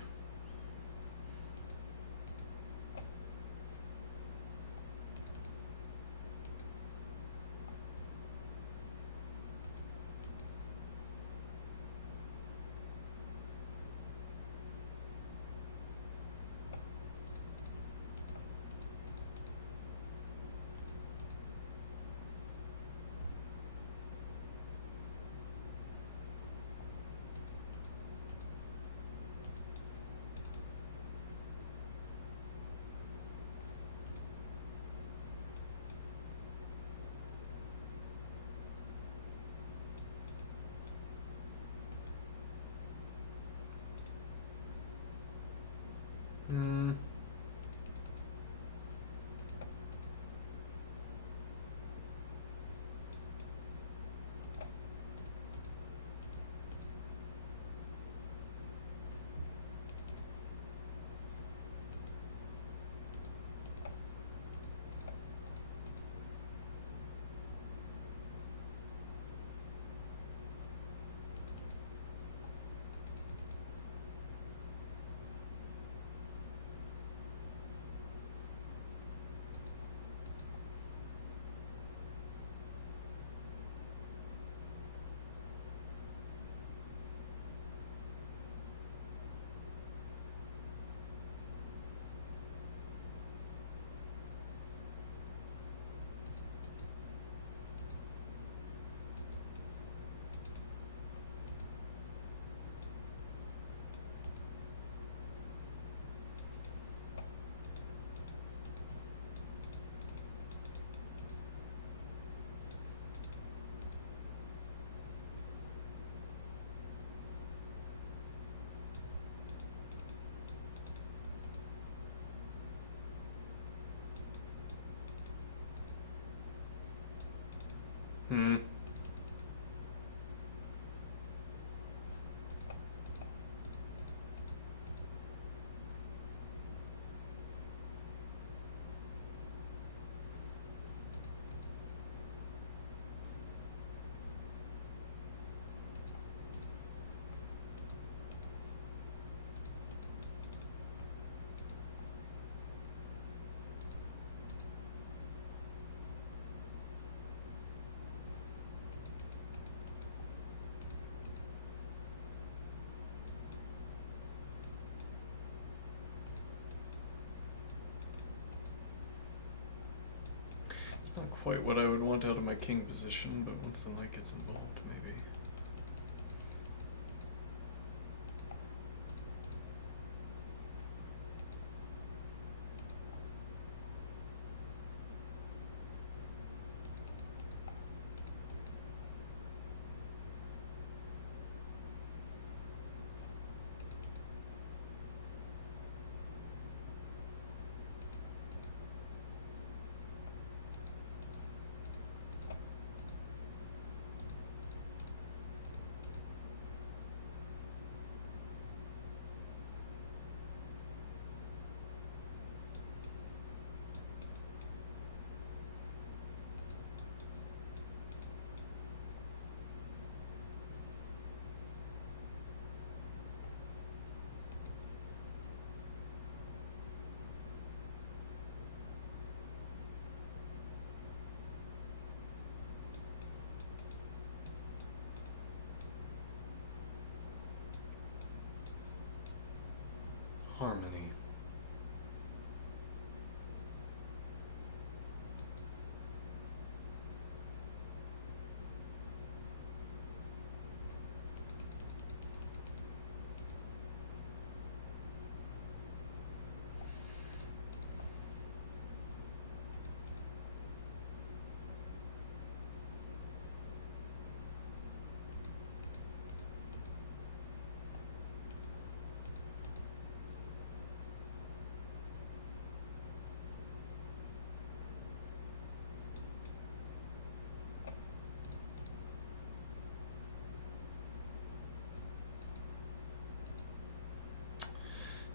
Hmm. Not quite what I would want out of my king position, but once the knight gets involved, maybe. Harmony.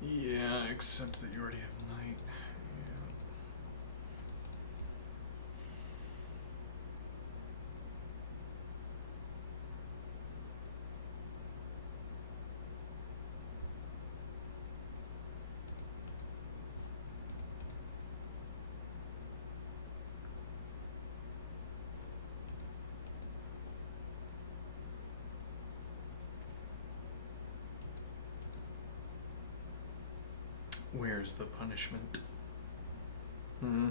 Yeah, except that you already have knight. Where's the punishment? Hmm.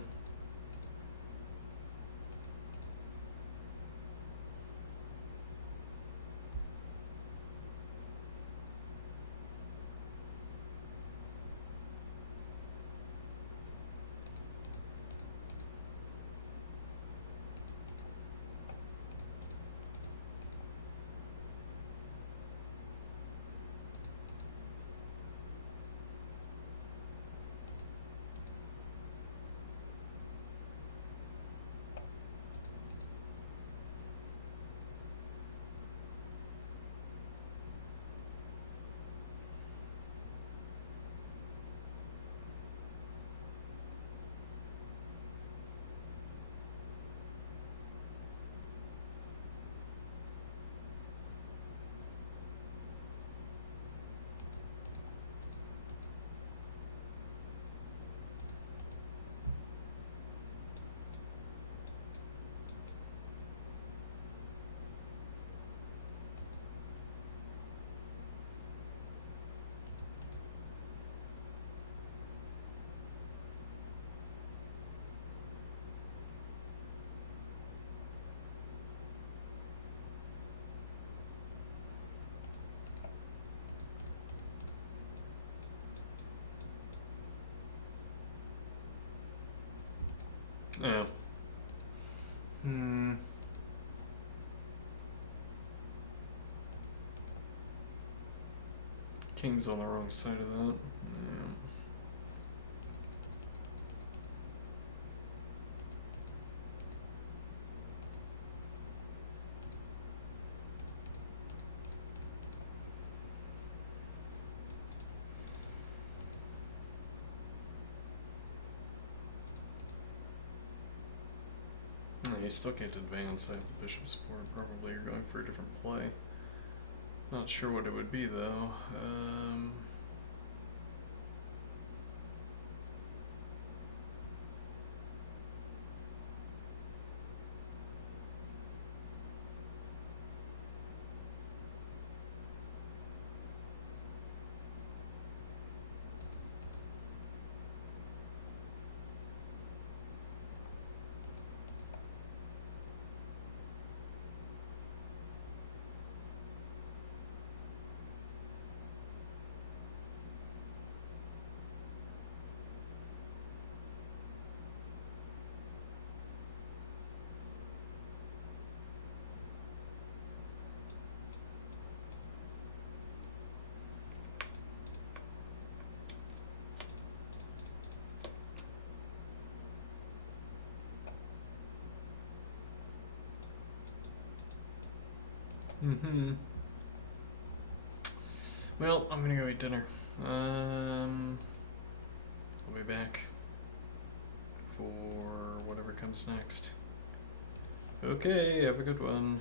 Yeah. Hmm. King's on the wrong side of that. Yeah. No, you still can't advance. I have the bishop support. Probably you're going for a different play. Not sure what it would be though. Mm-hmm. Well, I'm gonna go eat dinner. I'll be back for whatever comes next. Okay, have a good one.